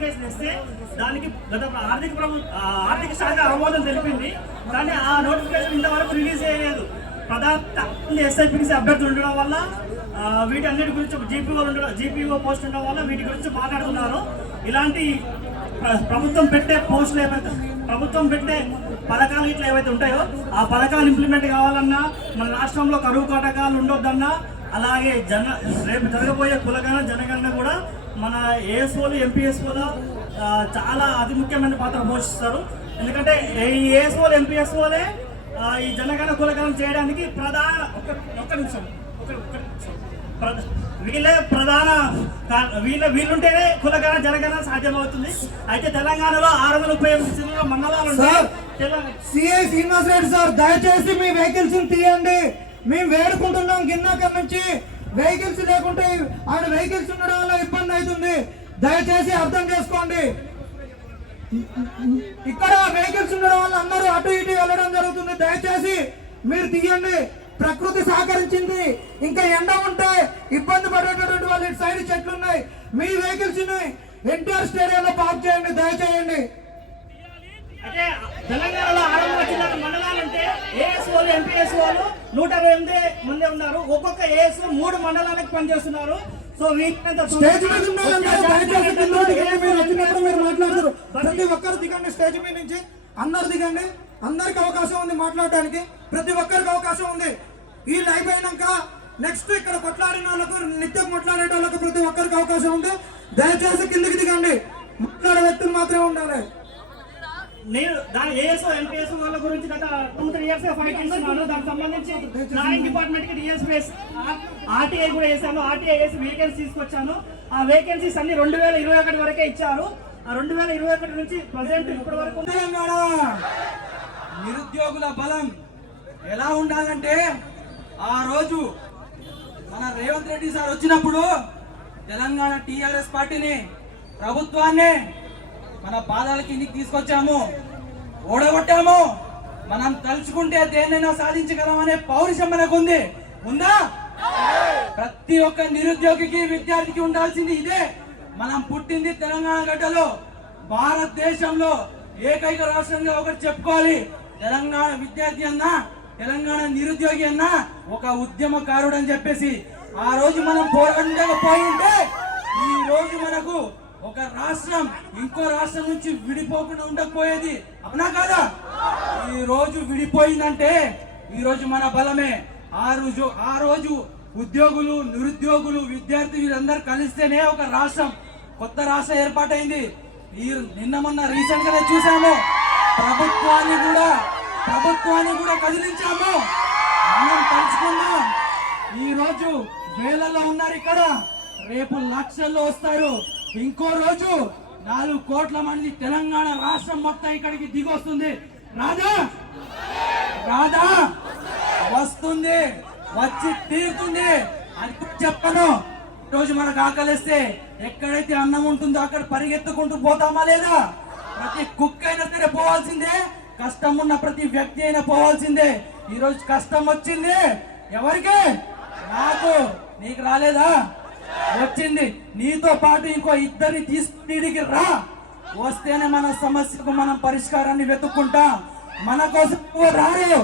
Notification ఇస్తే దానికి గత ఆర్థిక శాఖ ఆమోదం తెలిపింది, కానీ ఆ నోటిఫికేషన్ ఇంతవరకు రిలీజ్ చేయలేదు. ప్రధాన ఎస్ఐపిసి అభ్యర్థులు ఉండడం వల్ల వీటన్నిటి గురించి జీపీఓ పోస్ట్ ఉండడం వల్ల వీటి గురించి మాట్లాడుతున్నారు. ఇలాంటి ప్రభుత్వం పెట్టే పోస్టులు ఏవైతే ప్రభుత్వం పెట్టే పథకాలు ఇట్లా ఏవైతే ఉంటాయో ఆ పథకాలు ఇంప్లిమెంట్ కావాలన్నా, మన రాష్ట్రంలో కరువు కాటకాలు ఉండొద్దన్నా, అలాగే రేపు జరగబోయే కులగణన జనగణన కూడా మన ఏఎస్ఓలు ఎంపీఎస్ఓలో చాలా అతి ముఖ్యమైన పాత్ర పోషిస్తారు. ఎందుకంటే ఈ ఏఎస్ఓలు ఎంపీఎస్ఓలే ఈ జనగణన కులగణన చేయడానికి వీళ్ళే ప్రధాన వీళ్ళుంటేనే కులగణన జనగణన సాధ్యమవుతుంది. అయితే తెలంగాణలో 635 మండలాలు ఉంటాయి. సిఐ శ్రీనివాస్ రెడ్డి సార్, దయచేసి మీ వెహికల్స్ తీయండి. మేము వేడుకుంటున్నాం గిన్నాకర్ నుంచి. వెహికల్స్ లేకుంటే ఆయన వెహికల్స్ ఉండడం వల్ల ఇబ్బంది అవుతుంది. దయచేసి అర్థం చేసుకోండి. ఇక్కడ వెహికల్స్ ఉండడం వల్ల అందరూ అటు ఇటు వెళ్ళడం జరుగుతుంది. దయచేసి మీరు తీయండి. ప్రకృతి సహకరించింది. ఇంకా ఎండ ఉంటే ఇబ్బంది పడేటటువంటి వాళ్ళు ఇటు సైడ్ చెట్లు ఉన్నాయి. మీ వెహికల్స్ ఎన్టీఆర్ స్టేడియంలో పార్క్ చేయండి దయచేయండి. అంటే తెలంగాణలో 6 మండలాలు ఉంటే ఏఎస్ఓలు ఎంపీఎస్ఓలు 128 మంది ఉన్నారు. ఒక్కొక్క ఏఎస్ఓ 3 మండలాలకు పనిచేస్తున్నారు. సో స్టేజ్ మీద మీరు మాట్లాడతారు. ప్రతి ఒక్కరు దిగండి, స్టేజ్ మీద నుంచి అందరు దిగండి. అందరికి అవకాశం ఉంది మాట్లాడడానికి, ప్రతి ఒక్కరికి అవకాశం ఉంది. వీళ్ళు అయిపోయినాక నెక్స్ట్ ఇక్కడ కొట్లాడిన వాళ్ళకు, నిత్యం కొట్లాడే వాళ్ళకు ప్రతి ఒక్కరికి అవకాశం ఉంది. దయచేసి కిందికి దిగండి. మాట్లాడే వ్యక్తులు మాత్రమే ఉండాలి. నేను దాని ఏఎస్ఓ ఎంపీఎస్ఓ వాళ్ళ గురించి గత 2-3 years ఫైట్ చేస్తున్నాను. దానికి సంబంధించి ప్లానింగ్ డిపార్ట్మెంట్ కి డిఎస్పీఎస్ ఆర్టీఐ కూడా వేసాను. ఆర్టీఐ వేసి వేకెన్సీ తీసుకొచ్చాను. ఆ వేకెన్సీస్ అన్ని 2021 వరకే ఇచ్చారు. ఆ 2021 నుంచి ప్రజెంట్ ఇప్పటి వరకు తెలంగాణ నిరుద్యోగుల బలం ఎలా ఉండాలంటే, ఆ రోజు మన రేవంత్ రెడ్డి సార్ వచ్చినప్పుడు తెలంగాణ టీఆర్ఎస్ పార్టీని, ప్రభుత్వాన్ని మన పాదాల కిందికి తీసుకొచ్చాము, ఓడగొట్టాము. మనం తలుచుకుంటే దేన్నైనా సాధించగలమనే పౌరుషం మనకు ఉందా? ప్రతి ఒక్క నిరుద్యోగికి, విద్యార్థికి ఉండాల్సింది ఇదే. మనం పుట్టింది తెలంగాణ గడ్డలో. భారతదేశంలో ఏకైక రాష్ట్రంగా ఒకటి చెప్పుకోవాలి. తెలంగాణ విద్యార్థి అన్నా, తెలంగాణ నిరుద్యోగి అన్నా ఒక ఉద్యమకారుడు అని చెప్పేసి ఆ రోజు మనం పోరాడకపోయింటే ఈ రోజు మనకు ఒక రాష్ట్రం ఇంకో రాష్ట్రం నుంచి విడిపోకుండా ఉండకపోయేది. అవునా కాదా? ఈ రోజు విడిపోయిందంటే ఈ రోజు మన బలమే. ఆ రోజు ఉద్యోగులు, నిరుద్యోగులు, విద్యార్థులు వీళ్ళందరూ కలిస్తేనే ఒక రాష్ట్రం, కొత్త రాష్ట్రం ఏర్పాటైంది. నిన్న మొన్న రీసెంట్ గానే చూసాము. ప్రభుత్వాన్ని కూడా కదిలించాము. మనం తలుచుకున్నాం. ఈ రోజు వేలలో ఉన్నారు ఇక్కడ, రేపు లక్షల్లో వస్తారు. ఇంకో రోజు 4 కోట్ల మంది తెలంగాణ రాష్ట్రం మొత్తం ఇక్కడికి దిగొస్తుంది. రాదా? వస్తుంది, వచ్చి తీరుతుంది అని చెప్పను. రోజు మనకు ఆకలిస్తే ఎక్కడైతే అన్నం ఉంటుందో అక్కడ పరిగెత్తుకుంటూ పోతామా లేదా? ప్రతి కుక్క అయినా సరే పోవాల్సిందే, కష్టం ఉన్న ప్రతి వ్యక్తి అయినా పోవాల్సిందే. ఈ రోజు కష్టం వచ్చింది ఎవరికి? నాకు. నీకు రాలేదా? వచ్చింది. నీతో పాటు ఇంకో 2 తీసుకుని రా. వస్తేనే మన సమస్యకు మనం పరిష్కారాన్ని వెతుక్కుంటాం. మన కోసం రారు.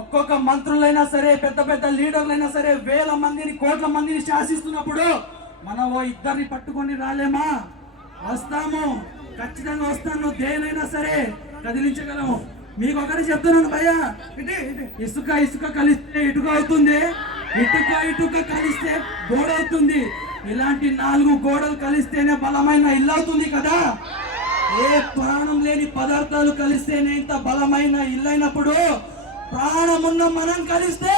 ఒక్కొక్క మంత్రులైనా సరే, పెద్ద పెద్ద లీడర్లైనా సరే, వేల మందిని, కోట్ల మందిని శాసిస్తున్నప్పుడు మనం 2 పట్టుకొని రాలేమా? వస్తాము, ఖచ్చితంగా వస్తాను. దేనైనా సరే కదిలించగలము. మీకు ఒకటి చెప్తున్నాను భయ్య, ఇసుక కలిస్తే ఇటుక అవుతుంది, ఇటుక కలిస్తే గోడ అవుతుంది. ఇలాంటి 4 గోడలు కలిస్తేనే బలమైన ఇల్లు అవుతుంది కదా. ఏ ప్రాణం లేని పదార్థాలు కలిస్తేనే ఇంత బలమైన ఇల్లు అయినప్పుడు, ప్రాణం ఉన్న మనం కలిస్తే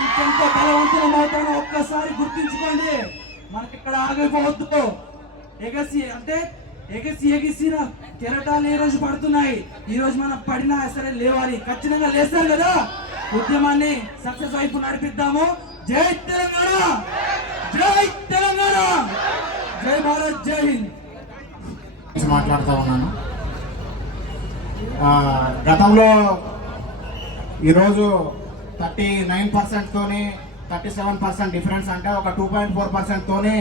ఇంకెంత బలవంతులం అవుతానో ఒక్కసారి గుర్తించుకోండి. మనకి ఇక్కడ ఆగిపోవద్దు. ఎగసిన కెరటాలు ఈ రోజు పడుతున్నాయి. ఈ రోజు మనం పడినా సరే లేవాలి. ఖచ్చితంగా లేస్తారు కదా. ఉద్యమాన్ని సక్సెస్ వైపు నడిపిద్దాము. జై తెలంగాణ, జై తెలంగాణ, జై భారత్, జై హింద్. మాట్లాడుతూ ఉన్నాను. గతంలో ఈరోజు 39%తోని 37% డిఫరెన్స్, అంటే ఒక 2.4%తోని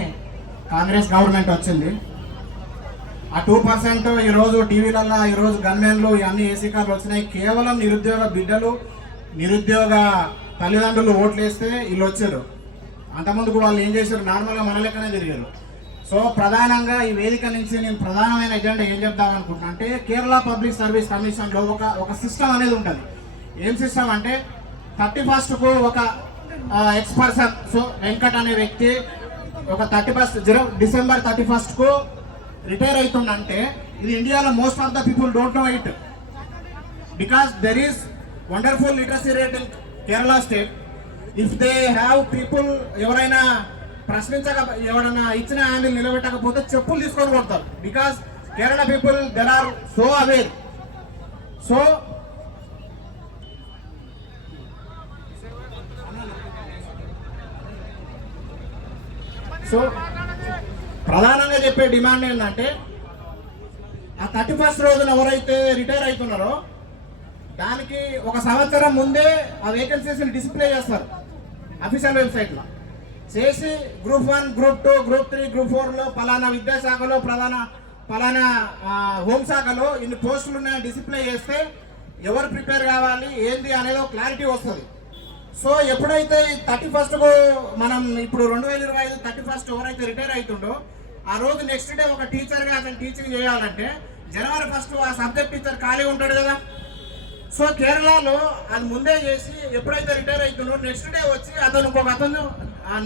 కాంగ్రెస్ గవర్నమెంట్ వచ్చింది. ఆ 2% ఈరోజు టీవీలలో ఈరోజు గన్మెన్లు ఇవన్నీ ఏసీ కార్లు వచ్చినాయి. కేవలం నిరుద్యోగ బిడ్డలు, నిరుద్యోగ తల్లిదండ్రులు ఓట్లు వేస్తే వీళ్ళు వచ్చారు. అంతకుముందుకు వాళ్ళు ఏం చేశారు, నార్మల్గా మన లెక్కనే తిరిగారు. సో ప్రధానంగా ఈ వేదిక నుంచి నేను ప్రధానమైన ఎజెండా ఏం చెప్దాం అనుకుంటున్నా అంటే, కేరళ పబ్లిక్ సర్వీస్ కమిషన్లో ఒక సిస్టమ్ అనేది ఉంటుంది. ఏం సిస్టమ్ అంటే 31కు ఒక ఎక్స్ పర్సన్, సో వెంకట్ అనే వ్యక్తి ఒక డిసెంబర్ 31కు రిటైర్ అవుతుందంటే, ఇది ఇండియాలో most of the people don't know it, because there is wonderful literacy rate in Kerala state. If they have people, ఎవరైనా ఎవరైనా ఇచ్చిన హామీలు నిలబెట్టకపోతే చెప్పులు తీసుకొని కొడతారు. Because Kerala people there are so aware. So ప్రధానంగా చెప్పే డిమాండ్ ఏంటంటే, ఆ 31st రోజున ఎవరైతే రిటైర్ అవుతున్నారో దానికి ఒక సంవత్సరం ముందే ఆ వేకెన్సీస్ని డిస్ప్లే చేస్తారు అఫీషియల్ వెబ్సైట్లో. చేసి గ్రూప్ 1, గ్రూప్ 2, గ్రూప్ 3, గ్రూప్ 4లో పలానా విద్యాశాఖలో పలానా హోంశాఖలో ఇన్ని పోస్టులు ఉన్నాయని డిస్ప్లే చేస్తే ఎవరు ప్రిపేర్ కావాలి ఏంది అనేది ఒక క్లారిటీ వస్తుంది. సో ఎప్పుడైతే 31కు మనం ఇప్పుడు 2025 31 ఎవరైతే రిటైర్ అవుతుండో ఆ రోజు నెక్స్ట్ డే ఒక టీచర్గా అతను టీచింగ్ చేయాలంటే జనవరి 1 ఆ సబ్జెక్ట్ టీచర్ ఖాళీ ఉంటాడు కదా. సో కేరళలో అది ముందే చేసి ఎప్పుడైతే రిటైర్ అవుతుండో నెక్స్ట్ డే వచ్చి అతను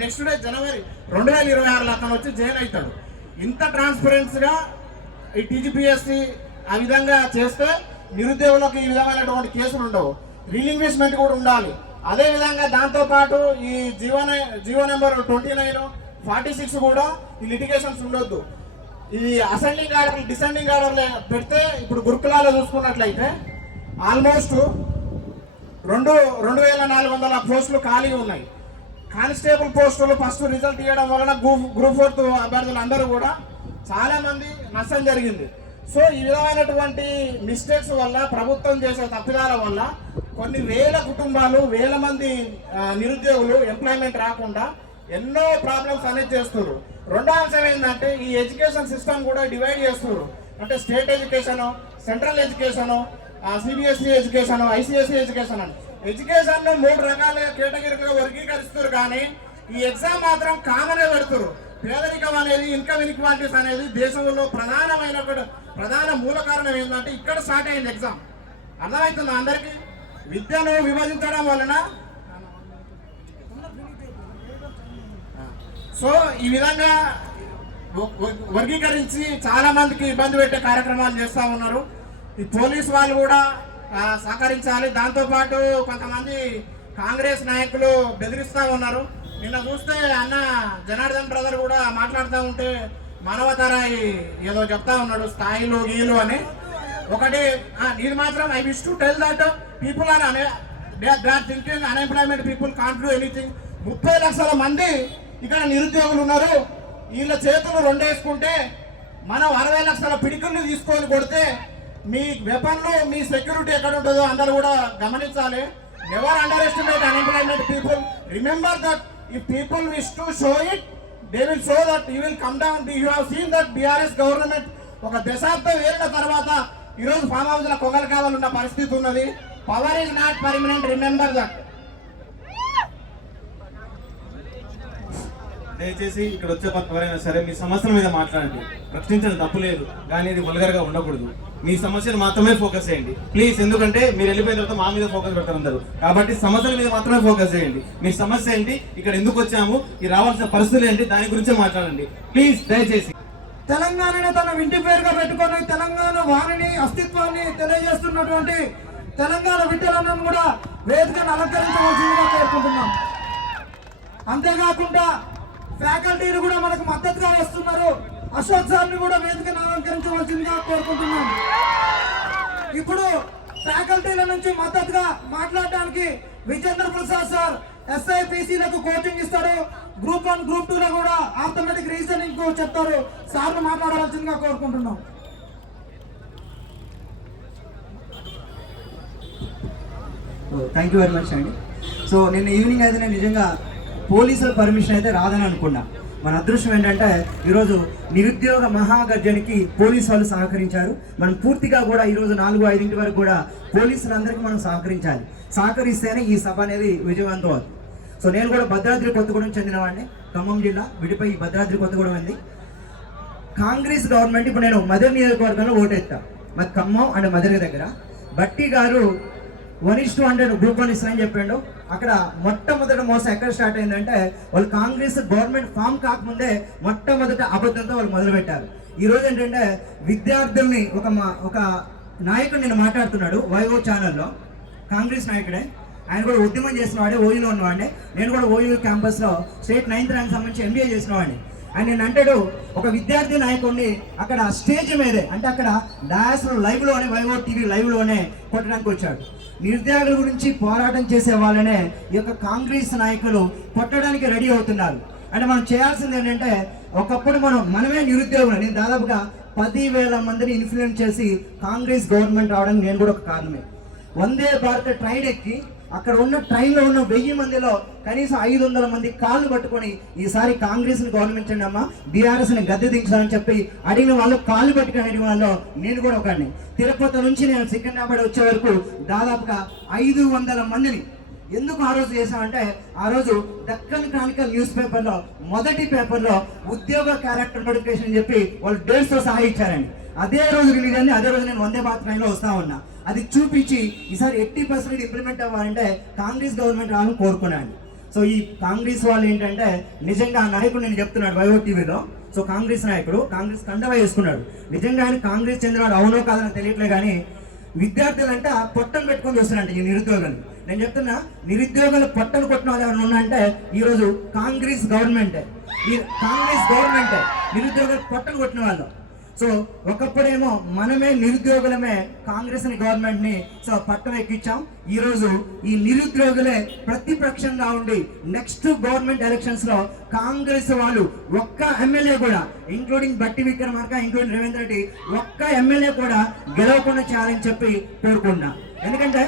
నెక్స్ట్ డే జనవరి 2026లో అతను వచ్చి జాయిన్ అవుతాడు. ఇంత ట్రాన్స్పరెన్స్గా ఈ టీజీపీఎస్సీ ఆ విధంగా చేస్తే నిరుద్యోగులకు ఈ విధమైనటువంటి కేసులు ఉండవు. రీలింగ్విష్మెంట్ కూడా ఉండాలి. అదేవిధంగా దాంతోపాటు ఈ జీవో నెంబర్ 29, 46 కూడా ఈ లిటిగేషన్స్ ఉండొద్దు. ఈ అసెండింగ్ ఆర్డర్, డిసెండింగ్ ఆర్డర్లు పెడితే ఇప్పుడు గురుకులాలో చూసుకున్నట్లయితే ఆల్మోస్ట్ 2,400 పోస్టులు ఖాళీగా ఉన్నాయి. కానిస్టేబుల్ పోస్టులు ఫస్ట్ రిజల్ట్ ఇవ్వడం వలన గ్రూప్ 4 అభ్యర్థులు అందరూ కూడా చాలా మంది నష్టం జరిగింది. సో ఈ విధమైనటువంటి మిస్టేక్స్ వల్ల, ప్రభుత్వం చేసే తప్పిదాల వల్ల కొన్ని వేల కుటుంబాలు, వేల మంది నిరుద్యోగులు ఎంప్లాయ్మెంట్ రాకుండా ఎన్నో ప్రాబ్లమ్స్ అనేది చేస్తున్నారు. రెండో అంశం ఏంటంటే, ఈ ఎడ్యుకేషన్ సిస్టమ్ కూడా డివైడ్ చేస్తున్నారు. అంటే state education, central education, CBSE education, ICSE education అని ఎడ్యుకేషన్ 3 రకాల కేటగిరీలుగా వర్గీకరిస్తారు. కానీ ఈ ఎగ్జామ్ మాత్రం కామన్గా పెడుతున్నారు. పేదరికం అనేది, ఇన్కమ్ ఇన్ఈక్వాలిటీస్ అనేది దేశంలో ప్రధాన మూల కారణం ఏంటంటే ఇక్కడ స్టార్ట్ అయింది ఎగ్జామ్. అర్థమవుతుందా అందరికీ? విద్యను విభజించడం వలన సో ఈ విధంగా వర్గీకరించి చాలా మందికి ఇబ్బంది పెట్టే కార్యక్రమాలు చేస్తూ ఉన్నారు. ఈ పోలీస్ వాళ్ళు కూడా సహకరించాలి. దాంతోపాటు కొంతమంది కాంగ్రెస్ నాయకులు బెదిరిస్తూ ఉన్నారు. నిన్న చూస్తే అన్న జనార్దన్ బ్రదర్ కూడా మాట్లాడుతూ ఉంటే మానవతరాయి ఏదో చెప్తా ఉన్నాడు, స్థాయిలు గీలు అని. ఒకటి ఇది మాత్రం I wish to tell that people are thinking unemployment people can't do anything. 30 లక్షల మంది ఇక్కడ నిరుద్యోగులు ఉన్నారు. వీళ్ళ చేతులు 2 వేసుకుంటే మనం 60 లక్షల పిడికలు తీసుకొని కొడితే మీ వెపన్లు, మీ సెక్యూరిటీ ఎక్కడ ఉంటుందో అందరూ కూడా గమనించాలి. Never under estimate unemployment people. Remember that if people wish to show it, they will show that you will come down. You have seen that BRS government ఒక దశాబ్దం ఏళ్ల తర్వాత ఈరోజు ఫామ్ హౌస్ల కొంగలు కావాలన్న పరిస్థితి ఉన్నది. Power is not permanent, remember that. దయచేసి ఇక్కడ వచ్చే ఎవరైనా సరే మీ సమస్యల మీద మాట్లాడండి. ప్రశ్నించడం తప్పు లేదు, కానీ ఇది వల్గర్గా ఉండకూడదు. మీ సమస్యను మాత్రమే ఫోకస్ చేయండి ప్లీజ్. ఎందుకంటే మీరు వెళ్ళిపోయిన తర్వాత మా మీద ఫోకస్ పెడతారు అందరూ. కాబట్టి సమస్యల మీద మాత్రమే ఫోకస్ చేయండి. మీ సమస్య ఏంటి, ఇక్కడ ఎందుకు వచ్చాము, ఈ రావాల్సిన పరిస్థితులు ఏంటి, దాని గురించే మాట్లాడండి ప్లీజ్ దయచేసి. తెలంగాణను తన ఇంటి పేరుగా పెట్టుకొని తెలంగాణ వాణిని, అస్తిత్వాన్ని తెలియజేస్తున్నటువంటి తెలంగాణ బిడ్డలను కూడా వేదికను అలంకరించవలసిందిగా కోరుకుంటున్నాం. అంతేకాకుండా ఫ్యాకల్టీలు కూడా మనకు మద్దతుగా వస్తున్నారు. అశోక్ సార్ని కూడా వేదికను అలంకరించవలసిందిగా కోరుకుంటున్నాం. ఇప్పుడు ఫ్యాకల్టీల నుంచి మద్దతుగా మాట్లాడడానికి విజేంద్ర ప్రసాద్ సార్ SIPCలకు కోచింగ్ ఇస్తారు. గ్రూప్ 1, గ్రూప్ 2లో కూడా ఆర్థమెటిక్ రీజనింగ్ చెప్తారు. సార్ను మాట్లాడవలసిందిగా కోరుకుంటున్నాం. థ్యాంక్ యూ వెరీ మచ్ అండి. సో నిన్న ఈవినింగ్ అయితే నేను నిజంగా పోలీసుల పర్మిషన్ అయితే రాదని అనుకున్నా. మన అదృష్టం ఏంటంటే ఈరోజు నిరుద్యోగ మహాగర్జనకి పోలీసు వాళ్ళు సహకరించారు. మనం పూర్తిగా కూడా ఈరోజు 4-5 వరకు కూడా పోలీసులందరికీ మనం సహకరించాలి. సహకరిస్తేనే ఈ సభ అనేది విజయవంతం అవుతుంది. సో నేను కూడా భద్రాద్రి కొత్తగూడెం చెందినవాడిని, ఖమ్మం జిల్లా విడిపోయి భద్రాద్రి కొత్తగూడెం ఉంది. కాంగ్రెస్ గవర్నమెంట్ ఇప్పుడు నేను మదర్ నియోజకవర్గంలో ఓటేస్తా, మరి ఖమ్మం అండ్ మదర్ దగ్గర బట్టి గారు 1:100 గ్రూప్ 1 ఇస్తారని చెప్పిండు. అక్కడ మొట్టమొదటి మోసం ఎక్కడ స్టార్ట్ అయిందంటే వాళ్ళు కాంగ్రెస్ గవర్నమెంట్ ఫామ్ కాకముందే మొట్టమొదట అబద్ధంతో వాళ్ళు మొదలుపెట్టారు. ఈరోజు ఏంటంటే విద్యార్థుల్ని ఒక నాయకుడు నేను మాట్లాడుతున్నాడు వైవో ఛానల్లో, కాంగ్రెస్ నాయకుడే, ఆయన కూడా ఉద్యమం చేసిన వాడే, ఓయూలో ఉన్నవాడే. నేను కూడా ఓయూ క్యాంపస్లో స్టేట్ 9th ర్యాంక్ సంబంధించి ఎంబీఏ చేసిన వాడిని. అండ్ నేను అంటాడు ఒక విద్యార్థి నాయకుడిని అక్కడ స్టేజ్ మీదే అంటే అక్కడ డాస్లో లైవ్లోనే వైవో టీవీ లైవ్లోనే కొట్టడానికి వచ్చాడు. నిరుద్యోగుల గురించి పోరాటం చేసే వాళ్ళనే ఈ యొక్క కాంగ్రెస్ నాయకులు కొట్టడానికి రెడీ అవుతున్నారు. అంటే మనం చేయాల్సింది ఏంటంటే ఒకప్పుడు మనమే నిరుద్యోగులు. నేను దాదాపుగా 10,000 మందిని ఇన్ఫ్లుయెన్స్ చేసి కాంగ్రెస్ గవర్నమెంట్ రావడానికి నేను కూడా ఒక కారణమే. వందే భారత్ ట్రైన్ ఎక్కి అక్కడ ఉన్న ట్రైన్లో ఉన్న 1000 మందిలో కనీసం 500 మంది కాళ్ళు పట్టుకొని ఈసారి కాంగ్రెస్ని గవర్నమెంట్ అమ్మా, బీఆర్ఎస్ని గద్దె దించాలని చెప్పి అడిగిన వాళ్ళు కాళ్ళు పట్టుకొని అడిగిన వాళ్ళు నేను కూడా ఒకరిని. తిరుపతి నుంచి నేను సికింద్రాబాద్ వచ్చే వరకు దాదాపుగా 500 మందిని ఎందుకు ఆ రోజు చేశామంటే ఆ రోజు దక్కన్ క్రానికల్ న్యూస్ పేపర్లో మొదటి పేపర్లో ఉద్యోగ క్యారెక్టర్ నోటిఫికేషన్ అని చెప్పి వాళ్ళు డేట్స్తో సహా ఇచ్చారండి. అదే రోజు రిలీజ్ అయింది, అదే రోజు నేను వందే భారత్ ట్రైన్లో వస్తా ఉన్నా. అది చూపించి ఈసారి 80% ఇంప్లిమెంట్ అవ్వాలంటే కాంగ్రెస్ గవర్నమెంట్ రావాలని కోరుకున్నాను. సో ఈ కాంగ్రెస్ వాళ్ళు ఏంటంటే నిజంగా ఆ నాయకుడు నేను చెప్తున్నాడు వైవో టీవీలో. సో కాంగ్రెస్ నాయకుడు కాంగ్రెస్ కండవా వేసుకున్నాడు. నిజంగా ఆయన కాంగ్రెస్ చెందినవాడు అవునో కాదని తెలియట్లే కానీ విద్యార్థులంటే పొట్టను పెట్టుకొని చూస్తున్నారంట ఈ నిరుద్యోగులు. నేను చెప్తున్నా నిరుద్యోగులు పొట్టలు కొట్టిన వాళ్ళు ఎవరైనా ఉన్నాయంటే ఈరోజు కాంగ్రెస్ గవర్నమెంటే. ఈ కాంగ్రెస్ గవర్నమెంటే నిరుద్యోగులు పొట్టలు కొట్టిన వాళ్ళు. సో ఒకప్పుడేమో మనమే నిరుద్యోగులమే కాంగ్రెస్ గవర్నమెంట్ ని పట్టం ఎక్కించాం. ఈ రోజు ఈ నిరుద్యోగులే ప్రతిపక్షంగా ఉండి నెక్స్ట్ గవర్నమెంట్ ఎలక్షన్స్ లో కాంగ్రెస్ వాళ్ళు ఒక్క ఎమ్మెల్యే కూడా ఇంక్లూడింగ్ బట్టి విక్రమార్క ఇంక్లూడింగ్ రేవంత్ రెడ్డి ఒక్క ఎమ్మెల్యే కూడా గెలవకుండా చేయాలని చెప్పి కోరుకున్నా. ఎందుకంటే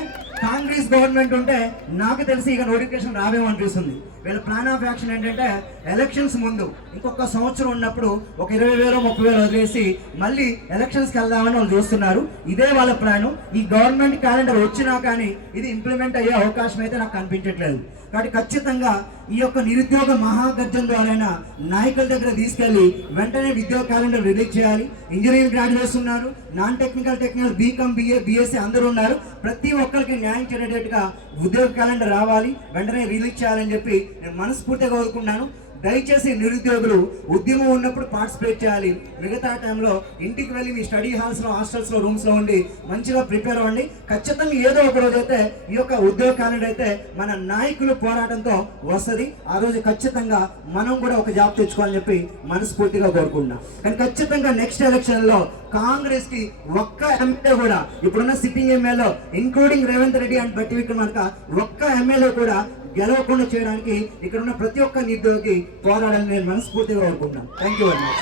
కాంగ్రెస్ గవర్నమెంట్ ఉంటే నాకు తెలిసి ఇక నోటిఫికేషన్ రావేమో అనిపిస్తుంది. వీళ్ళ ప్లాన్ ఆఫ్ యాక్షన్ ఏంటంటే ఎలక్షన్స్ ముందు ఇంకొక సంవత్సరం ఉన్నప్పుడు ఒక 20,000 30,000 వదిలేసి మళ్ళీ ఎలక్షన్స్కి వెళ్దామని వాళ్ళు చూస్తున్నారు. ఇదే వాళ్ళ ప్లాను. ఈ గవర్నమెంట్ క్యాలెండర్ వచ్చినా కానీ ఇది ఇంప్లిమెంట్ అయ్యే అవకాశం అయితే నాకు కనిపించట్లేదు. కాబట్టి ఖచ్చితంగా ఈ యొక్క నిరుద్యోగ మహాగర్జన ద్వారా నాయకుల దగ్గర తీసుకెళ్లి వెంటనే ఉద్యోగ క్యాలెండర్ రిలీజ్ చేయాలి. ఇంజనీరింగ్ గ్రాడ్యుయేట్స్ ఉన్నారు, non technical BCom BA BSc అందరూ ఉన్నారు. ప్రతి ఒక్కరికి న్యాయం చేసేటట్టుగా ఉద్యోగ క్యాలెండర్ రావాలి, వెంటనే రిలీజ్ చేయాలని చెప్పి నేను మనస్ఫూర్తిగా కోరుకున్నాను. దయచేసి నిరుద్యోగులు ఉద్యమం ఉన్నప్పుడు పార్టిసిపేట్ చేయాలి. మిగతా టైంలో ఇంటికి వెళ్ళి మీ స్టడీ హాల్స్లో హాస్టల్స్లో రూమ్స్లో ఉండి మంచిగా ప్రిపేర్ అవ్వండి. ఖచ్చితంగా ఏదో ఒక రోజు అయితే ఈ యొక్క ఉద్యోగ క్యాలెండర్ అయితే మన నాయకులు పోరాటంతో వస్తుంది. ఆ రోజు ఖచ్చితంగా మనం కూడా ఒక జాబ్ తెచ్చుకోవాలని చెప్పి మనస్ఫూర్తిగా కోరుకుంటున్నాం. కానీ ఖచ్చితంగా నెక్స్ట్ ఎలక్షన్లో కాంగ్రెస్ కి ఒక్క ఎమ్మెల్యే కూడా ఇప్పుడున్న sitting MLA including Revanth Reddy and బట్టి విక్రమార్క ఒక్క ఎమ్మెల్యే కూడా గెలవకుండా చేయడానికి ఇక్కడ ఉన్న ప్రతి ఒక్క నిరుద్యోగి పోరాడాలని నేను మనస్ఫూర్తిగా కోరుకుంటున్నాను. Thank you very much.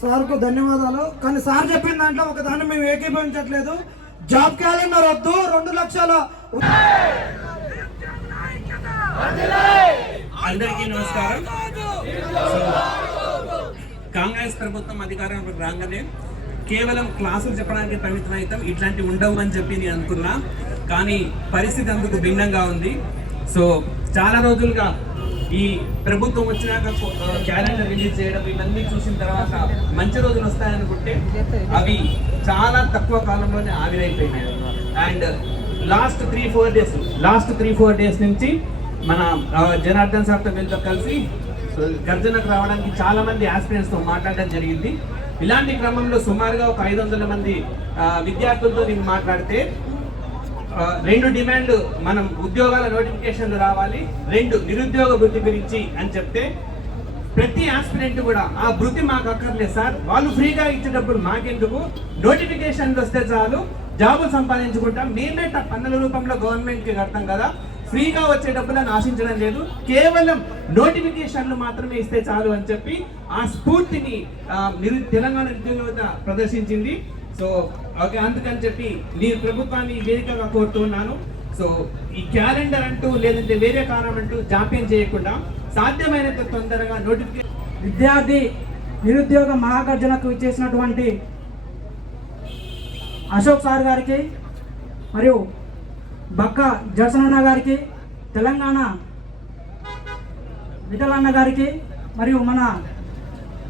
సార్కు ధన్యవాదాలు. కానీ సార్ చెప్పిన దాంట్లో ఒక దాన్ని మేము ఏకీభవించట్లేదు. జాబ్ క్యాలెండర్ వద్దు, 2 లక్షల. అందరికీ నమస్కారం. కాంగ్రెస్ ప్రభుత్వం అధికారంలోకి రాగానే కేవలం క్లాసులు చెప్పడానికి పరిమితమైతాం, ఇట్లాంటివి ఉండవు అని చెప్పి నేను అనుకున్నా. కానీ పరిస్థితి అందుకు భిన్నంగా ఉంది. సో చాలా రోజులుగా ఈ ప్రభుత్వం వచ్చినాక క్యాలెండర్ రిలీజ్ చేయడం ఇవన్నీ చూసిన తర్వాత మంచి రోజులు వస్తాయనుకుంటే అవి చాలా తక్కువ కాలంలోనే ఆవిరైపోయినాయి. అండ్ లాస్ట్ 3-4 డేస్ నుంచి మన జనార్దన్ సార్తో వీళ్ళతో కలిసి గర్జనకు రావడానికి చాలా మంది ఆస్పిరెంట్స్తో మాట్లాడడం జరిగింది. ఇలాంటి క్రమంలో సుమారుగా ఒక 500 మంది విద్యార్థులతో నేను మాట్లాడితే 2 డిమాండ్, మనం ఉద్యోగాల నోటిఫికేషన్లు రావాలి, 2 నిరుద్యోగ వృత్తి గురించి అని చెప్తే ప్రతి ఆస్పిరెంట్ కూడా ఆ వృత్తి మాకు అక్కర్లేదు సార్, వాళ్ళు ఫ్రీగా ఇచ్చేటప్పుడు మాకెందుకు, నోటిఫికేషన్లు వస్తే చాలు, జాబులు సంపాదించుకుంటాం, మేమే పన్నుల రూపంలో గవర్నమెంట్కి కడతాం కదా, ఫ్రీగా వచ్చే డబ్బులను ఆశించడం లేదు, కేవలం నోటిఫికేషన్లు మాత్రమే ఇస్తే చాలు అని చెప్పి ఆ స్ఫూర్తిని తెలంగాణ నిరుద్యోగ ప్రదర్శించింది. సో ఓకే, అందుకని చెప్పి నేను ప్రభుత్వాన్ని వేదికగా కోరుతున్నాను. సో ఈ క్యాలెండర్ అంటూ లేదంటే వేరే కారణం అంటూ జాప్యం చేయకుండా సాధ్యమైనంత తొందరగా నోటిఫికేషన్. విద్యార్థి నిరుద్యోగ మహాగర్జనకు ఇచ్చేసినటువంటి అశోక్ సార్ గారికి మరియు బక్క జడ్సనన్న గారికి, తెలంగాణ విఠలన్న గారికి, మరియు మన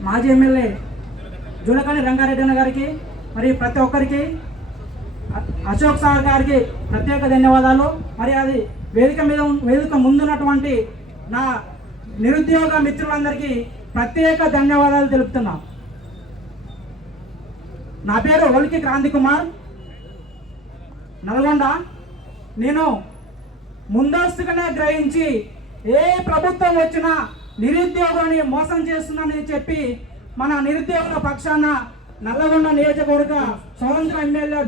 మాజీ ఎమ్మెల్యే జూలకని రంగారెడ్డి అన్న గారికి, మరియు ప్రతి ఒక్కరికి అశోక్ సార్ గారికి ప్రత్యేక ధన్యవాదాలు. మరి అది వేదిక ముందున్నటువంటి నా నిరుద్యోగ మిత్రులందరికీ ప్రత్యేక ధన్యవాదాలు తెలుపుతున్నా. నా పేరు ఒలికి క్రాంతి కుమార్, నల్గొండ. నేను ముందస్తుగానే గ్రహించి ఏ ప్రభుత్వం వచ్చినా నిరుద్యోగాన్ని మోసం చేస్తుందని చెప్పి మన నిరుద్యోగుల పక్షాన నల్లగొండ నియోజకవర్గ స్వతంత్ర ఎమ్మెల్యే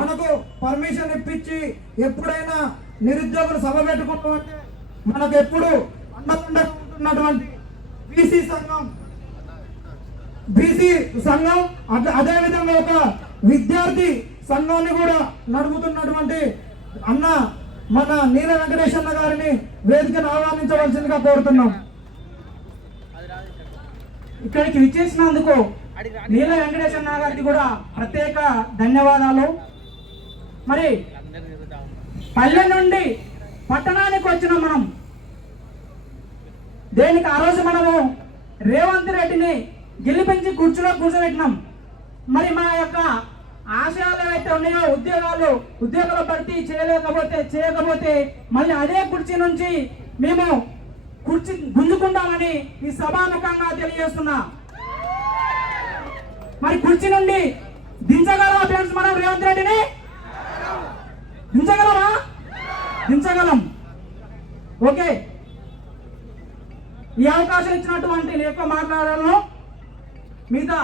మనకు పర్మిషన్ ఇప్పించి ఎప్పుడైనా నిరుద్యోగులు సభ పెట్టుకుంటే మనకు ఎప్పుడు అండగా ఉంటున్నటువంటి బీసీ సంఘం అదేవిధంగా ఒక విద్యార్థి సంఘాన్ని కూడా నడుపుతున్నటువంటి అన్న మన నీల వెంకటేశ్వర గారిని వేదికను ఆహ్వానించవలసిందిగా కోరుతున్నాం. ఇక్కడికి విచ్చేసినందుకు నీల వెంకటేశ్వర గారికి కూడా ప్రత్యేక ధన్యవాదాలు. మరి పల్లె నుండి పట్టణానికి వచ్చిన మనం దేనికి ఆ రోజు మనము రేవంత్ రెడ్డిని గెలిపించి కుర్చీలో కూర్చోబెట్టినాం. మరి మా యొక్క ఆశయాలు ఏవైతే ఉన్నాయో ఉద్యోగాల భర్తీ చేయకపోతే మళ్ళీ అదే కుర్చీ నుంచి మేము కుర్చీ గుంజుకుంటామని ఈ సభాముఖంగా తెలియజేస్తున్నా. మరి కుర్చీ నుండి దించగలమా ఫ్రెండ్స్? మనం రేవంత్ రెడ్డిని దించగలమా? దించగలం. ఓకే, ఈ అవకాశం ఇచ్చినటువంటి ఎక్కువ మాట్లాడాలను మిగతా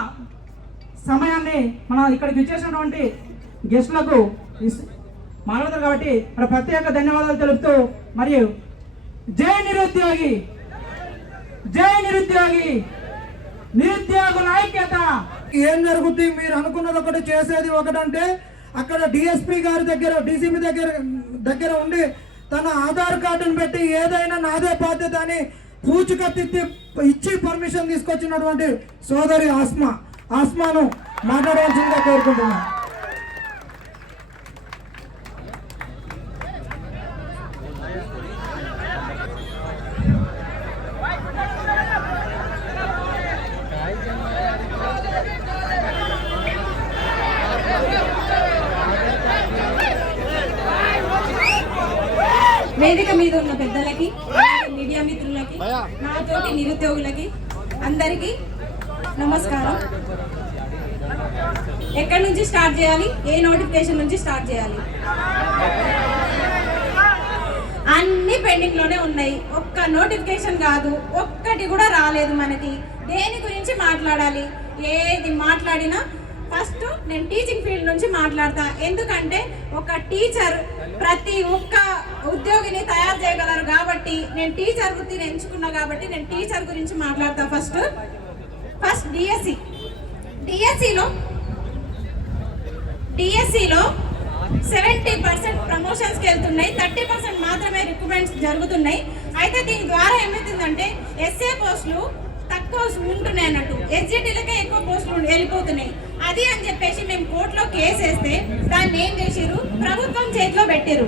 సమయాన్ని మనం ఇక్కడికి ఇచ్చేసినటువంటి గెస్టులకు మాట్లాడతారు కాబట్టి మరి ప్రత్యేక ధన్యవాదాలు తెలుపుతూ, మరియు జై నిరుద్యోగి, జై నిరుద్యోగి, నిరుద్యోగుల ఐక్యత. ఏం జరుగుతుంది? మీరు అనుకున్నది ఒకటి, చేసేది ఒకటంటే అక్కడ డిఎస్పీ గారి దగ్గర, డీసీపీ దగ్గర ఉండి తన ఆధార్ కార్డును పెట్టి ఏదైనా నాదే బాధ్యత అని పూచికత్తి ఇచ్చి పర్మిషన్ తీసుకొచ్చినటువంటి సోదరి ఆస్మాను మాట్లాడవలసిందిగా కోరుకుంటున్నాను. వేదిక మీద ఉన్న పెద్దలకి, మీడియా మిత్రులకి, నాతోటి నిరుద్యోగులకి అందరికీ నమస్కారం. ఎక్కడి నుంచి స్టార్ట్ చేయాలి? ఏ నోటిఫికేషన్ నుంచి స్టార్ట్ చేయాలి? అన్ని పెండింగ్ లోనే ఉన్నాయి. ఒక్క నోటిఫికేషన్ కాదు, ఒక్కటి కూడా రాలేదు మనకి. దేని గురించి మాట్లాడాలి? ఏది మాట్లాడినా ఫస్ట్ నేను టీచింగ్ ఫీల్డ్ నుంచి మాట్లాడతా. ఎందుకంటే ఒక టీచర్ ప్రతి ఒక్క ఉద్యోగిని తయారు చేయగలరు కాబట్టి నేను టీచర్ వృత్తిని ఎంచుకున్నా కాబట్టి నేను టీచర్ గురించి మాట్లాడతా. ఫస్ట్ డిఎస్సిలో 70% ప్రమోషన్స్కి వెళ్తున్నాయి, 30% మాత్రమే రిక్రూట్మెంట్స్ జరుగుతున్నాయి. అయితే దీని ద్వారా ఏమవుతుందంటే ఎస్ఏ పోస్టులు తక్కువ ఉంటున్నాయి అన్నట్టు, ఎస్జిటీలకే ఎక్కువ పోస్టులు వెళ్ళిపోతున్నాయి. అది అని చెప్పేసి మేము కోర్టులో కేసు వేస్తే దాన్ని ఏం చేసిరు? ప్రభుత్వం చేతిలో పెట్టిరు.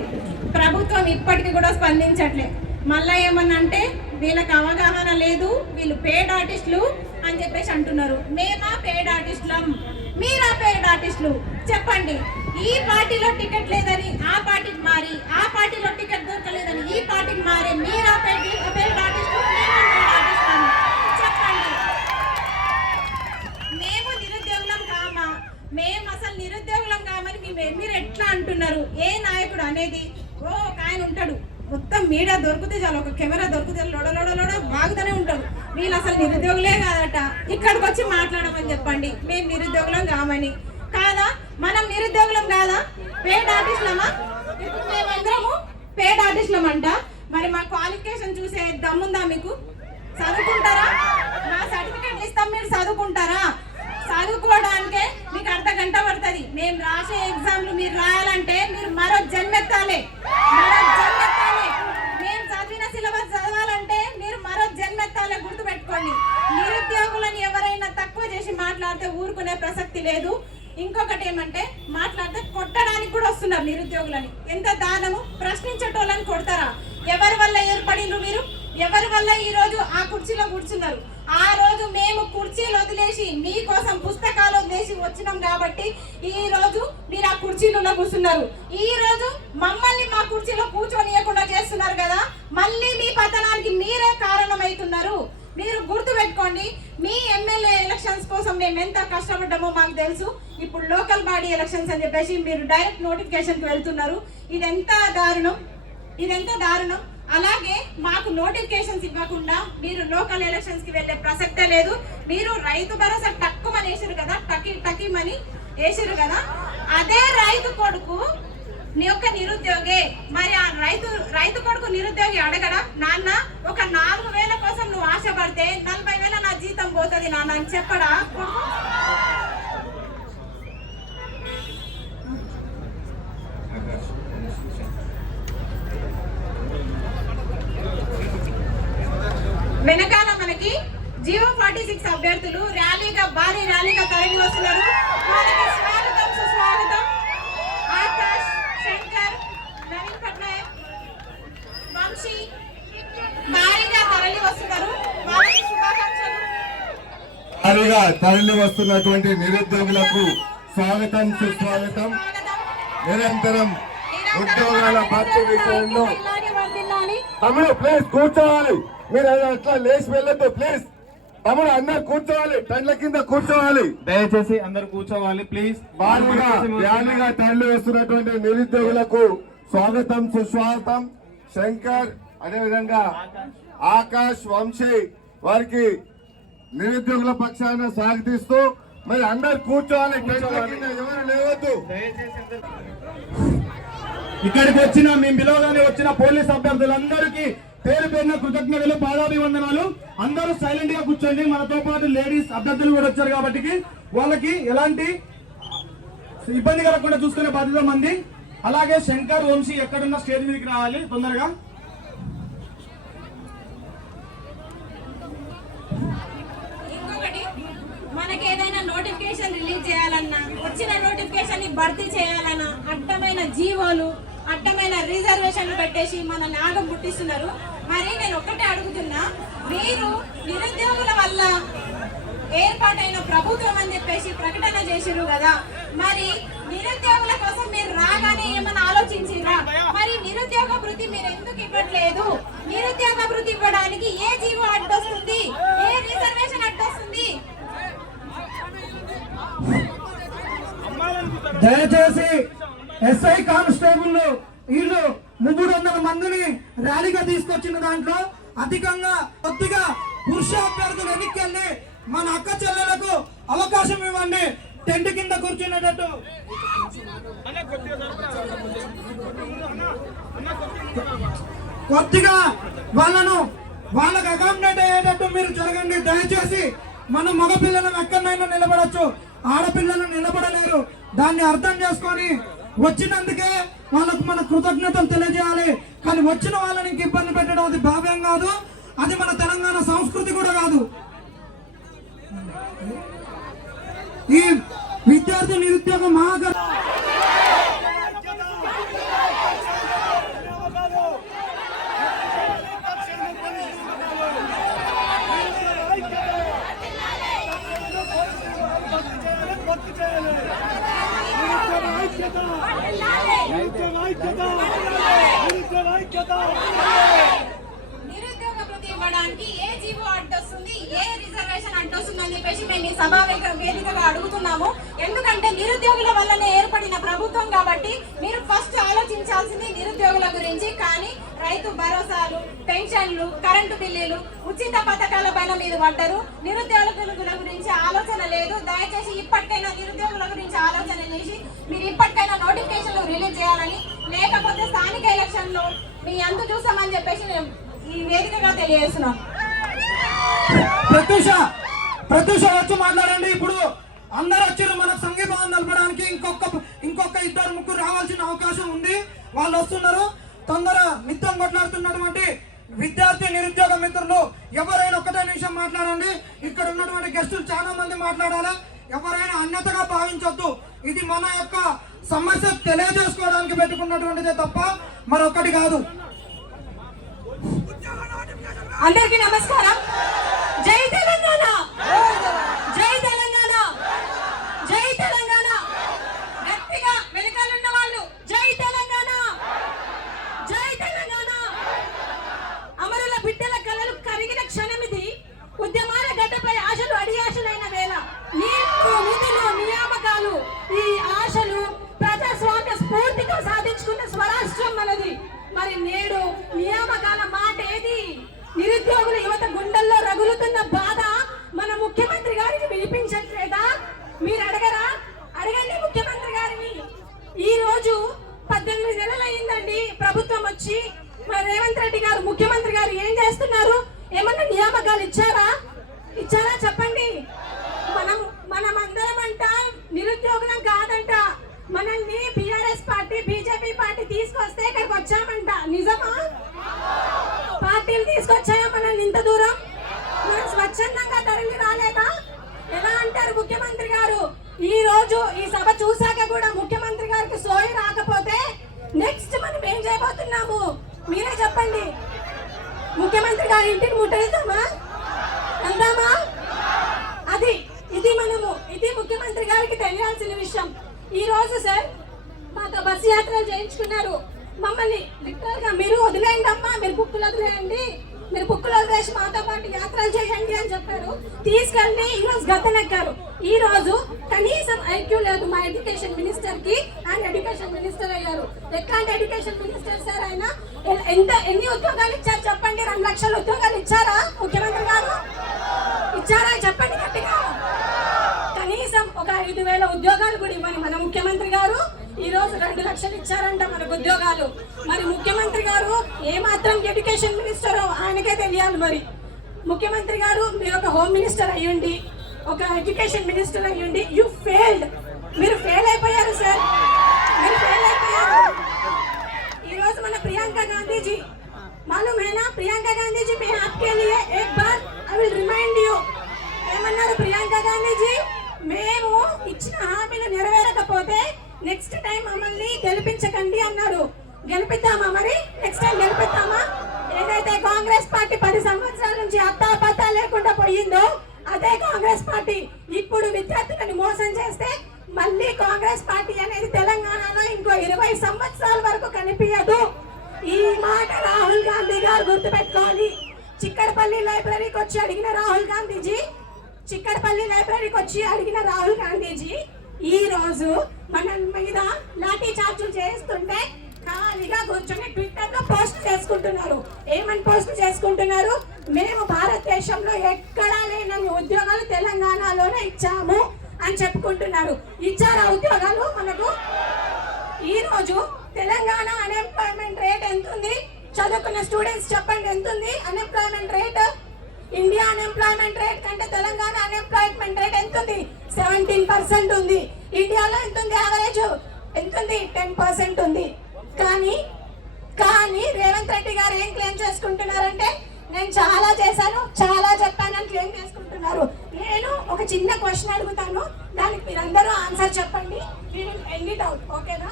ప్రభుత్వం ఇప్పటికీ కూడా స్పందించట్లే. మళ్ళీ ఏమన్నా అంటే వీళ్ళకి అవగాహన లేదు, వీళ్ళు పేడ్ ఆర్టిస్టులు అని చెప్పేసి అంటున్నారు. మేమా పేడ్ ఆర్టిస్టులం? మీరా పేడ్ ఆర్టిస్టులు? చెప్పండి. ఈ పార్టీలో టికెట్ లేదని ఆ పార్టీకి మారి, ఆ పార్టీలో టికెట్ దొరకలేదని ఈ పార్టీకి మారి మీరా పేడ్ ఆర్టిస్టులు? చెప్పండి. మేము నిరుద్యోగులం కామా? మేము అసలు నిరుద్యోగులం కామని మీరు ఎట్లా అంటున్నారు? ఏ నాయకుడు అనేది? ఒక ఆయన ఉంటాడు, మొత్తం మీడియా దొరికితే చాలు, ఒక కెమెరా దొరికితే లోడ బాగుతూనే ఉంటాడు. వీళ్ళు అసలు నిరుద్యోగులే కాదట, ఇక్కడికి వచ్చి మాట్లాడమని చెప్పండి. మేము నిరుద్యోగులం కామని. కాదా? మనం నిరుద్యోగులం కాదా? పేడ్ ఆర్టిస్టులమా? ఇప్పుడు మేమందరము పేడ్ ఆర్టిస్టులమంట. మరి మా క్వాలిఫికేషన్ చూసే దమ్ముందా మీకు? చదువుకుంటారా? నా సర్టిఫికేట్లు ఇస్తాం, మీరు చదువుకుంటారా? చదువుకోవడానికే మీకు అర్ధ గంట పడుతుంది. మేము రాసే ఎగ్జామ్లు మీరు రాయాలంటే మీరు మరో జన్మెత్తాలి. మేము చదివిన గుర్తుపెట్టుకోండి, నిరుద్యోగులను ఎవరైనా తక్కువ చేసి మాట్లాడితే ఊరుకునే ప్రసక్తి లేదు. ఇంకొకటి ఏమంటే మాట్లాడితే కొట్టడానికి కూడా వస్తున్నారు నిరుద్యోగులని. ఎంత దానము! ప్రశ్నించేటోళ్ళని కొడతారా? ఎవరి వల్ల ఏర్పడినరు మీరు? ఎవరి వల్ల ఈ రోజు ఆ కుర్చీలో కూర్చున్నారు? ఆ రోజు మేము కుర్చీలు వదిలేసి మీకోసం పుస్తకాలు వదిలేసి వచ్చినాం కాబట్టి ఈ రోజు మీరు ఆ కుర్చీలలో కూర్చున్నారు. ఈ రోజు మమ్మల్ని మా కుర్చీలో కూర్చోనియకుండా చేస్తున్నారు కదా, మళ్ళీ మీ పతనానికి మీరే కారణమవుతున్నారు. మీరు గుర్తు పెట్టుకోండి, మీ ఎమ్మెల్యే ఎలక్షన్స్ కోసం మేము ఎంత కష్టపడ్డామో మాకు తెలుసు. ఇప్పుడు లోకల్ బాడీ ఎలక్షన్స్ అని చెప్పేసి మీరు డైరెక్ట్ నోటిఫికేషన్కి వెళ్తున్నారు. ఇదెంత దారుణం. అలాగే మాకు నోటిఫికేషన్స్ ఇవ్వకుండా మీరు లోకల్ ఎలక్షన్స్ కి వెళ్లే ప్రసక్తే లేదు. మీరు రైతు భరోసా టక్కుమని వేసారు కదా, టకీమని వేసారు కదా, అదే రైతు కొడుకు నీ యొక్క నిరుద్యోగే. మరి ఆ రైతు కొడుకు నిరుద్యోగి అడగడా, నాన్న ఒక 4,000 కోసం నువ్వు ఆశపడితే 40,000 నా జీతం పోతుంది నాన్న అని చెప్పడా? వెనకాల మనకి జీవో 46 అభ్యర్థులు భారీ ర్యాలీగా తరలి వస్తున్నారు. వాళ్ళకి స్వాగతం సుస్వాగతం. ఆకాష్, శంకర్, నవీన్ పట్నాయక్, వంశీ భారీగా తరలి వస్తున్నారు. వాళ్ళకి శుభాకాంక్షలు. భారీగా తరలి వస్తున్నటువంటి నిరుద్యోగులకు స్వాగతం సుస్వాగతం. నిరంతరం ఉద్యోగాల భర్తీ విషయంలో తమ్ముడు ప్లీజ్ కూర్చోవాలి. మీరు అట్లా లేచి వెళ్ళొద్దు ప్లీజ్. తమ్ముడు అందరు కూర్చోవాలి, టండ్ల కింద కూర్చోవాలి. దయచేసి అందరు కూర్చోవాలి ప్లీజ్. భారీగా ర్యాలీగా తరలి వస్తున్నటువంటి నిరుద్యోగులకు స్వాగతం సుస్వాగతం. శంకర్, అదేవిధంగా ఆకాష్, వంశీ వారికి నిరుద్యోగుల పక్షాన స్వాగతిస్తూ మరి అందరు కూర్చోవాలి, టండ్ల కింద ఎవరు లేవద్దు. ఇక్కడికి వచ్చిన మేము పిలవగానే వచ్చిన పోలీస్ అభ్యర్థులందరికీ పేరు పేరున కృతజ్ఞతలు, పాదాభివందనాలు. అందరూ సైలెంట్ గా కూర్చోండి. మనతో పాటు లేడీస్ అభ్యర్థులు కూడా వచ్చారు కాబట్టి వాళ్ళకి ఎలాంటి ఇబ్బంది కలగకుండా చూసుకునే బాధ్యత మంది. అలాగే శంకర్, వంశీ ఎక్కడున్న స్టేజ్ మీదకి రావాలి తొందరగా. ఇంకొకటి, మనకి ఏదైనా నోటిఫికేషన్ రిలీజ్ చేయాలన్నా, వచ్చిన నోటిఫికేషన్ ని భర్తీ చేయాలన్నా అడ్డమైన జీవోలు, అడ్డమైన రిజర్వేషన్లు పెట్టేసి మనల్ని ఆగం పుట్టిస్తున్నారు. మరి నేను ఒక్కటే అడుగుతున్నా, మీరు నిరుద్యోగుల వల్ల ఏర్పాటైన ప్రభుత్వం అని చెప్పేసి ప్రకటన చేసిరు కదా, మరి నిరుద్యోగుల కోసం మీరు రాగానే ఏమైనా ఆలోచించిరా? మరి నిరుద్యోగ భృతి మీరు ఎందుకు ఇవ్వట్లేదు? నిరుద్యోగ భృతి ఇవ్వడానికి ఏ జీవో అడ్డొస్తుంది? ఏ రిజర్వేషన్ అడ్డొస్తుంది? దయచేసి ఎస్ఐ కానిస్టేబుల్ వీళ్ళు 300 మందిని ర్యాలీగా తీసుకొచ్చిన దాంట్లో అధికంగా కొద్దిగా పురుష అభ్యర్థులు ఎన్నికెళ్ళి మన అక్క చెల్లెలకు అవకాశం ఇవ్వండి. టెంట్ కింద కూర్చునేటట్టు కొద్దిగా వాళ్ళకు అకామిడేట్ అయ్యేటట్టు మీరు జరగండి. దయచేసి మన మగపిల్లలను ఎక్కడైనా నిలబడచ్చు, ఆడపిల్లలు నిలబడలేరు. దాన్ని అర్థం చేసుకొని వచ్చినందుకే వాళ్ళకు మన కృతజ్ఞతలు తెలియజేయాలి. కానీ వచ్చిన వాళ్ళని ఇబ్బంది పెట్టడం అది భావ్యం కాదు, అది మన తెలంగాణ సంస్కృతి కూడా కాదు. ఈ విద్యార్థి నిరుద్యోగ మహాగర్ నిరుద్యోగ భృతి ఇవ్వడానికి ఏ జీవో అడ్డొస్తుంది, ఏ రిజర్వేషన్ అడ్డొస్తుంది అని చెప్పేసి మేము ఈ సభా వేదికగా అడుగుతున్నాము. ఎందుకంటే నిరుద్యోగుల వల్లనే ఏర్పడిన ప్రభుత్వం కాబట్టి మీరు ఫస్ట్ ఆలోచించాల్సింది నిరుద్యోగుల గురించి. కానీ రైతు భరోసాలు, పెన్షన్లు, కరెంటు బిల్లులు, ఉచిత పథకాల పైన మీరు పడ్డారు. నిరుద్యోగుల గురించి ఆలోచన లేదు. దయచేసి ఇప్పటికైనా నిరుద్యోగుల గురించి ఆలోచన చేసి మీరు ఇప్పటికైనా నోటిఫికేషన్లు రిలీజ్ చేయాలని, లేకపోతే స్థానిక ఎలక్షన్ లో మీ అంతు చూస్తామని చెప్పేసి ఈ వేదికగా తెలియజేస్తున్నాం. ప్రత్యూష వచ్చి మాట్లాడండి. ఇప్పుడు అందరూ వచ్చారు మనకు సంఘీభావం నలపడానికి. ఇంకొక 2-3 రావాల్సిన అవకాశం ఉంది. వాళ్ళు వస్తున్నారు. తొందర నిత్యం కొట్లాడుతున్నటువంటి విద్యార్థి నిరుద్యోగ మిత్రులు ఎవరైనా ఒకటే నిమిషం మాట్లాడండి. ఇక్కడ ఉన్నటువంటి గెస్టులు చాలా మంది మాట్లాడాలి. ఎవరైనా అన్యతగా భావించొద్దు. ఇది మన యొక్క సమస్య తెలియజేసుకోవడానికి పెట్టుకున్నటువంటిదే తప్ప మరొకటి కాదు. అందరికీ నమస్కారం. జై తెలంగాణ, జై తెలంగాణ, జై తెలంగాణ. గట్టిగా వెనకాలన్న వాళ్ళు జై తెలంగాణ, జై తెలంగాణ. అమరుల బిడ్డల కలలు కరిగిన క్షణమిది. ఉద్యమాల గడ్డపై ఆశలు అడియాశలైన వేళ. నీళ్లు, నిధులు, నియామకాలు, ఈ ఆశలు ప్రజాస్వామ్య స్ఫూర్తితో సాధించుకున్న స్వరాష్ట్రం మనది. మరి నేడు నియామకాల మాట ఏది? నిరుద్యోగుల యువత గుండెల్లో రగులుతున్న బాధ మన ముఖ్యమంత్రి గారికి వినిపించట్లేదా? మీరు అడగరా? అడగండి ముఖ్యమంత్రి గారిని. ఈ రోజు 18 నెలలు అయిందండి ప్రభుత్వం వచ్చి. మరి రేవంత్ రెడ్డి గారు ముఖ్యమంత్రి గారు ఏం చేస్తున్నారు? ఏమన్నా నియామకాలు ఇచ్చారా? చెప్పండి. మనమందరం అంట నిరుద్యోగులం కాదంట. మనల్ని బీఆర్ఎస్ పార్టీ, బీజేపీ పార్టీ తీసుకొస్తే ఇక్కడికి వచ్చామంట. నిజమా? పార్టీలు తీసుకొచ్చాయా మనల్ని ఇంత దూరం? మనం స్వచ్ఛందంగా తరలి రాలేదా? ఎలా అంటారు ముఖ్యమంత్రి గారు? ఈ రోజు ఈ సభ చూసాక కూడా ముఖ్యమంత్రి గారికి సోయి రాకపోతే నెక్స్ట్ మనం ఏం చేయబోతున్నాము? మీరే చెప్పండి. ముఖ్యమంత్రి గారి ఇంటిని ముట్టడిద్దామా? వెళ్దామా? ఇది ముఖ్యమంత్రి గారికి తెలియాల్సిన విషయం. ఈ రోజు సార్ మాతో బస్సు యాత్రలు చేయించుకున్నారు. మమ్మల్ని లిటరల్ గా మీరు వదిలేయండి అమ్మా, మీరు బుక్కులు వదిలేయండి, మీరు బుక్కులు వదిలేసి మాతో పాటు యాత్రలు చేయండి అని చెప్పారు. తీసుకెళ్ళి ఈ రోజు గతనెక్కారు. ఈ రోజు కనీసం ఐక్యూ లేదు మా ఎడ్యుకేషన్ మినిస్టర్ కి. ఆయన ఎడ్యుకేషన్ మినిస్టర్ అయ్యారు. ఎట్లాంటి ఎడ్యుకేషన్ మినిస్టర్ సార్ ఆయన? ఎన్ని ఉద్యోగాలు ఇచ్చారు చెప్పండి? 2 లక్షల ఉద్యోగాలు ఇచ్చారా ముఖ్యమంత్రి గారు? ఇచ్చారా? చెప్పండి గట్టిగా. కనీసం ఒక 5,000 ఉద్యోగాలు కూడా ఇవ్వని మన ముఖ్యమంత్రి గారు ఈ రోజు 2 లక్షలు ఇచ్చారంట మనకు ఉద్యోగాలు. మరి ముఖ్యమంత్రి గారు ఏమాత్రం ఎడ్యుకేషన్ మినిస్టర్ ఆయనకే తెలియాలి. మరి ముఖ్యమంత్రి గారు మీరు ఒక హోమ్ మినిస్టర్ అయ్యండి, ఒక ఎడ్యుకేషన్ మినిస్టర్ అయ్యండి. You failed. మీరు ఫెయిల్ అయిపోయారు సార్, మీరు ఫెయిల్ అయిపోయారు. ఈ రోజు మన ప్రియాంక गांधी जी मालूम है ना? प्रियंका गांधी जी मैं आपके लिए एक बार आई विल रिमाइंड यू. ఏమన్నారు ప్రియాంక గాంధీ జీ? మేము ఇచ్చిన హామీలు నెరవేరకపోతే నెక్స్ట్ టైం మమ్మల్ని గెలిపించకండి అన్నారు. గెలిపిద్దామా? మరి నెక్స్ట్ టైం గెలిపిద్దామా? ఏదైతే కాంగ్రెస్ పార్టీ 10 సంవత్సరాల నుంచి అత్తాపత్తా లేకుండా పోయిందో అదే కాంగ్రెస్ పార్టీ ఇప్పుడు విద్యార్థులను మోసం చేస్తే మళ్ళీ కాంగ్రెస్ పార్టీ అనేది తెలంగాణలో ఇంకో 20 సంవత్సరాల వరకు కనిపించదు. ఈ మాట రాహుల్ గాంధీ గారు గుర్తుపెట్టుకోవాలి. చిక్కడపల్లి లైబ్రరీకి వచ్చి అడిగిన రాహుల్ గాంధీజీ, చిక్కడపల్లి లైబ్రరీకి వచ్చి అడిగిన రాహుల్ గాంధీజీ ఈ రోజు మన మీద లాఠీ చార్జులు చేస్తుంటే ఖాళీగా కూర్చొని ట్విట్టర్ లో పోస్ట్ చేసుకుంటున్నారు. ఏమని పోస్ట్ చేసుకుంటున్నారు? మేము భారతదేశంలో ఎక్కడా లేనన్ని ఉద్యోగాలు తెలంగాణలోనే ఇచ్చాము అని చెప్పుకుంటున్నారు. ఇచ్చారా ఉద్యోగాలు మనకు? ఈ రోజు తెలంగాణ అన్ఎంప్లాయ్మెంట్ రేట్ ఎంత ఉంది? చదువుకున్న స్టూడెంట్స్ చెప్పండి ఎంత ఉంది unemployment rate? India unemployment rate కంటే తెలంగాణ అన్ఎంప్లాయ్మెంట్ రేట్ ఎంత ఉంది? 17% ఉంది. ఇండియాలో ఎంత ఉంది? యావరేజ్ ఎంత ఉంది? 10% ఉంది. కానీ రేవంత్ రెడ్డి గారు ఏం క్లెయిమ్ చేసుకుంటున్నారంటే నేను చాలా చేశాను, చాలా చెప్పానని క్లెయిమ్ చేసుకుంటున్నారు. నేను ఒక చిన్న క్వశ్చన్ అడుగుతాను, దానికి మీరందరూ ఆన్సర్ చెప్పండి. We will end it out. ఓకేనా?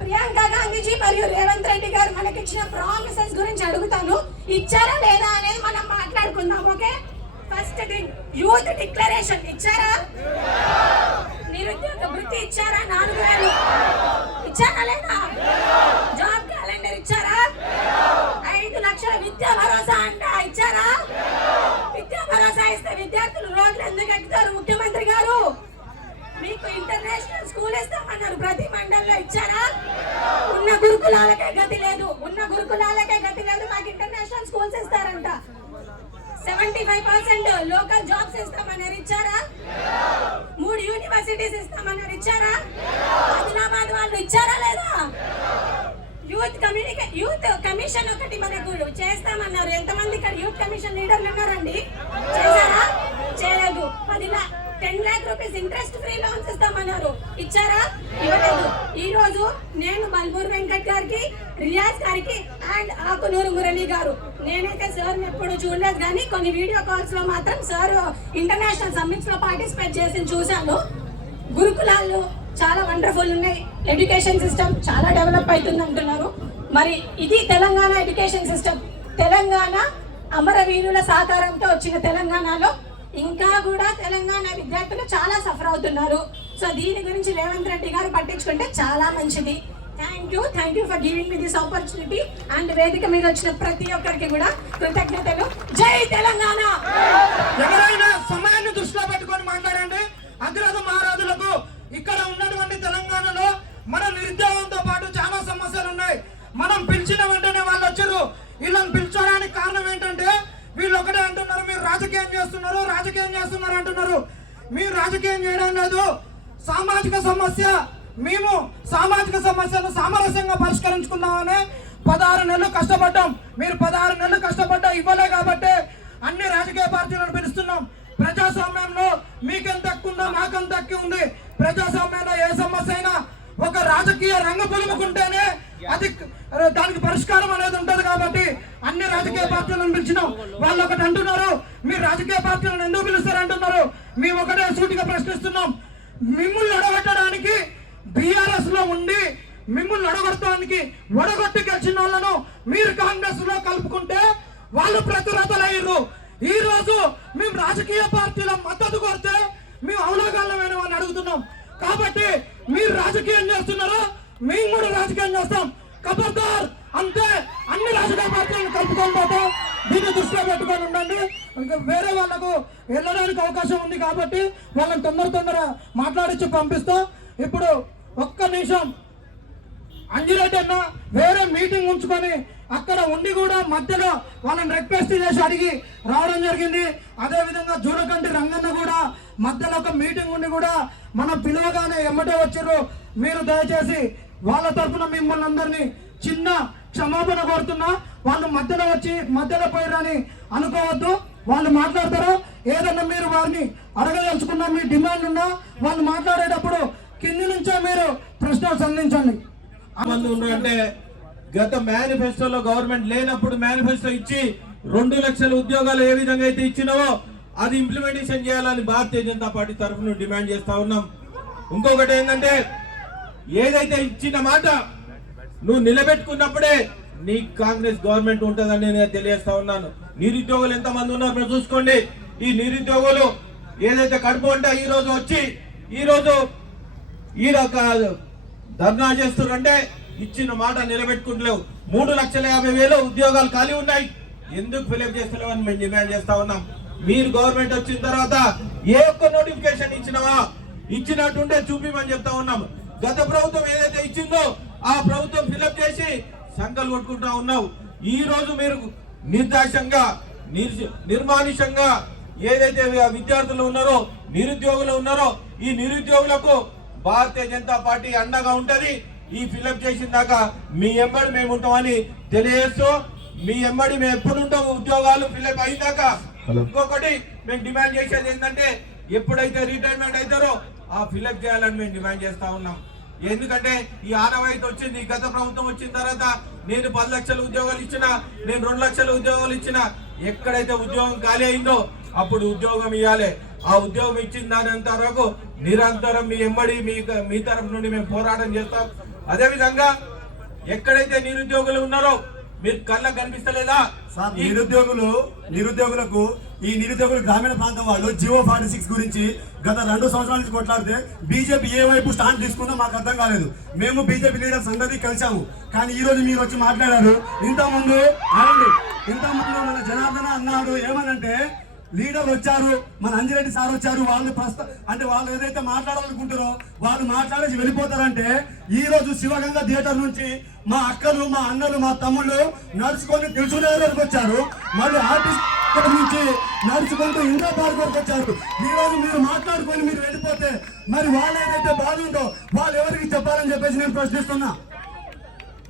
ప్రియాంక గాంధీజీ మరియు రేవంత్ రెడ్డి గారు మనకిచ్చిన ప్రామిసెస్ గురించి అడుగుతాను. ఇచ్చారా లేదా అనేది మనం మాట్లాడుకుందాం. Okay? First thing, youth declaration ఇచ్చారా? నిరుద్యోగ వృత్తి ఇచ్చారా? 4,000 ఇచ్చారా లేదా? జాబ్ క్యాలెండర్ ఇచ్చారా? 5 లక్షల విద్యా భరోసా అంట ఇచ్చారా? విద్యా భరోసా ఇస్తే విద్యార్థులు రోడ్లు ఎందుకు ఎక్కుతారు ముఖ్యమంత్రి గారు? మీకు ఇంటర్నేషనల్ స్కూల్ ఇస్తామన్నారు, ప్రతి మండలంలో ఇచ్చారా? ఉన్న గురుకులాలకే గతి లేదు, మాకు ఇంటర్నేషనల్ స్కూల్స్ ఇస్తారంట. 75% లోకల్ జాబ్స్ ఇస్తామన్నారు, ఇచ్చారా? 3 యూనివర్సిటీస్ ఇస్తామన్నారు, ఇచ్చారా? ఆదిలాబాద్ వాళ్ళు ఇచ్చారా లేదా? యూత్ కమిషన్ ఒకటి మనకు చేస్తామన్నారు. ఎంతమంది ఇక్కడ యూత్ కమిషన్ లీడర్లు ఉన్నారండి? చేశారా? చేయలేదు. 10 lakh rupees interest free loans ఇస్తామన్నారు, ఇచ్చారా? ఇవ్వలేదు. ఈ రోజు నేను బల్మూరు వెంకట్ గారికి, రియాజ్ గారికి అండ్ ఆకునూరు మురళి గారు, నేనైతే సార్ ఎప్పుడు చూడలేదు కానీ కొన్ని వీడియో కాల్స్ లో మాత్రం సార్ ఇంటర్నేషనల్ సమ్మిట్స్ లో పార్టిసిపేట్ చేసి చూశాను. గురుకులాలు చాలా వండర్ఫుల్ ఉన్నాయి, ఎడ్యుకేషన్ సిస్టమ్ చాలా డెవలప్ అవుతుంది అంటున్నారు. మరి ఇది తెలంగాణ ఎడ్యుకేషన్ సిస్టమ్. తెలంగాణ అమరవీరుల సహకారంతో వచ్చిన తెలంగాణలో ఇంకా కూడా తెలంగాణ విద్యార్థులు చాలా సఫర్ అవుతున్నారు. సో దీని గురించి రేవంత్ రెడ్డి గారు పట్టించుకుంటే చాలా మంచిది. Thank you for giving me this opportunity and వేదిక మీద వచ్చిన ప్రతి ఒక్కరికి కూడా కృతజ్ఞతలు. జై తెలంగాణ. ఎవరైనా సమయాన్ని దృష్టిలో పెట్టుకొని మాట్లాడండి. అగ్రద మహారాజులకు ఇక్కడ ఉన్నటువంటి తెలంగాణలో మన నిరుద్యోగంతో పాటు చాలా సమస్యలు ఉన్నాయి. మనం పిలిచిన వెంటనే వాళ్ళు వచ్చారు. వీళ్ళని పిలిచడానికి కారణం ఏంటంటే వీళ్ళు ఒకటే అంటున్నారు, మీరు రాజకీయం చేస్తున్నారు అంటున్నారు. మీరు రాజకీయం చేయడం లేదు, సామాజిక సమస్య. మేము సామాజిక సమస్యను సామరస్యంగా పరిష్కరించుకుందామని 16 నెలలు కష్టపడ్డాం. మీరు 16 నెలలు కష్టపడ్డా ఇవ్వలే కాబట్టి అన్ని రాజకీయ పార్టీలను పిలుస్తున్నాం. ప్రజాస్వామ్యంలో మీకెంత హక్కు ఉందో మాకెంత హక్కు ఉంది. ప్రజాస్వామ్యంలో ఏ సమస్య అయినా ఒక రాజకీయ రంగ పులుముకుంటేనే అది దానికి పరిష్కారం అనేది ఉంటది. కాబట్టి అన్ని రాజకీయ పార్టీలను పిలిచినాం. వాళ్ళు ఒకటి అంటున్నారు, మీరు రాజకీయ పార్టీలను ఎందుకు పిలుస్తారు అంటున్నారు. మేము ఒకటే సూటిగా ప్రశ్నిస్తున్నాం, మిమ్మల్ని అడగొట్టడానికి బీఆర్ఎస్ లో ఉండి మిమ్మల్ని అడగొట్టడానికి ఒడగొట్టి గెలిచిన వాళ్ళను మీరు కాంగ్రెస్ లో కలుపుకుంటే వాళ్ళు ప్రతిరతలయ్యారు. ఈ రోజు మేము రాజకీయ పార్టీల మద్దతు కోరితే మేము అవలోకాలమైన అని అడుగుతున్నాం. కాబట్టి మీరు రాజకీయం చేస్తున్నారు, మేము కూడా రాజకీయం చేస్తాం. ఖబర్దార్ అంతే, అన్ని రాజకీయ పార్టీలను కలుపుకొని పోతాం. దీన్ని దృష్టిలో పెట్టుకొని ఉండండి. ఇంకా వేరే వాళ్ళకు వెళ్ళడానికి అవకాశం ఉంది కాబట్టి వాళ్ళని తొందర మాట్లాడించి పంపిస్తాం. ఇప్పుడు ఒక్క నిమిషం అంజిరెడ్డి అన్న వేరే మీటింగ్ ఉంచుకొని అక్కడ ఉండి కూడా మధ్యలో వాళ్ళని రిక్వెస్ట్ చేసి అడిగి రావడం జరిగింది. అదే విధంగా జూలకంటి రంగన్న కూడా మధ్యలో ఒక మీటింగ్ ఉండి కూడా మనం పిలవగానే ఎమ్మటే వచ్చారు. మీరు దయచేసి వాళ్ళ తరఫున మిమ్మల్ని అందరినీ చిన్న క్షమాపణ కోరుతున్నా. వాళ్ళు మధ్యలో వచ్చి మధ్యలో పోయిరని అనుకోవద్దు. వాళ్ళు మాట్లాడతారు, ఏదన్నా మీరు వారిని అడగదలుచుకున్నా, మీ డిమాండ్ ఉన్నా వాళ్ళు మాట్లాడేటప్పుడు కింది నుంచే మీరు ప్రశ్నలు సంధించండి. అంటే గత మేనిఫెస్టోలో గవర్నమెంట్ లేనప్పుడు మేనిఫెస్టో ఇచ్చి 2 లక్షల ఉద్యోగాలు ఏ విధంగా అయితే ఇచ్చినావో అది ఇంప్లిమెంటేషన్ చేయాలని భారతీయ జనతా పార్టీ తరఫున డిమాండ్ చేస్తా ఉన్నాం. ఇంకొకటి ఏంటంటే ఏదైతే ఇచ్చిన మాట నువ్వు నిలబెట్టుకున్నప్పుడే నీ కాంగ్రెస్ గవర్నమెంట్ ఉంటుందని నేను తెలియజేస్తా ఉన్నాను. నిరుద్యోగులు ఎంతమంది ఉన్నారు మీరు చూసుకోండి. ఈ నిరుద్యోగులు ఏదైతే కడుపు అంటే ఈ రోజు ధర్నా చేస్తున్నారంటే ఇచ్చిన మాట నిలబెట్టుకుంటలేవు. 3,50,000 ఉద్యోగాలు ఖాళీ ఉన్నాయి, ఎందుకు ఫిలప్ చేస్తలేవు అని మేము డిమాండ్ చేస్తా ఉన్నాం. మీరు గవర్నమెంట్ వచ్చిన తర్వాత ఏ ఒక్క నోటిఫికేషన్ ఇచ్చినట్టుంటే చూపిమని చెప్తా ఉన్నాం. గత ప్రభుత్వం ఏదైతే ఇచ్చిందో ఆ ప్రభుత్వం ఫిలప్ చేసి సంకలు కొట్టుకుంటా ఉన్నావు. ఈ రోజు మీరు నిర్దాక్షంగా నిర్మానుషంగా ఏదైతే విద్యార్థులు ఉన్నారో నిరుద్యోగులు ఉన్నారో ఈ నిరుద్యోగులకు భారతీయ జనతా పార్టీ అండగా ఉంటది. ఈ ఫిలప్ చేసిన దాకా మీ ఎంబడి మేము ఉంటామని తెలియజేస్తూ మీ ఎంబడి మేము ఎప్పుడు ఉంటాము ఉద్యోగాలు ఫిలప్ అయిందాకా. ఇంకొకటి మేము డిమాండ్ చేసేది ఏంటంటే ఎప్పుడైతే రిటైర్మెంట్ అవుతారో ఆ ఫిలప్ చేయాలని మేము డిమాండ్ చేస్తా ఉన్నాం. ఎందుకంటే ఈ ఆనవాయితీ వచ్చింది. గత ప్రభుత్వం వచ్చిన తర్వాత నేను 10 లక్షల ఉద్యోగాలు ఇచ్చినా, నేను 2 లక్షల ఉద్యోగాలు ఇచ్చినా, ఎక్కడైతే ఉద్యోగం ఖాళీ అయిందో అప్పుడు ఉద్యోగం ఇవ్వాలి. ఆ ఉద్యోగం ఇచ్చిన దానంత వరకు నిరంతరం మీ ఎంబడి మీ తరఫు నుండి మేము పోరాటం చేస్తాం. అదే విధంగా ఎక్కడైతే నిరుద్యోగులు ఉన్నారో మీరు కళ్ళకు కనిపిస్తలేదా? నిరుద్యోగులకు ఈ నిరుద్యోగులు గ్రామీణ ప్రాంతం వాళ్ళు జియో 46 గురించి గత 2 సంవత్సరాల నుంచి కొట్లాడితే బీజేపీ ఏ వైపు స్టాండ్ తీసుకుందో మాకు అర్థం కాలేదు. మేము బీజేపీ లీడర్స్ అందరినీ కలిసాము. కానీ ఈ రోజు మీరు వచ్చి మాట్లాడారు. ఇంతకుముందు మన జనార్దన అన్నాడు ఏమనంటే లీడర్లు వచ్చారు, మన అంజిరెడ్డి సార్ వచ్చారు, వాళ్ళు ఏదైతే మాట్లాడాలనుకుంటారో వాళ్ళు మాట్లాడేసి వెళ్ళిపోతారంటే ఈ రోజు శివగంగా థియేటర్ నుంచి మా అక్కలు, మా అన్నలు, మా తమ్ముళ్ళు నడుచుకొని తెలుసుకునేందుకు వచ్చారు. మళ్ళీ ఆర్టిస్ట్ నుంచి నడుచుకుంటూ ఇంద్రా పార్క్ వరకు వచ్చారు. ఈ రోజు మీరు మాట్లాడుకొని మీరు వెళ్ళిపోతే మరి వాళ్ళు ఏదైతే బాధ ఉందో వాళ్ళు ఎవరికి చెప్పాలని చెప్పేసి నేను ప్రశ్నిస్తున్నా.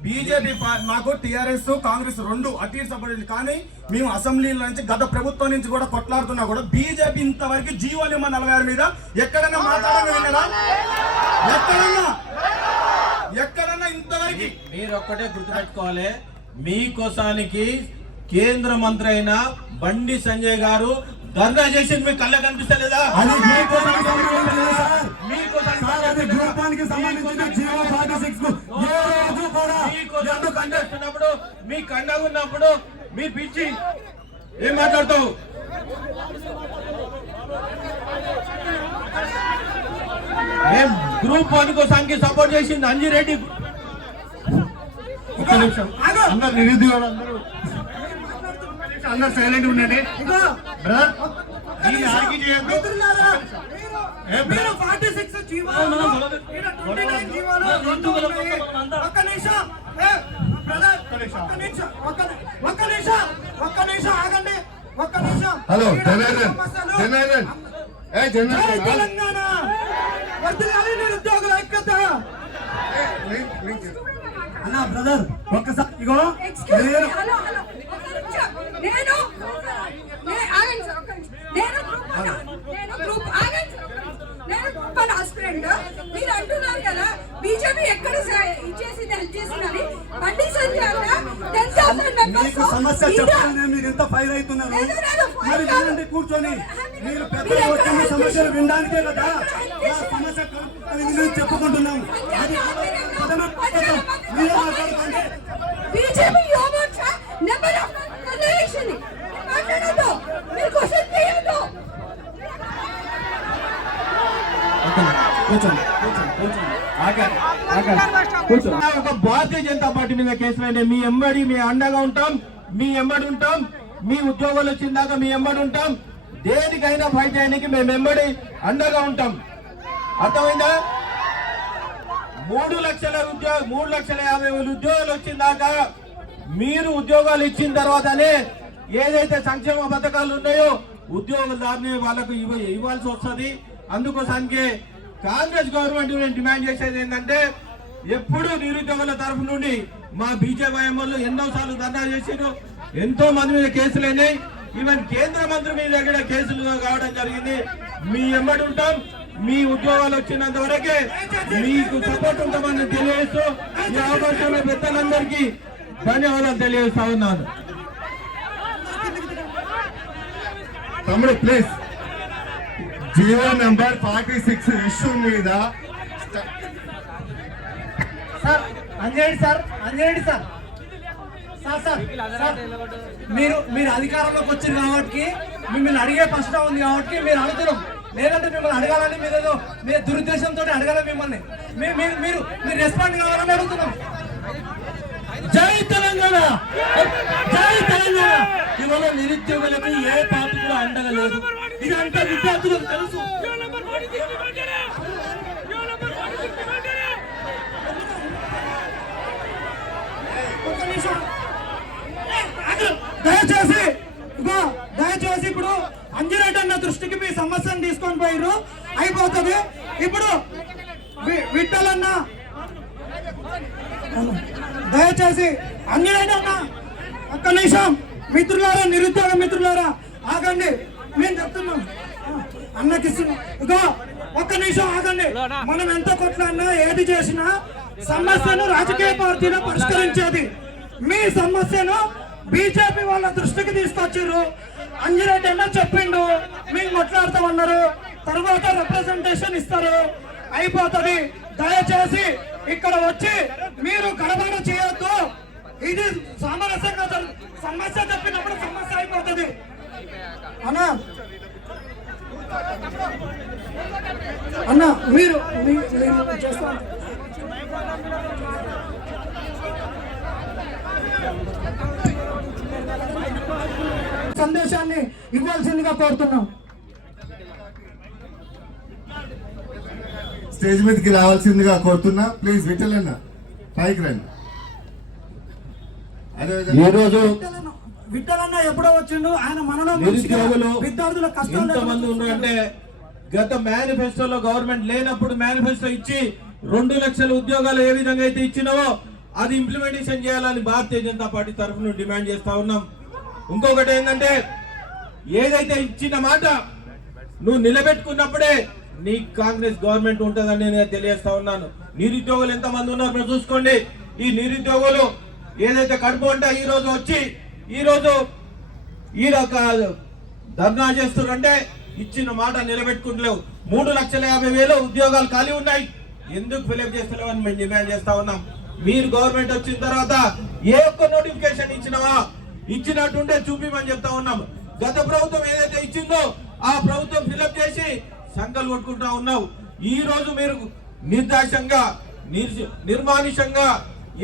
బీజేపీ మాకు టీఆర్ఎస్ కాంగ్రెస్ రెండు అటు ఇటు సపోర్ట్, కానీ మేము అసెంబ్లీల నుంచి గత ప్రభుత్వం నుంచి కూడా కొట్లాడుతున్నా కూడా బీజేపీ ఇంతవరకు జీవో నెంబర్ 46 మీద ఎక్కడన్నా మాట్లాడగా విన్నారా? ఎక్కడన్నా ఇంతవరకు? మీరు ఒక్కటే గుర్తుపెట్టుకోవాలి, మీకోసానికి కేంద్ర మంత్రి అయిన బండి సంజయ్ గారు ధర్నా చేసి మీకు కళ్ళ కనిపిస్తలేదా? అది మీకోసానికి సంబంధించిన సార్. సార్, అది గ్రూపానికి సంబంధించిన జీవో 46 కు ఏ రోజు కూడా ఎందుకు కండేస్తున్నప్పుడు మీ కండగా ఉన్నప్పుడు మీ పిలిచి ఏం మాట్లాడతావు? మేము గ్రూప్ 1 కోసానికి సపోర్ట్ చేసింది అంజిరెడ్డి. ఒక్క నిమిషం అందరు నిరుద్యోగులు అందరు సైలెంట్ ఉండండి. బ్రదర్ దీన్ని ఆర్గ్యూ చేయొద్దు. మీరు 46 జీవాలు, 29 జీవాలు రెండు ఉన్నాయి. ఒక్క నిమిషం బ్రదర్, ఒక్క నిమిషం ఆగండి. ఒక్క నిమిషం. హలో జనార్దన్, జై తెలంగాణ, వర్ధిల్లాలి నిరుద్యోగుల ఐక్యత. అన్న బ్రదర్ ఒక్కసారి ఇగో మీరు అంటున్నారు కదా బీజేపీ ఎక్కడ ఇచ్చేసింది హెల్ప్ చేసిందని. బండి సంజయ్ మీకు సమస్య చెప్తానే మీరు ఎంత ఫైర్ అవుతున్నారు. మరి వినండి కూర్చొని, మీరు పెద్దలు వచ్చిన సమస్యలు వినడానికే కదా సమస్య చెప్పుకుంటున్నాము. అది మీరే మాట్లాడుకోండి. బీజేపీ నెంబర్ ఆఫ్ మాట్లాడద్దు, మీరు క్వశ్చన్ చేయొద్దు. ఒక భారతీయ జనతా పార్టీ మీద కేసులు మీ ఎంబడి మీ అండగా ఉంటాం, మీ ఎంబడి ఉంటాం. మీ ఉద్యోగాలు వచ్చిందాక మీ ఎంబడి ఉంటాం. దేనికైనా ఫైట్ చేయడానికి మేము ఎంబడి అండగా ఉంటాం. అర్థమైందా? 3,50,000 ఉద్యోగాలు వచ్చిందాక మీరు ఉద్యోగాలు ఇచ్చిన తర్వాతనే ఏదైతే సంక్షేమ పథకాలు ఉన్నాయో ఉద్యోగదారుని వాళ్ళకు ఇవ్వాల్సి వస్తుంది. అందుకోసానికి కాంగ్రెస్ గవర్నమెంట్ డిమాండ్ చేసేది ఏంటంటే, ఎప్పుడు నిరుద్యోగుల తరఫు నుండి మా బీజేపీ ఎమ్మెల్యేలు ఎన్నోసార్లు ధర్నా చేశారు. ఎంతో మంది మీద కేసులు అయినాయి. ఈవెన్ కేంద్ర మంత్రి మీద కూడా కేసులు కావడం జరిగింది. మీ ఎంబడి ఉంటాం. మీ ఉద్యోగాలు వచ్చినంత వరకే మీకు సపోర్ట్ ఉంటామని తెలియజేస్తూ ఈ అవకాశంలో పెద్దలందరికీ ధన్యవాదాలు తెలియజేస్తా ఉన్నాను. తమ్ముడు ప్లీజ్, జీవో నెంబర్ 46 ఇష్యూ మీద సార్ అంజేయండి సార్, అంజేయండి సార్. మీరు అధికారంలోకి వచ్చింది కాబట్టి మిమ్మల్ని అడిగే ప్రశ్న ఉంది కాబట్టి మీరు అడుగుతున్నాం. లేదంటే మిమ్మల్ని అడగాలని మీరు దురుద్దేశంతో అడగాలి. మిమ్మల్ని మీరు రెస్పాండ్ కావాలని అడుగుతున్నాం. జై తెలంగాణ, జై తెలంగాణ. ఇవాళ నిరుద్యోగులకు ఏ పార్టీ కూడా అండగా లేదు. ఇదంతా విద్యార్థులకు తెలుసు. దయచేసి ఇప్పుడు అంజిరెడ్డి అన్న దృష్టికి మీ సమస్యను తీసుకొని పోయిర్రు, అయిపోతుంది. ఇప్పుడు విఠలన్న దయచేసి అంజిరెడ్డి అన్న ఒక్క నిమిషం. మిత్రులారా, నిరుద్యోగ మిత్రులారా ఆగండి, మేము చెప్తున్నాం. అన్నకి ఇగో ఒక్క నిమిషం ఆగండి. మనం ఎంత కొట్లాడినా ఏది చేసినా సమస్యను రాజకీయ పార్టీలో పరిష్కరించేది. మీ సమస్యను బీజేపీ వాళ్ళ దృష్టికి తీసుకొచ్చారు. అంజిరెడ్డి అన్న చెప్పిండు, మేము మాట్లాడతామన్నారు. తర్వాత రిప్రజెంటేషన్ ఇస్తారు, అయిపోతుంది. దయచేసి ఇక్కడ వచ్చి మీరు గడబడ చేయొద్దు. ఇది సామరస్యంగా సమస్య చెప్పినప్పుడు సమస్య అయిపోతుంది. అన్నా మీరు చేస్తాం. సందేశాన్ని ఇవ్వాల్సిందిగా కోరుతున్నాం. స్టేజ్ మీదకి రావాల్సిందిగా కోరుతున్నా. ప్లీజ్ విఠలన్న పైకి రండి. విఠలన్న ఎప్పుడో వచ్చిండు. ఆయన నిరుద్యోగులు విద్యార్థుల కష్టాలు ఎంతమంది ఉన్నారంటే, గత మేనిఫెస్టోలో గవర్నమెంట్ లేనప్పుడు మేనిఫెస్టో ఇచ్చి 2 లక్షల ఉద్యోగాలు ఏ విధంగా అయితే ఇచ్చినావో అది ఇంప్లిమెంటేషన్ చేయాలని భారతీయ జనతా పార్టీ తరఫున డిమాండ్ చేస్తా ఉన్నాం. ఇంకొకటి ఏంటంటే, ఏదైతే ఇచ్చిన మాట నువ్వు నిలబెట్టుకున్నప్పుడే నీ కాంగ్రెస్ గవర్నమెంట్ ఉంటుందని నేను తెలియజేస్తా ఉన్నాను. నిరుద్యోగులు ఎంతమంది ఉన్నారు మీరు చూసుకోండి. ఈ నిరుద్యోగులు ఏదైతే కడుపు అంటే ఈ రోజు ధర్నా చేస్తున్నారంటే ఇచ్చిన మాట నిలబెట్టుకుంటలేవు. 3,50,000 ఉద్యోగాలు ఖాళీ ఉన్నాయి, ఎందుకు ఫిలప్ చేస్తలేవు అని మేము డిమాండ్ చేస్తా ఉన్నాం. మీరు గవర్నమెంట్ వచ్చిన తర్వాత ఏ ఒక్క నోటిఫికేషన్ ఇచ్చినట్టుంటే చూపిమని చెప్తా ఉన్నాం. గత ప్రభుత్వం ఏదైతే ఇచ్చిందో ఆ ప్రభుత్వం ఫిలప్ చేసి సంకలు కొట్టుకుంటా ఉన్నావు. ఈ రోజు మీరు నిర్దాక్షంగా నిర్మానుషంగా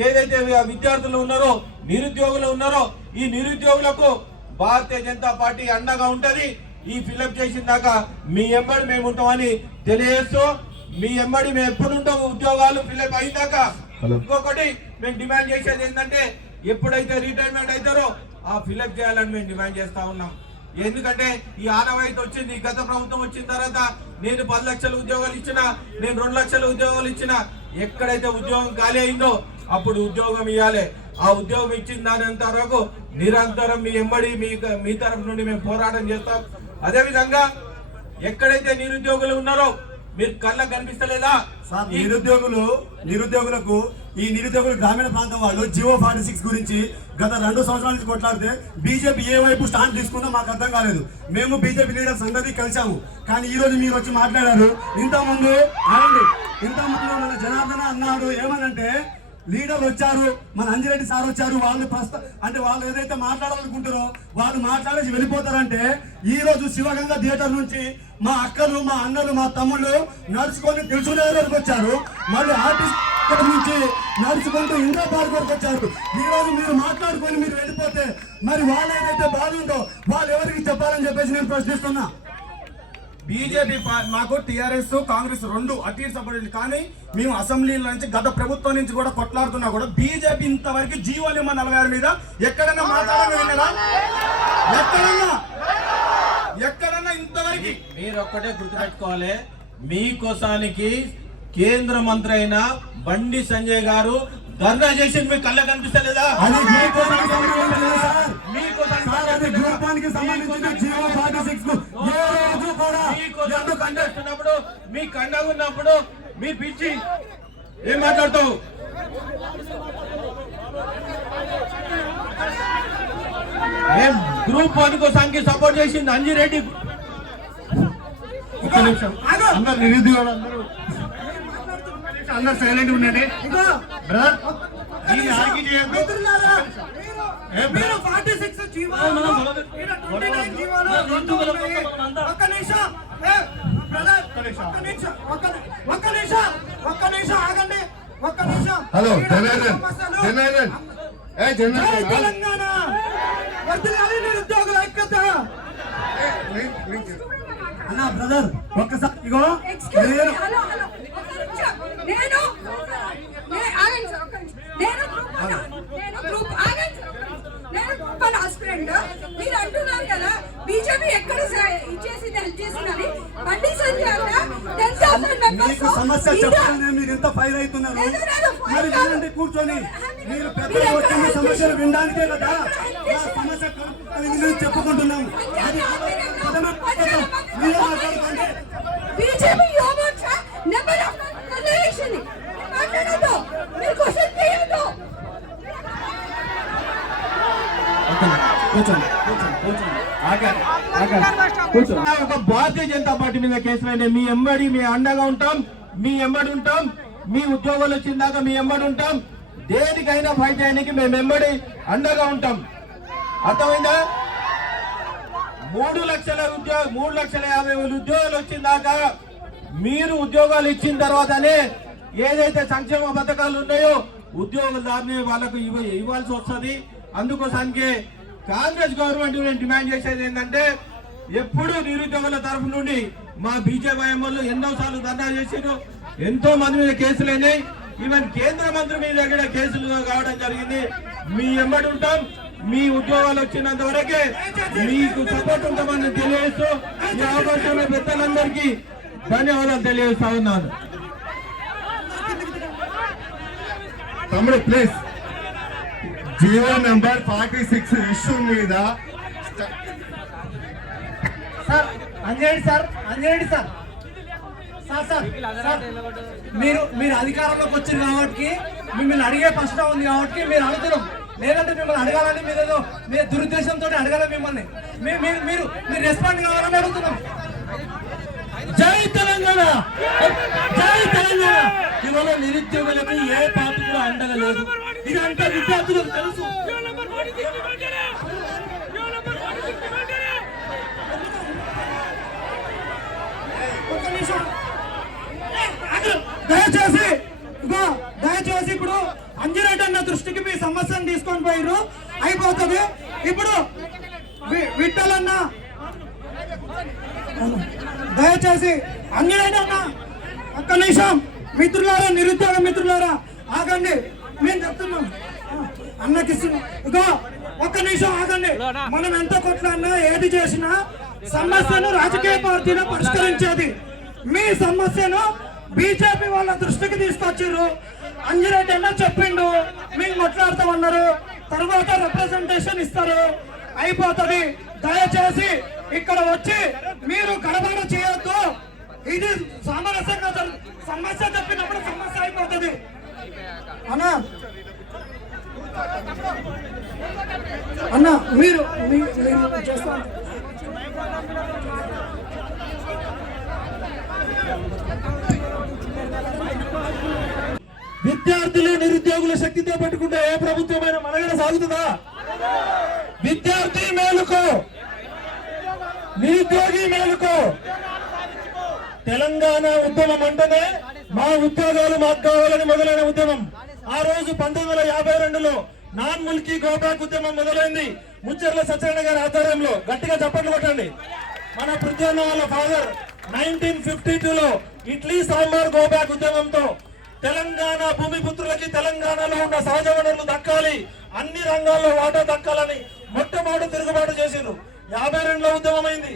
ఏదైతే విద్యార్థులు ఉన్నారో, నిరుద్యోగులు ఉన్నారో, ఈ నిరుద్యోగులకు భారతీయ జనతా పార్టీ అండగా ఉంటది. ఈ ఫిలప్ చేసిన దాకా మీ ఎంబడి మేము ఉంటామని తెలియజేస్తూ, మీ ఎంబడి మేము ఎప్పుడు ఉంటాము ఉద్యోగాలు ఫిలప్ అయిందాకా. ఇంకొకటి మేము డిమాండ్ చేసేది ఏంటంటే, ఎప్పుడైతే రిటైర్మెంట్ అవుతారో ఆ ఫిలప్ చేయాలని మేము డిమాండ్ చేస్తా ఉన్నాం. ఎందుకంటే ఈ ఆనవాయితీ వచ్చింది. గత ప్రభుత్వం వచ్చిన తర్వాత నేను 10 లక్షల ఉద్యోగాలు ఇచ్చినా, నేను 2 లక్షల ఉద్యోగాలు ఇచ్చినా, ఎక్కడైతే ఉద్యోగం ఖాళీ అయిందో అప్పుడు ఉద్యోగం ఇవ్వాలి. ఆ ఉద్యోగం ఇచ్చిన దానంత వరకు నిరంతరం మీ ఎంబడి మీ తరఫు నుండి మేము పోరాటం చేస్తాం. అదేవిధంగా ఎక్కడైతే నిరుద్యోగులు ఉన్నారో మీరు కళ్ళకు కనిపిస్తలేదా? నిరుద్యోగులకు ఈ నిరుద్యోగులు గ్రామీణ ప్రాంతం వాళ్ళు జియో 46 గురించి గత 2 సంవత్సరాల నుంచి కొట్లాడితే బీజేపీ ఏ వైపు స్టాండ్ తీసుకుందో మాకు అర్థం కాలేదు. మేము బీజేపీ లీడర్స్ అందరినీ కలిసాము. కానీ ఈ రోజు మీరు వచ్చి మాట్లాడారు. ఇంతకుముందు మన జనార్దన అన్నాడు ఏమనంటే, లీడర్లు వచ్చారు, మన అంజిరెడ్డి సార్ వచ్చారు, వాళ్ళు ఏదైతే మాట్లాడాలనుకుంటారో వాళ్ళు మాట్లాడేసి వెళ్ళిపోతారంటే, ఈ రోజు శివగంగ థియేటర్ నుంచి మా అక్కలు, మా అన్నలు, మా తమ్ముళ్ళు నడుచుకొని తెలుసుకునేందుకు వచ్చారు. మళ్ళీ ఆర్టిస్ట్ నుంచి నడుచుకుంటూ ఇంద్రా పార్క్ వరకు వచ్చారు. ఈ రోజు మీరు మాట్లాడుకొని మీరు వెళ్ళిపోతే మరి వాళ్ళు ఏదైతే బాధ ఉందో వాళ్ళు ఎవరికి చెప్పాలని చెప్పేసి నేను ప్రశ్నిస్తున్నా. బీజేపీ మాకు టీఆర్ఎస్ కాంగ్రెస్ 2 అటు ఇటు సపోర్ట్, కానీ మేము అసెంబ్లీల నుంచి గత ప్రభుత్వం నుంచి కూడా కొట్లాడుతున్నా కూడా బీజేపీ ఇంతవరకు జీవో నెంబర్ 46 మీద ఎక్కడన్నా మాట్లాడగలిగినారా? ఎక్కడన్నా ఇంతవరకు? మీరు ఒక్కటే గుర్తుపెట్టుకోవాలి, మీకోసానికి కేంద్ర మంత్రి అయిన బండి సంజయ్ గారు ధర్నా చేసి మీకు కళ్ళ కనిపిస్తలేదా? మీకు అండగా ఉన్నప్పుడు మీరు పిలిచి ఏం మాట్లాడతావు? మేము గ్రూప్ 1 కోసానికి సపోర్ట్ చేసింది అంజిరెడ్డి. ఒక్క నిమిషం, అందరు నిరుద్యోగులు అందరు సైలెంట్ ఉండండి. బ్రదర్ హలో తెలంగాణ నిరుద్యోగుల ఐక్యత అన్నా. బ్రదర్ ఒక్కసారి ఇగో మీరు అంటున్నారు కదా బీజేపీ ఎక్కడ ఇచ్చేసింది హెల్ప్ చేసిందని. బండి సంజయ్ మీకు సమస్య చెప్పాలని మీరు ఎంత ఫైర్ అవుతున్నారు? మరి వినండి, కూర్చొని మీరు పెద్దలు వచ్చిన సమస్యలు వినడానికే కదా సమస్య చెప్పుకుంటున్నాము. అది బీజేపీ ఒక భారతీయ జనతా పార్టీ మీద కేసులైనా మీ ఎంబడి మీ అండగా ఉంటాం, మీ ఎంబడి ఉంటాం. మీ ఉద్యోగాలు వచ్చిందాక మీ ఎంబడి ఉంటాం. దేనికైనా ఫైట్ చేయడానికి మేము ఎంబడి అండగా ఉంటాం. అర్థమైందా? 3,50,000 ఉద్యోగాలు వచ్చిందాక మీరు ఉద్యోగాలు ఇచ్చిన తర్వాతనే ఏదైతే సంక్షేమ పథకాలు ఉన్నాయో ఉద్యోగదారుని వాళ్ళకు ఇవ్వాల్సి వస్తుంది. అందుకోసానికి కాంగ్రెస్ గవర్నమెంట్ డిమాండ్ చేసేది ఏంటంటే, ఎప్పుడు నిరుద్యోగుల తరఫు నుండి మా బీజేపీ వాళ్ళు ఎన్నోసార్లు ధర్నా చేసారు. ఎంతో మంది మీద కేసులు అయినాయి. ఈవెన్ కేంద్ర మంత్రి మీద కూడా కేసులు కావడం జరిగింది. మీ ఎంబడి ఉంటాం. మీ ఉద్యోగాలు వచ్చినంత వరకే మీకు సపోర్ట్ ఉంటామని తెలియజేస్తూ ఈ అవకాశంలో పెద్దలందరికీ ధన్యవాదాలు తెలియజేస్తా ఉన్నాను. తమ్ముడు ప్లీజ్ జీవో నెంబర్ 46 ఇష్యూ మీద సార్ అంజేయండి సార్ మీరు అధికారంలోకి వచ్చారు కాబట్టి మిమ్మల్ని అడిగే ప్రశ్న ఉంది కాబట్టి మీరు అడుగుతున్నాం. లేదంటే మిమ్మల్ని అడగాలని మీరు దురుద్దేశంతో అడగాలి మిమ్మల్ని. మీరు రెస్పాండ్ కావాలని అడుగుతున్నాం. జై తెలంగాణ, జై తెలంగాణ. ఇవాళ నిరుద్యోగులకు ఏ పార్టీ కూడా అండగా లేదు. ఇదంతా విద్యార్థులకు తెలుసు. దయచేసి ఇప్పుడు అంజిరెడ్డి అన్న దృష్టికి మీ సమస్యను తీసుకొని పోయిర్రు, అయిపోతుంది. ఇప్పుడు విఠలన్న దయచేసి అంజిరెడ్డి అన్న ఒక్క నిమిషం. మిత్రులారా, నిరుద్యోగ మిత్రులారా ఆగండి, మేము చెప్తున్నాం. అన్నకి ఇగో ఒక్క నిమిషం ఆగండి. మనం ఎంత కొట్లాడినా ఏది చేసినా సమస్యను రాజకీయ పార్టీలో పరిష్కరించేది. మీ సమస్యను బీజేపీ వాళ్ళ దృష్టికి తీసుకొచ్చారు. అంజిరెడ్డి అన్న చెప్పిండు, మీకు మాట్లాడతామన్నారు, తర్వాత రిప్రజెంటేషన్ ఇస్తారు, అయిపోతుంది. దయచేసి ఇక్కడ వచ్చి మీరు గడబడ చేయొద్దు. ఇది సామరస్యంగా సమస్య చెప్పినప్పుడు సమస్య అయిపోతుంది. అన్న మీరు చేస్తారు. విద్యార్థులు నిరుద్యోగుల శక్తితో పట్టుకుంటే ఏ ప్రభుత్వమైనా మనగడ సాగుతుందా? విద్యార్థి మేలుకో, నిరుద్యోగి మేలుకో. తెలంగాణ ఉద్యమం అంటేనే మా ఉద్యోగాలు మాకు కావాలని మొదలైన ఉద్యమం. ఆ రోజు 1952లో నాన్ ముల్కీ గోబ్యాక్ ఉద్యమం మొదలైంది. ముచ్చర్ల సత్యనారాయణ గారి ఆధ్వర్యంలో. గట్టిగా చప్పట్లు కొట్టండి. మన పృథ్వన్న వాళ్ళ ఫాదర్ 1952లో ఇడ్లీ సాంబార్ గోబ్యాక్ ఉద్యమంతో తెలంగాణ భూమిపుత్రులకి తెలంగాణలో ఉన్న సహజ వనరులు దక్కాలి, అన్ని రంగాల్లో వాటా దక్కాలని మొట్టమొదటి తిరుగుబాటు చేసిండ్రు. 52లో ఉద్యమం అయింది.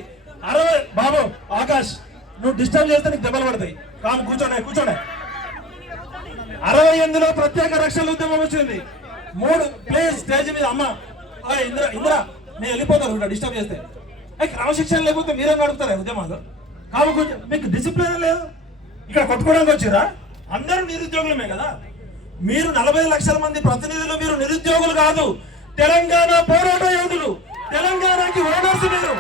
60 బాబు ఆకాష్ నువ్వు డిస్టర్బ్ చేస్తే నీకు దెబ్బలు పడతాయి. కాదు కూర్చోనే 68లో ప్రత్యేక రక్షణ ఉద్యమం వచ్చింది. 3 ప్లేస్ స్టేజ్ మీద అమ్మ ఇంద్ర నేను వెళ్ళిపోతాను డిస్టర్బ్ చేస్తే. క్రమశిక్షణ లేకపోతే మీరేం నడుపుతారా ఉద్యమాలు? కాబట్టి మీకు డిసిప్లిన్ లేదు. ఇక్కడ కొట్టుకోవడానికి వచ్చిరా? అందరూ నిరుద్యోగులమే కదా. మీరు 40 లక్షల మంది ప్రతినిధులు, మీరు నిరుద్యోగులు కాదు, తెలంగాణ పోరాట యోధులు, తెలంగాణకి ఓనర్స్ మీరు.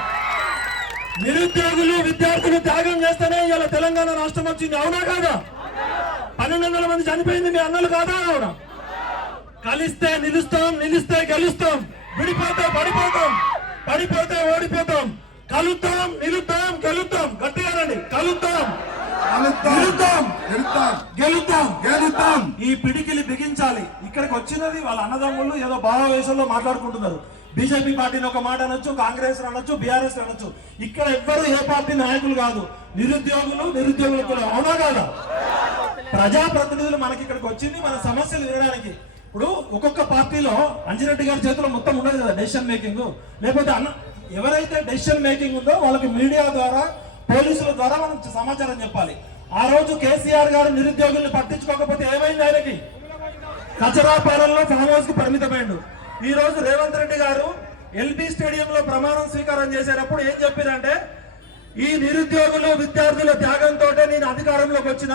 నిరుద్యోగులు విద్యార్థులు త్యాగం చేస్తేనే ఇవాళ తెలంగాణ రాష్ట్రం వచ్చింది. అవునా కాదా? 1200 మంది చనిపోయింది మీ అన్నలు కాదా? అవునా? కలిస్తే నిలుస్తాం, నిలిస్తే గెలుస్తాం, విడిపోతే పడిపోతాం, పడిపోతే ఓడిపోతాం. కలుద్దాం, నిలుద్దాం, గెలుద్దాం. గట్టిగా రండి. కలుద్దాం, గెలుద్దాం. ఈ పిడికిలి బిగించాలి. ఇక్కడికి వచ్చినది వాళ్ళ అన్నదమ్ముళ్ళు ఏదో భావావేశంలో మాట్లాడుకుంటున్నారు. బీజేపీ పార్టీని ఒక మాట అనొచ్చు, కాంగ్రెస్ అనొచ్చు, బీఆర్ఎస్ అనొచ్చు. ఇక్కడ ఎవ్వరు ఏ పార్టీ నాయకులు కాదు, నిరుద్యోగులు కూడా. అవునా కాదా? ప్రజాప్రతినిధులు మనకి ఇక్కడికి వచ్చింది మన సమస్యలు వినడానికి. ఇప్పుడు ఒక్కొక్క పార్టీలో అంజిరెడ్డి గారి చేతిలో మొత్తం ఉండదు కదా డెసిషన్ మేకింగ్. లేకపోతే ఎవరైతే డెసిషన్ మేకింగ్ ఉందో వాళ్ళకి మీడియా ద్వారా, పోలీసుల ద్వారా మనం సమాచారం చెప్పాలి. ఆ రోజు కేసీఆర్ గారు నిరుద్యోగుల్ని పట్టించుకోకపోతే ఏమైంది? ఆయనకి కచరాపాలెంలో ఫామ్ హౌస్ కు పరిమితమైండు. ఈ రోజు రేవంత్ రెడ్డి గారు ఎల్బీ స్టేడియంలో ప్రమాణం స్వీకారం చేసేటప్పుడు ఏం చెప్పారంటే, ఈ నిరుద్యోగులు విద్యార్థుల త్యాగంతో నేను అధికారంలోకి వచ్చిన,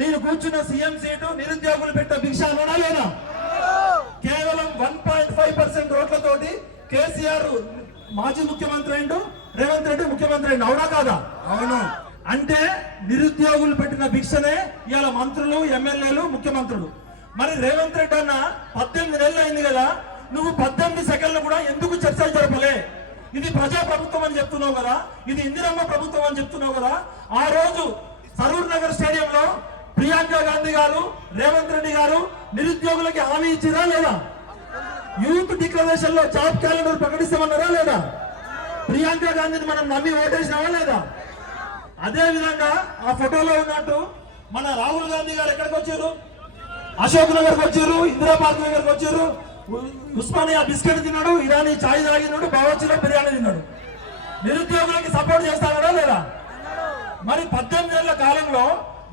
నేను కూర్చున్న సీఎం సీటు నిరుద్యోగులు పెట్ట భిక్ష అన్నా లేదా? కేవలం 1.5% ఓట్లతోటి కేసీఆర్ మాజీ ముఖ్యమంత్రి అయిండు, రేవంత్ రెడ్డి ముఖ్యమంత్రి అయిండు. అవునా కాదా? అవును. అంటే నిరుద్యోగులు పెట్టిన భిక్షనే ఇవాళ మంత్రులు, ఎమ్మెల్యేలు, ముఖ్యమంత్రులు. మరి రేవంత్ రెడ్డి అన్న 18 నెలలు అయింది కదా, నువ్వు 18 సెకండ్లు కూడా ఎందుకు చర్చలు జరపలే? ఇది ప్రజా ప్రభుత్వం అని చెప్తున్నావు కదా, ఇది ఇందిరమ్మ ప్రభుత్వం అని చెప్తున్నావు కదా. ఆ రోజు సరూర్ నగర్ స్టేడియంలో ప్రియాంక గాంధీ గారు, రేవంత్ రెడ్డి గారు నిరుద్యోగులకి హామీ ఇచ్చిరా లేదా? యూత్ డిక్లరేషన్ లో జాబ్ క్యాలెండర్ ప్రకటిస్తామన్నారా లేదా? ప్రియాంక గాంధీని మనం నమ్మి ఓటేసినావా లేదా? అదే విధంగా ఆ ఫోటోలో ఉన్నట్టు మన రాహుల్ గాంధీ గారు ఎక్కడికి వచ్చారు? అశోక్ నగర్కి వచ్చారు, ఇందిరా పార్క్ దగ్గరకు వచ్చారు, ఉస్మానియా బిస్కెట్ తిన్నాడు, ఇరానీ చాయ్ తాగినాడు, బావర్చిలో బిర్యానీ తిన్నాడు. నిరుద్యోగులకి సపోర్ట్ చేస్తారా లేదా? మరి 18 ఏళ్ల కాలంలో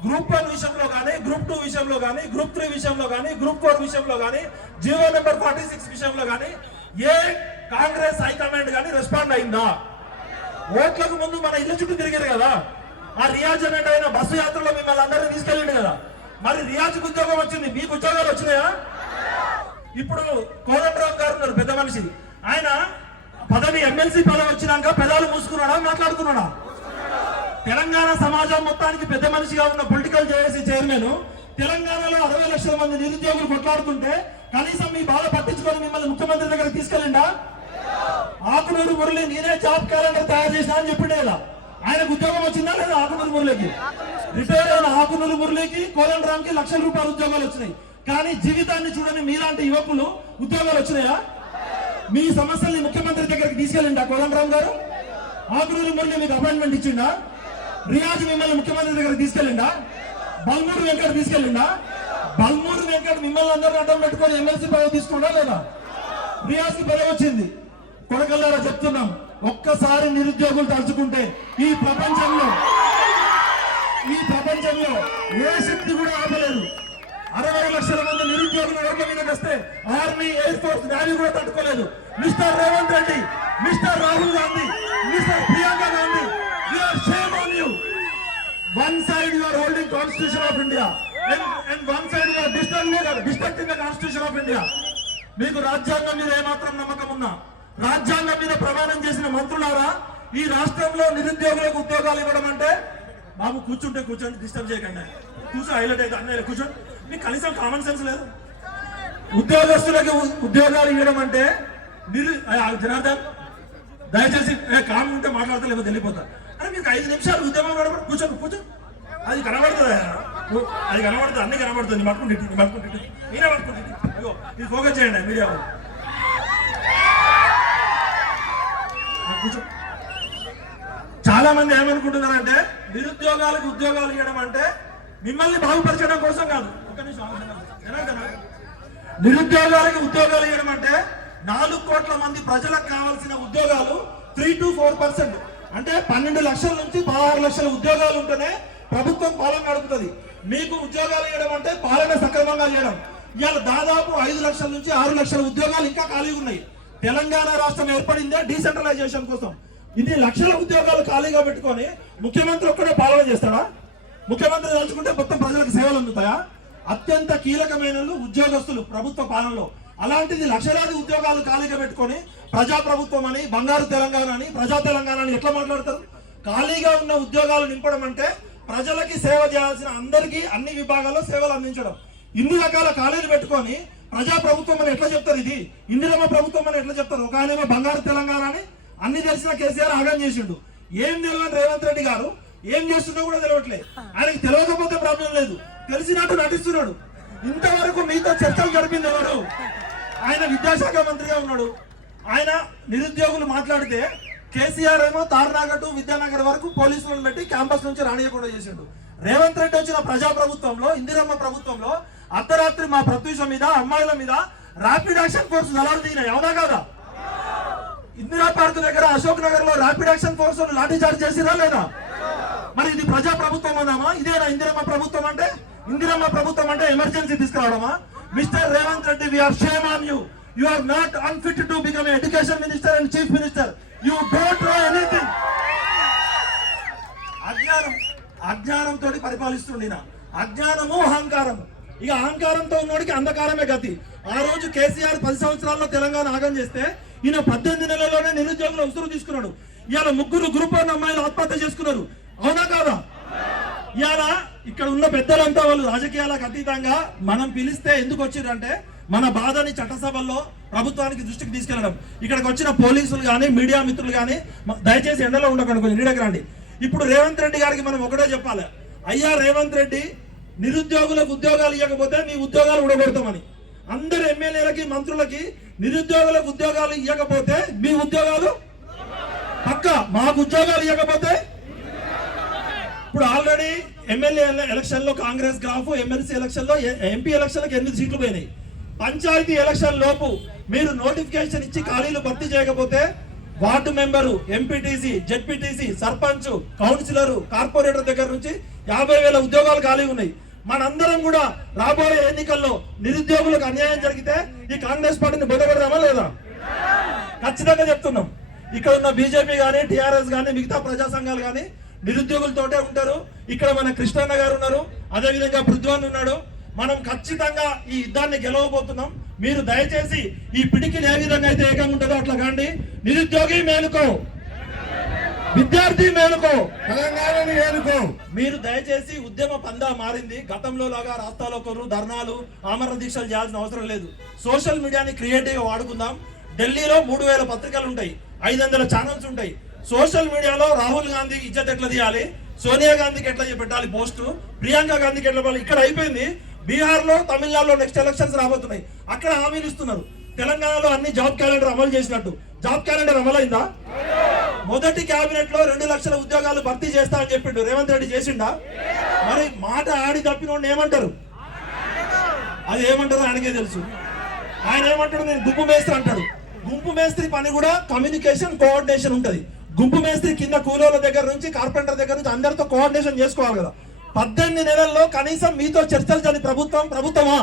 గ్రూప్ 1 విషయంలో కానీ, గ్రూప్ 2 విషయంలో కానీ, గ్రూప్ 3 విషయంలో కానీ, గ్రూప్ 4 విషయంలో కానీ, జీవో నెంబర్ 46 విషయంలో కానీ ఏ కాంగ్రెస్ హైకమాండ్ కానీ రెస్పాండ్ అయిందా? ఓట్లకు ముందు మన ఇల్లు చుట్టూ తిరిగారు కదా, ఆ రియాజ్ అనే ఆయన బస్సు యాత్రలో మిమ్మల్ని అందరినీ తీసుకెళ్ళిండు కదా, మరి రియాజ్కి ఉద్యోగం వచ్చింది, మీకు ఉద్యోగాలు వచ్చినాయా? ఇప్పుడు కోదండరామ్ గారు ఉన్నారు, పెద్ద మనిషి, ఆయన పదవి ఎమ్మెల్సీ పదవి వచ్చినాక పెదాలు మూసుకున్నాడా, మాట్లాడుకున్నాడా? తెలంగాణ సమాజం మొత్తానికి పెద్ద మనిషిగా ఉన్న పొలిటికల్ జేఏసీ చైర్మన్ తెలంగాణలో 60 లక్షల మంది నిరుద్యోగులు కొట్లాడుతుంటే కనీసం మీ బాధ పట్టించుకొని మిమ్మల్ని ముఖ్యమంత్రి దగ్గర తీసుకెళ్ళిండా? ఆకునూరు మురళి నేనే జాబ్ క్యాలెండర్ తయారు చేసినా అని చెప్పిండే కదా, ఆయనకు ఉద్యోగం వచ్చిందా లేదా? ఆకునూరు మురళికి రిటైర్ అయిన ఆకునూరు మురళికి, కోదండరామ్కి లక్షల రూపాయల ఉద్యోగాలు వచ్చినాయి. కానీ జీవితాన్ని చూడని మీలాంటి యువకులు ఉద్యోగాలు వచ్చినాయా? మీ సమస్యల్ని ముఖ్యమంత్రి దగ్గరికి తీసుకెళ్ళిండా కోదండరామ్ గారు? ఆకునూరు మురళి మీకు అపాయింట్మెంట్ ఇచ్చిండా? రియాజ్ మిమ్మల్ని ముఖ్యమంత్రి దగ్గర తీసుకెళ్ళిండా? బల్మూరు వెంకట్ తీసుకెళ్ళిండా? బల్మూరు వెంకట్ మిమ్మల్ని అందరినీ అడ్డం పెట్టుకొని ఎమ్మెల్సీ పదవి తీసుకున్నా లేదా? రియాజ్ కి పదవి వచ్చింది. కొడకల్లారా చెప్తున్నాం, ఒక్కసారి నిరుద్యోగులు తలుచుకుంటే ఈ ప్రపంచంలో ఏ శక్తి కూడా ఆపలేదు. 60 లక్షల మంది నిరుద్యోగులు రోడ్ల మీద వస్తే ఆర్మీ, ఎయిర్ ఫోర్స్, నేవీ కూడా తట్టుకోలేదు. Mister Revanth Reddy, mister Rahul Gandhi, mister Priyanka Gandhi, shame on you. One side you are holding Constitution of India and one side you are destructing the Constitution of India. మీకు రాజ్యాంగం మీద ఏమాత్రం నమ్మకం ఉన్నా, రాజ్యాంగం మీద ప్రమాణం చేసిన మంత్రులారా, ఈ రాష్ట్రంలో నిరుద్యోగులకు ఉద్యోగాలు ఇవ్వడం అంటే, బాబు కూర్చోండి, డిస్టర్బ్ చేయకండి, హైలైట్ అయితే అన్నయ్య కూర్చోండి, మీకు కనీసం కామన్ సెన్స్ లేదు. ఉద్యోగస్తులకు ఉద్యోగాలు ఇవ్వడం అంటే జనార్దన్ దయచేసి కామ్ ఉంటే మాట్లాడతలేమో తెలియపోతా అని మీకు 5 నిమిషాలు ఉద్యమం నడపడం, కూర్చో అది కనబడుతుంది, అన్ని కనబడుతుంది, పట్టుకుంటే మీరే పట్టుకుంటే అయ్యో ఇది ఫోకస్ చేయండి మీడియా కూర్చో. చాలా మంది ఏమనుకుంటున్నారంటే నిరుద్యోగాలకు ఉద్యోగాలు ఇవ్వడం అంటే మిమ్మల్ని బాగుపరచడం కోసం కాదు. నిరుద్యోగాలకు ఉద్యోగాలు ఇవ్వడం అంటే 4 కోట్ల మంది ప్రజలకు కావాల్సిన ఉద్యోగాలు 3 to 4%, అంటే 12 లక్షల నుంచి 16 లక్షల ఉద్యోగాలు ఉంటేనే ప్రభుత్వం పాలన నడుపుతుంది. మీకు ఉద్యోగాలు ఇవ్వడం అంటే పాలన సక్రమంగా చేయడం. ఇవాళ దాదాపు 5 లక్షల నుంచి 6 లక్షల ఉద్యోగాలు ఇంకా ఖాళీగా ఉన్నాయి. తెలంగాణ రాష్ట్రం ఏర్పడిందే డీసెంట్రలైజేషన్ కోసం. ఇది లక్షల ఉద్యోగాలు ఖాళీగా పెట్టుకొని ముఖ్యమంత్రి ఒక్కడే పాలన చేస్తాడా? ముఖ్యమంత్రి తలుచుకుంటే మొత్తం ప్రజలకు సేవలు అందుతాయా? అత్యంత కీలకమైన ఉద్యోగస్తులు ప్రభుత్వ పాలనలో. అలాంటిది లక్షలాది ఉద్యోగాలు ఖాళీగా పెట్టుకొని ప్రజాప్రభుత్వం అని, బంగారు తెలంగాణ అని, ప్రజా తెలంగాణ అని ఎట్లా మాట్లాడతారు? ఖాళీగా ఉన్న ఉద్యోగాలు నింపడం అంటే ప్రజలకి సేవ చేయాల్సిన అందరికీ అన్ని విభాగాల్లో సేవలు అందించడం. ఇన్ని రకాల ఖాళీలు పెట్టుకొని ప్రజాప్రభుత్వం అని ఎట్లా చెప్తారు? ఇది ఇందిరమ్మ ప్రభుత్వం అని ఎట్లా చెప్తారు? ఒక ఆయనేమో బంగారు తెలంగాణ అని అన్ని తెలిసిన కేసీఆర్ ఆగం చేసిండు. ఏం తెలియని రేవంత్ రెడ్డి గారు ఏం చేస్తున్నా కూడా తెలియట్లేదు. ఆయనకి తెలియకపోతే ప్రాబ్లం లేదు, తెలిసినట్టు నటిస్తున్నాడు. ఇంతవరకు మీతో చర్చలు జరిపింది ఎవరు? ఆయన విద్యాశాఖ మంత్రిగా ఉన్నాడు. ఆయన నిరుద్యోగులు మాట్లాడితే కేసీఆర్ ఏమో తార్నాగర్ విద్యానగర్ వరకు పోలీసులను పెట్టి క్యాంపస్ నుంచి రానియకుండా చేసిండు. రేవంత్ రెడ్డి వచ్చిన ప్రజాప్రభుత్వంలో, ఇందిరమ్మ ప్రభుత్వంలో అర్ధరాత్రి మా ప్రత్యూష మీద, అమ్మాయిల మీద ర్యాపిడ్ యాక్షన్ ఫోర్స్ నలవలు దిగినాయి, అవునా కాదా? ఇందిరా పార్క్ దగ్గర, అశోక్ నగర్ లో rapid action force lathi charge చేసిరా లేదా? మరి ఇది ప్రజా ప్రభుత్వం అన్నామా? ఇదేనా ఇందిరమ్మ ప్రభుత్వం అంటే? ఇందిరమ్మ ప్రభుత్వం అంటే ఎమర్జెన్సీ తీసుకురావడమా? Mister Revanth Reddy, we are shame on you. You are not unfit to become an education minister and chief minister. You don't know anything. అజ్ఞానంతో పరిపాలిస్తుండిన అజ్ఞానము, అహంకారము. ఇక అహంకారంతో ఉన్నోడికి అంధకారమే గతి. ఆ రోజు కేసీఆర్ 10 సంవత్సరాల్లో తెలంగాణ ఆగం చేస్తే ఈయన 18 నెలల్లోనే నిరుద్యోగుల ఉసురు తీసుకున్నాడు. ఇవాళ 3 గ్రూప్ 1 అమ్మాయిలు ఆత్మహత్య చేసుకున్నారు, అవునా కాదా? ఇవాళ ఇక్కడ ఉన్న పెద్దలంతా వాళ్ళు రాజకీయాలకు అతీతంగా మనం పిలిస్తే ఎందుకు వచ్చిందంటే మన బాధని చట్టసభల్లో ప్రభుత్వానికి దృష్టికి తీసుకెళ్లడం. ఇక్కడికి వచ్చిన పోలీసులు కానీ, మీడియా మిత్రులు కానీ దయచేసి ఎండలో ఉండకండి, కొంచెం నీడకి రండి. ఇప్పుడు రేవంత్ రెడ్డి గారికి మనం ఒకటే చెప్పాలి, అయ్యా రేవంత్ రెడ్డి, నిరుద్యోగులకు ఉద్యోగాలు ఇవ్వకపోతే మీ ఉద్యోగాలు ఊడగొడతామని. అందరు ఎమ్మెల్యేలకి, మంత్రులకి నిరుద్యోగులకు ఉద్యోగాలు ఇవ్వకపోతే మీ ఉద్యోగాలు పక్క, మాకు ఉద్యోగాలు ఇవ్వకపోతే. ఇప్పుడు ఆల్రెడీ ఎమ్మెల్యే ఎలక్షన్ లో కాంగ్రెస్ గ్రాఫ్, ఎమ్మెల్సీ ఎలక్షన్ లో, ఎంపీ ఎలక్షన్లకు 8 సీట్లు పోయినాయి. పంచాయతీ ఎలక్షన్ లోపు మీరు నోటిఫికేషన్ ఇచ్చి ఖాళీలు భర్తీ చేయకపోతే ward member, MPTC, ZPTC, sarpanch, councillor, corporator దగ్గర నుంచి 50,000 ఉద్యోగాలు ఖాళీ ఉన్నాయి. మనందరం కూడా రాబోయే ఎన్నికల్లో నిరుద్యోగులకు అన్యాయం జరిగితే ఈ కాంగ్రెస్ పార్టీని బయటపెడదామా లేదా? ఖచ్చితంగా చెప్తున్నాం. ఇక్కడ ఉన్న బీజేపీ కానీ, టీఆర్ఎస్ కానీ, మిగతా ప్రజా సంఘాలు కానీ నిరుద్యోగులతోటే ఉంటారు. ఇక్కడ మన కృష్ణన్న గారు ఉన్నారు, అదేవిధంగా పృథ్వన్ ఉన్నాడు. మనం ఖచ్చితంగా ఈ యుద్ధాన్ని గెలవబోతున్నాం. మీరు దయచేసి ఈ పిడికిలు ఏ విధంగా అయితే ఏకంగా ఉంటుందో అట్లా కాండి. నిరుద్యోగి మేలుకో, విద్యార్థి మేలుకో, తెలంగాణని మేలుకో. మీరు దయచేసి ఉద్యమ పందా మారింది. గతంలో లాగా రాస్తారోకోలు, ధర్నాలు, ఆమరణ దీక్షలు చేయాల్సిన అవసరం లేదు. సోషల్ మీడియాని క్రియేటివ్ గా వాడుకుందాం. ఢిల్లీలో 3,000 పత్రికలు ఉంటాయి, 500 ఛానల్స్ ఉంటాయి. సోషల్ మీడియాలో రాహుల్ గాంధీకి ఇజ్జత్ ఎట్లా తీయాలి, సోనియా గాంధీకి ఎట్లా పెట్టాలి పోస్టు, ప్రియాంక గాంధీకి ఎట్లా పెట్టాలి. ఇక్కడ అయిపోయింది. బీహార్లో, తమిళనాడులో నెక్స్ట్ ఎలక్షన్స్ రాబోతున్నాయి. అక్కడ హామీలు ఇస్తున్నారు. తెలంగాణలో అన్ని జాబ్ క్యాలెండర్ అమలు చేసినట్టు జాబ్ క్యాలెండర్ అమలైందా? మొదటి కేబినెట్ లో 2 లక్షల ఉద్యోగాలు భర్తీ చేస్తా అని చెప్పిండు రేవంత్ రెడ్డి. చేసిండా? మరి మాట ఆడి తప్పినోడిని ఏమంటారు? అది ఏమంటారు ఆయనకే తెలుసు. ఆయన ఏమంటాడు, నేను గుంపు మేస్త్రి అంటాడు. గుంపు మేస్త్రి పని కూడా కమ్యూనికేషన్, కోఆర్డినేషన్ ఉంటది. గుంపు మేస్త్రి కింద కూలీల దగ్గర నుంచి, కార్పెంటర్ దగ్గర నుంచి అందరితో కోఆర్డినేషన్ చేసుకోవాలి కదా. 18 నెలల్లో కనీసం మీతో చర్చలు జరిగి ప్రభుత్వమా?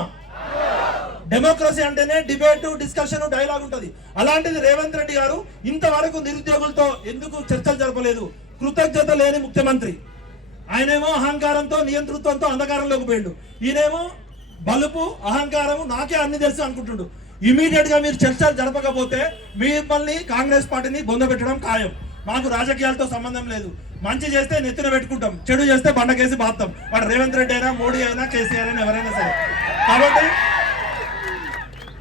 డెమోక్రసీ అంటేనే డిబేట్, డిస్కషన్, డైలాగ్ ఉంటది. అలాంటిది రేవంత్ రెడ్డి గారు ఇంతవరకు నిరుద్యోగులతో ఎందుకు చర్చలు జరపలేదు? కృతజ్ఞత లేని ముఖ్యమంత్రి. ఆయనేమో అహంకారంతో, నియంతృత్వంతో అంధకారంలోకి పోయిండు. ఈయనేమో బలుపు, అహంకారము, నాకే అన్ని తెలుసు అనుకుంటుండు. ఇమీడియట్ గా మీరు చర్చలు జరపకపోతే మిమ్మల్ని, కాంగ్రెస్ పార్టీని బొందబెట్టడం ఖాయం. మాకు రాజకీయాలతో సంబంధం లేదు. మంచి చేస్తే నెత్తిన పెట్టుకుంటాం, చెడు చేస్తే బండకేసి బాస్తాం. వాడు రేవంత్ రెడ్డి అయినా, మోడీ అయినా, కేసీఆర్ అయినా, ఎవరైనా సరే. కాబట్టి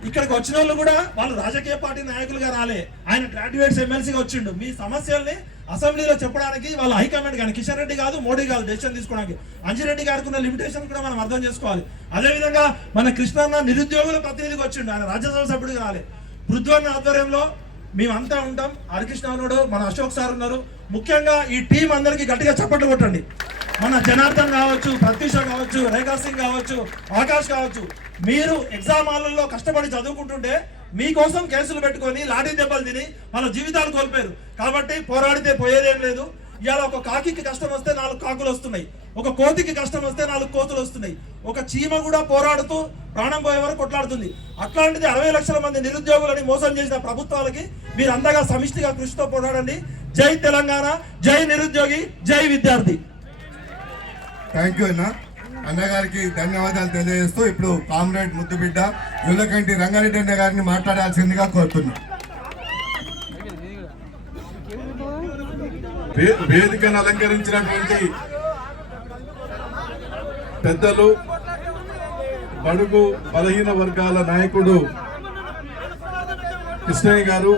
ఇక్కడికి వచ్చిన వాళ్ళు కూడా వాళ్ళు రాజకీయ పార్టీ నాయకులుగా రాలే. ఆయన గ్రాడ్యుయేట్స్ ఎమ్మెల్సీగా వచ్చిండు. మీ సమస్యల్ని అసెంబ్లీలో చెప్పడానికి వాళ్ళ హైకమాండ్ కానీ, కిషన్ రెడ్డి కాదు, మోడీ కాదు డెసిషన్ తీసుకోవడానికి. అంజిరెడ్డి గారికి ఉన్న లిమిటేషన్ కూడా మనం అర్థం చేసుకోవాలి. అదేవిధంగా మన కృష్ణన్న నిరుద్యోగుల ప్రతినిధికి వచ్చిండు, ఆయన రాజ్యసభ సభ్యుడిగా రాలే. పృథ్వన్న ఆధ్వర్యంలో మేమంతా ఉంటాం. హరికృష్ణ ఉన్నాడు, మన అశోక్ సార్ ఉన్నారు. ముఖ్యంగా ఈ టీం అందరికీ గట్టిగా చప్పట్లు కొట్టండి. మన జనార్దన్ కావచ్చు, ప్రత్యూష కావచ్చు, రేఖా సింగ్ కావచ్చు, ఆకాష్ కావచ్చు. మీరు ఎగ్జామ్ హాల్లో కష్టపడి చదువుకుంటుంటే మీకోసం కేసులు పెట్టుకొని లాఠీ దెబ్బలు తిని వాళ్ళ జీవితాలు కోల్పోయారు. కాబట్టి పోరాడితే పోయేదేం లేదు. ఇవాళ ఒక కాకికి కష్టం వస్తే 4 కాకులు వస్తున్నాయి, ఒక కోతికి కష్టం వస్తే 4 కోతులు వస్తున్నాయి. ఒక చీమ కూడా పోరాడుతూ ప్రాణం పోయే వరకు కొట్లాడుతుంది. అట్లాంటిది 60 లక్షల మంది నిరుద్యోగులని మోసం చేసిన ప్రభుత్వాలకి మీరు అందగా సమిష్టిగా కృషితో పోరాడండి. జై తెలంగాణ, జై నిరుద్యోగి, జై విద్యార్థి. థ్యాంక్ యూ అన్నగారికి ధన్యవాదాలు తెలియజేస్తూ ఇప్పుడు కామ్రేడ్ ముద్దుబిడ్డ జులకంటి రంగారెడ్డి అన్న గారిని మాట్లాడాల్సిందిగా కోరుతున్నాం. వేదికను అలంకరించినటువంటి పెద్దలు, బడుగు బలహీన వర్గాల నాయకుడు కృష్ణయ్య గారు,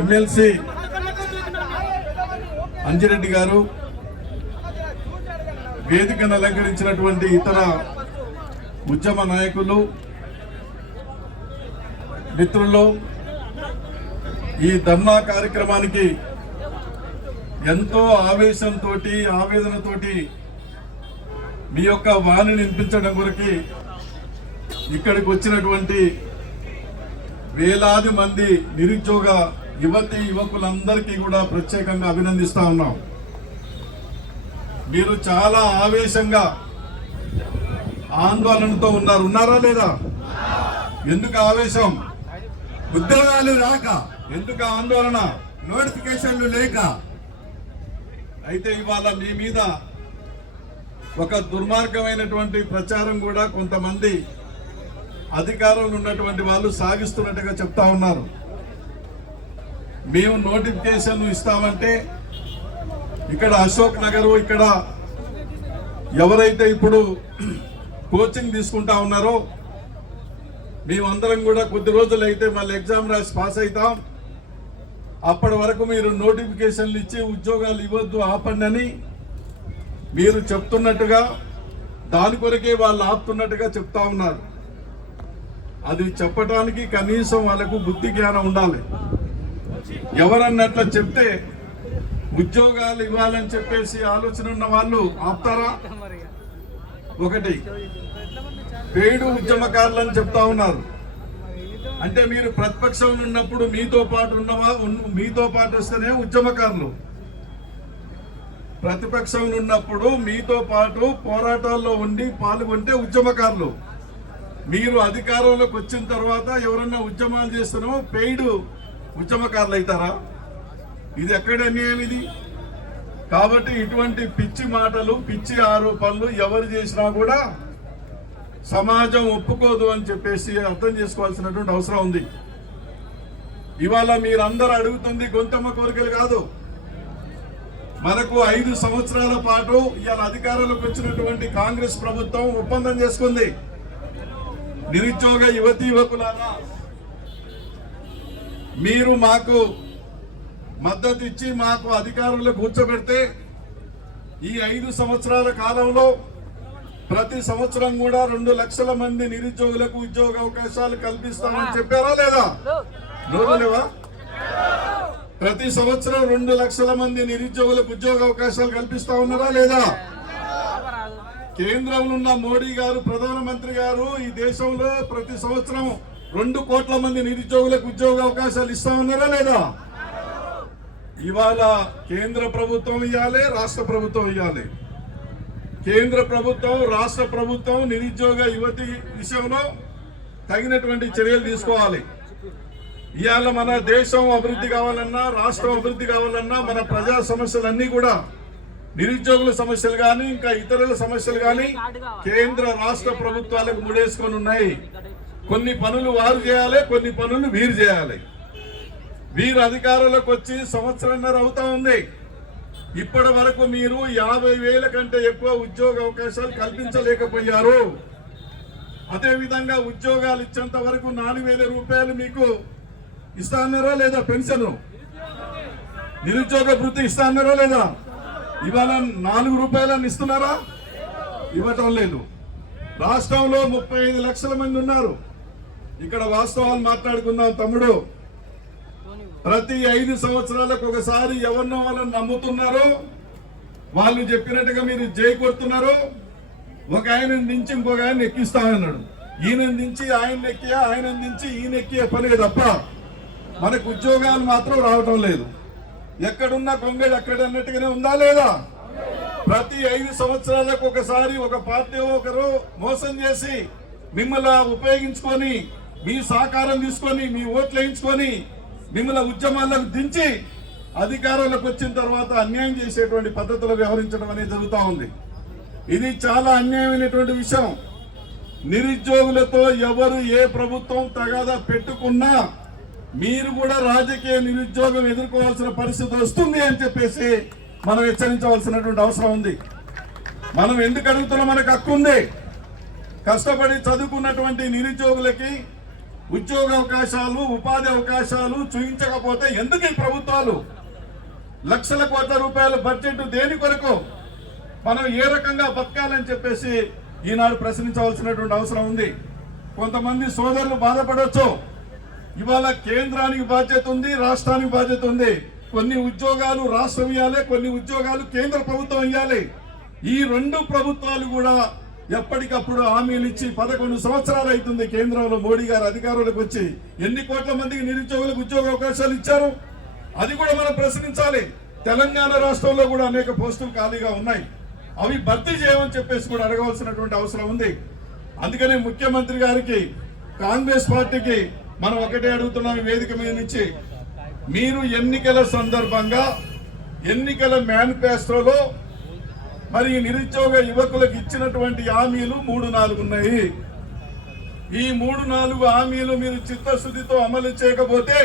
ఎమ్మెల్సీ అంజిరెడ్డి గారు, వేదికను అలంకరించినటువంటి ఇతర ఉద్యమ నాయకులు, మిత్రులు, ఈ ధర్నా కార్యక్రమానికి ఎంతో ఆవేశంతో, ఆవేదనతోటి మీ యొక్క వాణిని వినిపించడం కొరకు ఇక్కడికి వచ్చినటువంటి వేలాది మంది నిరుద్యోగ యువతి యువకులందరికీ కూడా ప్రత్యేకంగా అభినందిస్తా ఉన్నాం. మీరు చాలా ఆవేశంగా, ఆందోళనతో ఉన్నారా లేదా? ఎందుకు ఆవేశం? ఉద్యోగాలు రాక, ఎందుకు ఆందోళన? నోటిఫికేషన్లు లేక. అయితే ఇవాళ మీ మీద ఒక దుర్మార్గమైనటువంటి ప్రచారం కూడా కొంతమంది అధికారంలో ఉన్నటువంటి వాళ్ళు సాగిస్తున్నట్టుగా చెప్తా ఉన్నారు. మేము నోటిఫికేషన్ ఇస్తామంటే ఇక్కడ అశోక్ నగర్, ఇక్కడ ఎవరైతే ఇప్పుడు కోచింగ్ తీసుకుంటా ఉన్నారో మేమందరం కూడా కొద్ది రోజులు అయితే మళ్ళీ ఎగ్జామ్ రాసి పాస్ అవుతాం, అప్పటి వరకు మీరు నోటిఫికేషన్లు ఇచ్చి ఉద్యోగాలు ఇవ్వద్దు, ఆపండి అని మీరు చెప్తున్నట్టుగా, దాని కొరకే వాళ్ళు ఆపుతున్నట్టుగా చెప్తా ఉన్నారు. అది చెప్పడానికి కనీసం వాళ్ళకు బుద్ధి జ్ఞానం ఉండాలి. ఎవరన్నట్లా చెప్తే ఉద్యోగాలు ఇవ్వాలని చెప్పేసి ఆలోచన ఉన్న వాళ్ళు ఆపుతారా? ఒకటి పేడు ఉద్యమకారులని చెప్తా ఉన్నారు. అంటే మీరు ప్రతిపక్షంలో ఉన్నప్పుడు మీతో పాటు వస్తేనే ఉద్యమకారులు. ప్రతిపక్షం ఉన్నప్పుడు మీతో పాటు పోరాటాల్లో ఉండి పాల్గొంటే ఉద్యమకారులు. మీరు అధికారంలోకి వచ్చిన తర్వాత ఎవరన్నా ఉద్యమాలు చేస్తున్నామో పెయిడ్ ఉద్యమకారులు అవుతారా? ఇది ఎక్కడ అన్యాయం ఇది? కాబట్టి ఇటువంటి పిచ్చి మాటలు, పిచ్చి ఆరోపణలు ఎవరు చేసినా కూడా సమాజం ఒప్పుకోదు అని చెప్పేసి అర్థం చేసుకోవాల్సినటువంటి అవసరం ఉంది. ఇవాళ మీరందరూ అడుగుతుంది గొంతమ్మ కోరికలు కాదు. మనకు 5 సంవత్సరాల పాటు ఇవాళ అధికారంలోకి వచ్చినటువంటి కాంగ్రెస్ ప్రభుత్వం ఒప్పందం చేసుకుంది. నిరుద్యోగ యువతీ యువకులారా, మీరు మాకు మద్దతు ఇచ్చి మాకు అధికారంలో కూర్చోబెడితే ఈ 5 సంవత్సరాల కాలంలో ప్రతి సంవత్సరం కూడా 2 లక్షల మంది నిరుద్యోగులకు ఉద్యోగ అవకాశాలు కల్పిస్తామని చెప్పారా లేదా? నోరు లేవా? ప్రతి సంవత్సరం 2 లక్షల మంది నిరుద్యోగులకు ఉద్యోగ అవకాశాలు కల్పిస్తా ఉన్నారా లేదా? కేంద్రంలో ఉన్న మోడీ గారు, ప్రధానమంత్రి గారు ఈ దేశంలో ప్రతి సంవత్సరం 2 కోట్ల మంది నిరుద్యోగులకు ఉద్యోగ అవకాశాలు ఇస్తా ఉన్నారా లేదా? ఇవాళ కేంద్ర ప్రభుత్వం ఇవ్వాలి, రాష్ట్ర ప్రభుత్వం ఇవ్వాలి. కేంద్ర ప్రభుత్వం, రాష్ట్ర ప్రభుత్వం నిరుద్యోగ యువతి విషయంలో తగినటువంటి చర్యలు తీసుకోవాలి. ఇవాళ మన దేశం అభివృద్ధి కావాలన్నా, రాష్ట్రం అభివృద్ధి కావాలన్నా మన ప్రజా సమస్యలన్నీ కూడా, నిరుద్యోగుల సమస్యలు కానీ ఇంకా ఇతరుల సమస్యలు కానీ కేంద్ర రాష్ట్ర ప్రభుత్వాలకు ముడేసుకొని ఉన్నాయి. కొన్ని పనులు వారు చేయాలి, కొన్ని పనులు వీరు చేయాలి. వీరు అధికారంలోకి వచ్చి సంవత్సరంన్నర అవుతా ఉంది. ఇప్పటి వరకు మీరు 50,000 కంటే ఎక్కువ ఉద్యోగ అవకాశాలు కల్పించలేకపోయారు. అదేవిధంగా ఉద్యోగాలు ఇచ్చేంత వరకు 4,000 రూపాయలు మీకు ఇస్తా అన్నారా లేదా? పెన్షన్, నిరుద్యోగ వృత్తి ఇస్తా అన్నారా లేదా? ఇవాళ 4 రూపాయలని ఇస్తున్నారా? ఇవ్వటం లేదు. రాష్ట్రంలో 35 లక్షల మంది ఉన్నారు. ఇక్కడ వాస్తవాలు మాట్లాడుకుందాం తమ్ముడు. ప్రతి 5 సంవత్సరాలకు ఒకసారి ఎవరినో వాళ్ళని నమ్ముతున్నారు, వాళ్ళు చెప్పినట్టుగా మీరు జై కొడుతున్నారు. ఒక ఆయన దించి ఇంకొక ఆయన ఎక్కిస్తామన్నాడు. ఈయన దించి ఆయన ఎక్కియా, ఆయన దించి ఈయన ఎక్కియే పని తప్ప మనకు ఉద్యోగాలు మాత్రం రావటం లేదు. ఎక్కడున్నా కొంగడు అక్కడ అన్నట్టుగానే ఉందా లేదా? ప్రతి 5 సంవత్సరాలకు ఒకసారి ఒక పార్టీ ఒకరు మోసం చేసి మిమ్మల్ని ఉపయోగించుకొని, మీ సహకారం తీసుకొని, మీ ఓట్లు వేయించుకొని మిమ్మల్ని ఉద్యమాలకు దించి అధికారంలోకి వచ్చిన తర్వాత అన్యాయం చేసేటువంటి పద్ధతులు వ్యవహరించడం అనేది జరుగుతూ ఉంది. ఇది చాలా అన్యాయమైనటువంటి విషయం. నిరుద్యోగులతో ఎవరు ఏ ప్రభుత్వం తగాదా పెట్టుకున్నా మీరు కూడా రాజకీయ నిరుద్యోగం ఎదుర్కోవాల్సిన పరిస్థితి వస్తుంది అని చెప్పేసి మనం హెచ్చరించవలసినటువంటి అవసరం ఉంది. మనం ఎందుకు అడుగుతున్నాం? మనకు హక్కు ఉంది. కష్టపడి చదువుకున్నటువంటి నిరుద్యోగులకి ఉద్యోగ అవకాశాలు, ఉపాధి అవకాశాలు చూపించకపోతే ఎందుకు ఈ ప్రభుత్వాలు లక్షల కోట్ల రూపాయల బడ్జెట్ దేని కొరకు? మనం ఏ రకంగా బతకాలని చెప్పేసి ఈనాడు ప్రశ్నించవలసినటువంటి అవసరం ఉంది. కొంతమంది సోదరులు బాధపడవచ్చు. ఇవాళ కేంద్రానికి బాధ్యత ఉంది, రాష్ట్రానికి బాధ్యత ఉంది. కొన్ని ఉద్యోగాలు రాష్ట్రం ఇవ్వాలి, కొన్ని ఉద్యోగాలు కేంద్ర ప్రభుత్వం ఇవ్వాలి. ఈ 2 ప్రభుత్వాలు కూడా ఎప్పటికప్పుడు హామీలు ఇచ్చి 11 సంవత్సరాలు అవుతుంది కేంద్రంలో మోడీ గారు అధికారంలోకి వచ్చి. ఎన్ని కోట్ల మందికి నిరుద్యోగులకు ఉద్యోగ అవకాశాలు ఇచ్చారు? అది కూడా మనం ప్రశ్నించాలి. తెలంగాణ రాష్ట్రంలో కూడా అనేక పోస్టులు ఖాళీగా ఉన్నాయి. అవి భర్తీ చేయమని చెప్పేసి కూడా అడగవలసినటువంటి అవసరం ఉంది. అందుకనే ముఖ్యమంత్రి గారికి, కాంగ్రెస్ పార్టీకి మనం ఒకటే అడుగుతున్నాం ఈ వేదిక మీద నుంచి. మీరు ఎన్నికల సందర్భంగా ఎన్నికల మేనిఫెస్టోలో మరి నిరుద్యోగ యువకులకు ఇచ్చినటువంటి హామీలు 3-4 ఉన్నాయి. ఈ 3-4 హామీలు మీరు చిత్తశుద్ధితో అమలు చేయకపోతే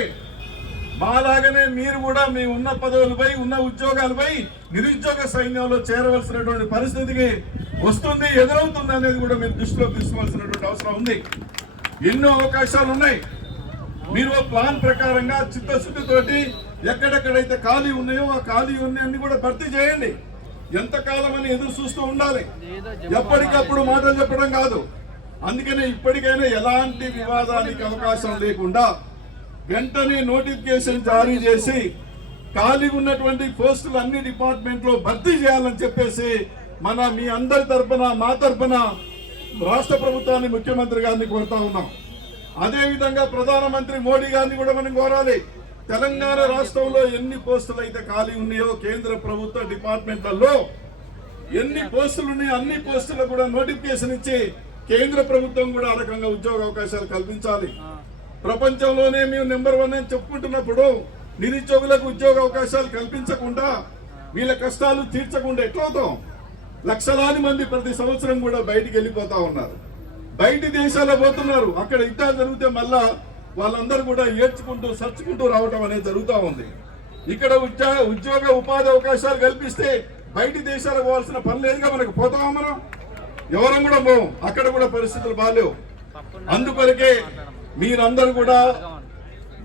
మాలాగనే మీరు కూడా మీ ఉన్న పదవులపై, ఉన్న ఉద్యోగాలపై నిరుద్యోగ సైన్యంలో చేరవలసినటువంటి పరిస్థితికి వస్తుంది, ఎదురవుతుంది అనేది కూడా మీరు దృష్టిలో తీసుకోవాల్సినటువంటి అవసరం ఉంది. ఎన్నో అవకాశాలు ఉన్నాయి. మీరు ప్లాన్ ప్రకారంగా చిత్తశుద్ధితోటి ఎక్కడెక్కడైతే ఖాళీ ఉన్నాయో ఆ ఖాళీ ఉన్నాయన్ని కూడా భర్తీ చేయండి. ఎంతకాలం అని ఎదురు చూస్తూ ఉండాలి? ఎప్పటికప్పుడు మాటలు చెప్పడం కాదు. అందుకనే ఇప్పటికైనా ఎలాంటి వివాదానికి అవకాశం లేకుండా వెంటనే నోటిఫికేషన్ జారీ చేసి ఖాళీ ఉన్నటువంటి పోస్టులు అన్ని డిపార్ట్మెంట్లో భర్తీ చేయాలని చెప్పేసి మీ అందరి తరఫున, మా తరఫున రాష్ట్ర ప్రభుత్వాన్ని, ముఖ్యమంత్రి గారిని కోరుతా ఉన్నాం. అదేవిధంగా ప్రధానమంత్రి మోడీ గారిని కూడా మనం కోరాలి. తెలంగాణ రాష్ట్రంలో ఎన్ని పోస్టులు అయితే ఖాళీ ఉన్నాయో కేంద్ర ప్రభుత్వ డిపార్ట్మెంట్లలో ఎన్ని పోస్టులు ఉన్నాయో అన్ని పోస్టులకు కూడా నోటిఫికేషన్ ఇచ్చి కేంద్ర ప్రభుత్వం కూడా ఆ రకంగా ఉద్యోగ అవకాశాలు కల్పించాలి. ప్రపంచంలోనే మేము నెంబర్ 1 అని చెప్పుకుంటున్నప్పుడు నిరుద్యోగులకు ఉద్యోగ అవకాశాలు కల్పించకుండా వీళ్ళ కష్టాలు తీర్చకుండా ఎట్లవుతాం? లక్షలాది మంది ప్రతి సంవత్సరం కూడా బయటికి వెళ్ళిపోతా ఉన్నారు, బయటి దేశాల్లో పోతున్నారు. అక్కడ యుద్ధాలు జరిగితే మళ్ళా వాళ్ళందరూ కూడా ఏడ్చుకుంటూ సర్చుకుంటూ రావడం అనేది జరుగుతూ ఉంది. ఇక్కడ ఉద్యోగ ఉపాధి అవకాశాలు కల్పిస్తే బయటి దేశాలకు పోవాల్సిన పని లేదుగా, మనకు పోతామా? మనం ఎవరం కూడా పోం, అక్కడ కూడా పరిస్థితులు బాగాలేవు. అందుకొరకే మీరందరూ కూడా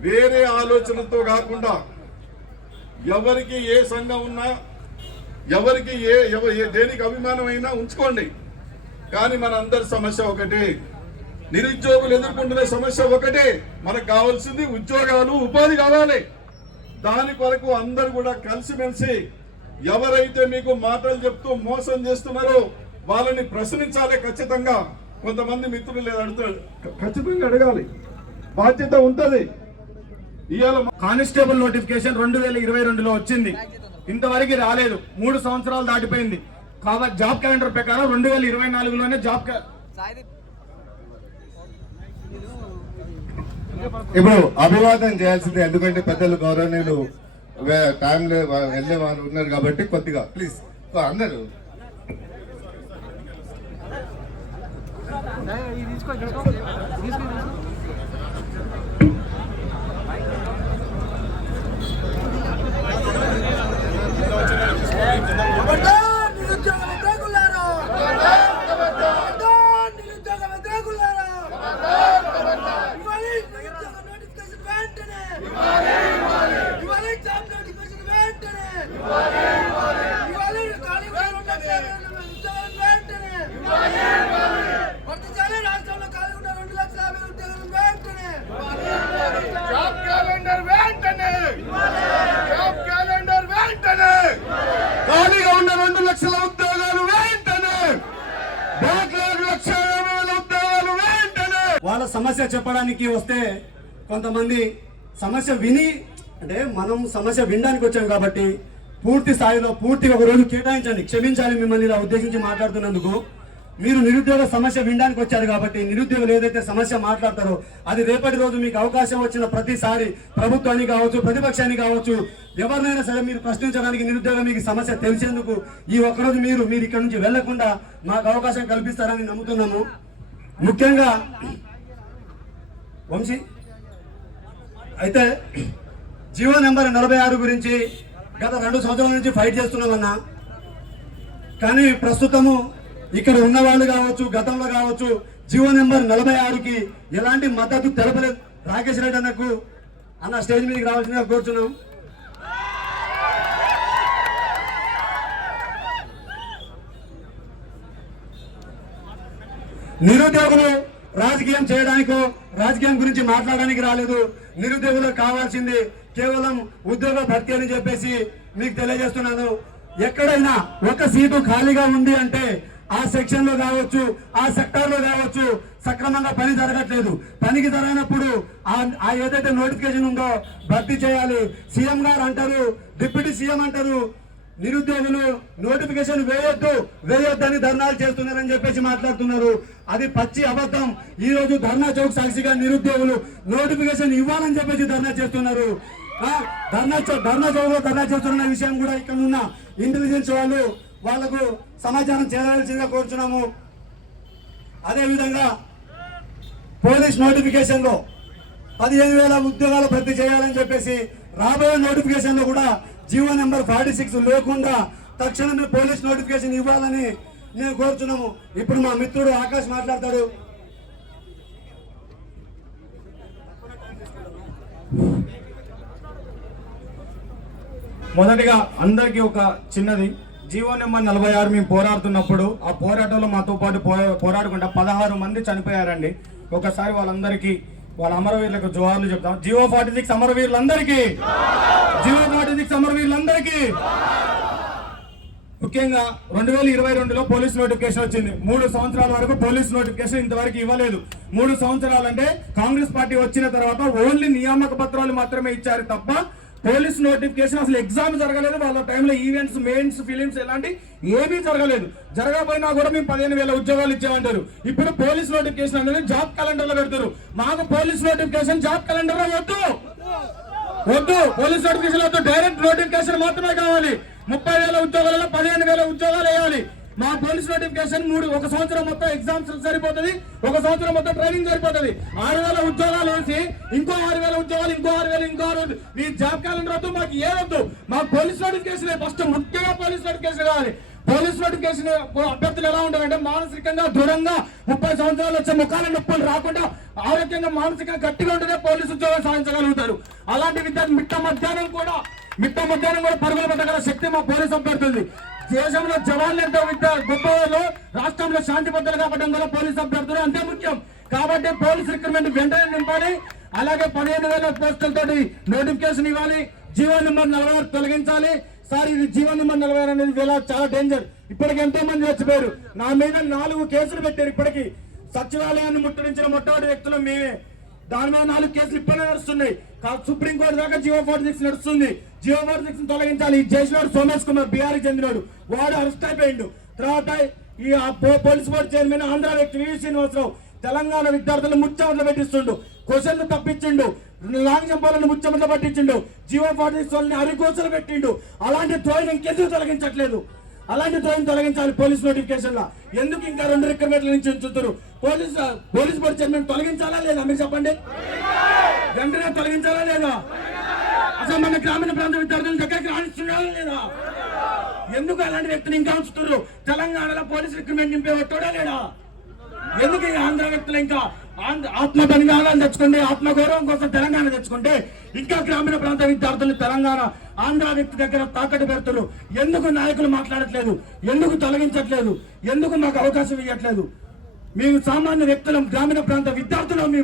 వేరే ఆలోచనతో కాకుండా ఎవరికి ఏ సంఘం ఉన్నా ఎవరికి దేనికి అభిమానం అయినా ఉంచుకోండి, కానీ మన అందరి సమస్య ఒకటే, నిరుద్యోగులు ఎదుర్కొంటున్న సమస్య ఒకటే. మనకు కావాల్సింది ఉద్యోగాలు, ఉపాధి కావాలి. దాని కొరకు అందరూ కూడా కలిసిమెలిసి ఎవరైతే మీకు మాటలు చెప్తూ మోసం చేస్తున్నారో వాళ్ళని ప్రశ్నించాలి ఖచ్చితంగా. కొంతమంది మిత్రులు లేదా అడుగుతారు, ఖచ్చితంగా అడగాలి, బాధ్యత ఉంటది. ఇవాళ కానిస్టేబుల్ నోటిఫికేషన్ 2022లో వచ్చింది, ఇంతవరకు రాలేదు. 3 సంవత్సరాలు దాటిపోయింది. కాబట్టి జాబ్ క్యాలెండర్ ప్రకారం 2024లోనే జాబ్ ఇప్పుడు అభివాదం చేయాల్సింది, ఎందుకంటే పెద్దలు గౌరవనీయులు టైంలో వెళ్ళే వారు ఉన్నారు కాబట్టి కొద్దిగా ప్లీజ్ అందరూ ఖాళీగా ఉన్న 2 లక్షల ఉద్యోగాలు వెంటనే, బ్యాక్లాగ్ 1,50,000 ఉద్యోగాలు వెంటనే. వాళ్ళ సమస్య చెప్పడానికి వస్తే కొంతమంది సమస్య విని, అంటే మనం సమస్య వినడానికి వచ్చాం కాబట్టి పూర్తి స్థాయిలో పూర్తిగా ఒక రోజు కేటాయించండి. క్షమించాలి మిమ్మల్ని ఇలా ఉద్దేశించి మాట్లాడుతున్నందుకు. మీరు నిరుద్యోగ సమస్య వినడానికి వచ్చారు కాబట్టి నిరుద్యోగులు ఏదైతే సమస్య మాట్లాడతారో అది రేపటి రోజు మీకు అవకాశం వచ్చిన ప్రతిసారి ప్రభుత్వానికి కావచ్చు, ప్రతిపక్షానికి కావచ్చు, ఎవరినైనా సరే మీరు ప్రశ్నించడానికి నిరుద్యోగం మీకు సమస్య తెలిసేందుకు ఈ ఒక్కరోజు మీరు ఇక్కడ నుంచి వెళ్లకుండా మాకు అవకాశం కల్పిస్తారని నమ్ముతున్నాము. ముఖ్యంగా వంశీ అయితే జీవో నెంబర్ 46 గురించి గత 2 సంవత్సరాల నుంచి ఫైట్ చేస్తున్నామన్నా, కానీ ప్రస్తుతము ఇక్కడ ఉన్న వాళ్ళు కావచ్చు, గతంలో కావచ్చు, జీవో నెంబర్ 46కి ఎలాంటి మద్దతు తెలపలేదు. రాకేష్ రెడ్డి అన్నకు అన్న స్టేజ్ మీదకి రావాల్సిందిగా కోరుచున్నాం. నిరుద్యోగులు రాజకీయం చేయడానికో రాజకీయం గురించి మాట్లాడడానికి రాలేదు. నిరుద్యోగులకు కావాల్సింది కేవలం ఉద్యోగ భర్తీ అని చెప్పేసి మీకు తెలియజేస్తున్నాను. ఎక్కడైనా ఒక సీటు ఖాళీగా ఉంది అంటే ఆ సెక్షన్ లో కావచ్చు, ఆ సెక్టార్ లో కావచ్చు సక్రమంగా పని జరగట్లేదు. పనికి జరగనప్పుడు ఆ ఏదైతే నోటిఫికేషన్ ఉందో భర్తీ చేయాలి. సీఎం గారు అంటారు, డిప్యూటీ సీఎం అంటారు, నిరుద్యోగులు నోటిఫికేషన్ వేయొద్దని ధర్నాలు చేస్తున్నారని చెప్పేసి మాట్లాడుతున్నారు. అది పచ్చి అబద్ధం. ఈ రోజు ధర్నా చౌక్ సాక్షిగా నిరుద్యోగులు నోటిఫికేషన్ ఇవ్వాలని చెప్పేసి ధర్నా చేస్తున్నారు. ధర్నా చౌక్ లో ధర్నా చేస్తున్న విషయం కూడా ఇక్కడ ఉన్న ఇంటెలిజెన్స్ వాళ్లకు సమాచారం చేరాల్సిందిగా కోరుచున్నాము. అదేవిధంగా పోలీస్ నోటిఫికేషన్ లో 15,000 ఉద్యోగాలు భర్తీ చేయాలని చెప్పేసి రాబోయే నోటిఫికేషన్ లో కూడా జీవో నెంబర్ 46 లేకుండా తక్షణమే పోలీస్ నోటిఫికేషన్ ఇవ్వాలని నేను కోరుచున్నాము. ఇప్పుడు మా మిత్రుడు ఆకాష్ మాట్లాడతాడు. మొదటిగా అందరికీ ఒక చిన్నది, జీవో నెంబర్ 46 మేము పోరాడుతున్నప్పుడు ఆ పోరాటంలో మాతో పాటు పోరాడుకుంటా 16 మంది చనిపోయారండి. ఒకసారి వాళ్ళందరికీ వాళ్ళ అమరవీరులకు జోహార్లు చెప్తాం. జీవో 46 అమరవీరులందరికీ, జీవో 46 అమరవీరులందరికీ. ముఖ్యంగా 2022లో పోలీస్ నోటిఫికేషన్ వచ్చింది. 3 సంవత్సరాల వరకు పోలీస్ నోటిఫికేషన్ ఇంతవరకు ఇవ్వలేదు. 3 సంవత్సరాలు అంటే కాంగ్రెస్ పార్టీ వచ్చిన తర్వాత ఓన్లీ నియామక పత్రాలు మాత్రమే ఇచ్చారు తప్ప పోలీస్ నోటిఫికేషన్ అసలు ఎగ్జామ్ జరగలేదు. వాళ్ళ టైంలో ఈవెంట్స్, మెయిన్స్, ఫిలిమ్స్ ఎలాంటి ఏమీ జరగలేదు. జరగకపోయినా కూడా మేము 15,000 ఉద్యోగాలు ఇచ్చామంటారు. ఇప్పుడు పోలీస్ నోటిఫికేషన్ అనేది జాబ్ క్యాలెండర్ లో పెడతారు. మాకు పోలీస్ నోటిఫికేషన్ జాబ్ క్యాలెండర్ లో వద్దు. పోలీస్ నోటిఫికేషన్ వద్దు, డైరెక్ట్ నోటిఫికేషన్ మాత్రమే కావాలి. 30,000 ఉద్యోగాలలో 15,000 ఉద్యోగాలు వేయాలి. మా పోలీస్ నోటిఫికేషన్ 1 సంవత్సరం మొత్తం ఎగ్జామ్స్ సరిపోతుంది, 1 సంవత్సరం మొత్తం ట్రైనింగ్ సరిపోతుంది. 6,000 ఉద్యోగాలు వేసి ఇంకో 6,000 ఉద్యోగాలు, ఇంకో 6,000 మీ జాబ్ క్యాలెండర్ వద్దు, మాకు ఏ వద్దు. మాకు పోలీస్ నోటిఫికేషన్ ఫస్ట్ ముఖ్యంగా పోలీస్ నోటిఫికేషన్ కావాలి. పోలీస్ నోటిఫికేషన్ అభ్యర్థులు ఎలా ఉంటారంటే మానసికంగా దృఢంగా 30 సంవత్సరాలు వచ్చే ముఖాల నొప్పులు రాకుండా ఆరోగ్యంగా మానసికంగా గట్టిగా ఉంటేనే పోలీసు ఉద్యోగం సాధించగలుగుతారు. అలాంటి విద్యార్థి మిట్ట మధ్యాహ్నం కూడా పరుగులు పెట్టగల శక్తి మా పోలీసు అభ్యర్థులు. దేశంలో జవాన్లు ఎంతో గొప్పవాళ్ళు, రాష్ట్రంలో శాంతి భద్రతలు కాపాడడం వల్ల పోలీసు అభ్యర్థులు అంతే ముఖ్యం. కాబట్టి పోలీస్ రిక్రూట్మెంట్ వెంటనే నింపాలి. అలాగే 15,000 పోస్టులతోటి నోటిఫికేషన్ ఇవ్వాలి. జీవో నెంబర్ 46 తొలగించాలి. సార్, ఇది జీవో నెంబర్ 46 అనేది చాలా డేంజర్. ఇప్పటికి ఎంతో మంది చచ్చిపోయారు. నా మీద 4 కేసులు పెట్టారు. ఇప్పటికి సచివాలయాన్ని ముట్టడించిన మొట్టమొదటి వ్యక్తులు మేమే. దాని మీద 4 కేసులు ఇప్పుడే నడుస్తున్నాయి. సుప్రీంకోర్టు దాకా జియో 46 నడుస్తుంది. జియో 46 తొలగించాలి. ఈ చేసినాడు సోమేష్ కుమార్, బీహార్కి చెందినాడు, వాడు అరెస్ట్ అయిపోయిండు. తర్వాత ఈ పోలీస్ బోర్డు చైర్మన్ ఆంధ్ర వ్యక్తి వివి శ్రీనివాసరావు తెలంగాణ విద్యార్థులు ముచ్చమట్లు పెట్టిస్తుండు, క్వశ్చన్లు తప్పించిండు, లాంగ్ జంపాలను ముచ్చమట్లు పట్టించిండు, జియో 46 అరికోసలు పెట్టిండు. అలాంటి త్రోయిని ఇంకెందుకు తొలగించట్లేదు? అలాంటి త్రోయిని తొలగించాలి పోలీస్ నోటిఫికేషన్ లా. ఎందుకు ఇంకా 2 రిక్రూట్మెంట్ల నుంచి ఉంచుతారు? పోలీస్ బోర్డు చైర్మన్ తొలగించాలా లేదా? మీరు చెప్పండి, వెంటనే తొలగించాలా లేదా? అసలు మన గ్రామీణ ప్రాంత విద్యార్థులను దగ్గరికి రాణిస్తున్నారా లేదా? ఎందుకు అలాంటి వ్యక్తిని ఇంకా ఉంచుతున్నారు? తెలంగాణలో పోలీస్ రిక్రూట్మెంట్ నింపేవాడా లేడా? ఎందుకు ఈ ఆంధ్ర వ్యక్తులు ఇంకా ఆత్మ తెలంగాణ తెచ్చుకుంటే, ఆత్మగౌరవం కోసం తెలంగాణ తెచ్చుకుంటే ఇంకా గ్రామీణ ప్రాంత విద్యార్థులు తెలంగాణ ఆంధ్ర వ్యక్తి దగ్గర తాకట్టు పెడుతున్నారు. ఎందుకు నాయకులు మాట్లాడట్లేదు? ఎందుకు తొలగించట్లేదు? ఎందుకు మాకు అవకాశం ఇవ్వట్లేదు? మేము సామాన్య వ్యక్తులం, గ్రామీణ ప్రాంత విద్యార్థులం.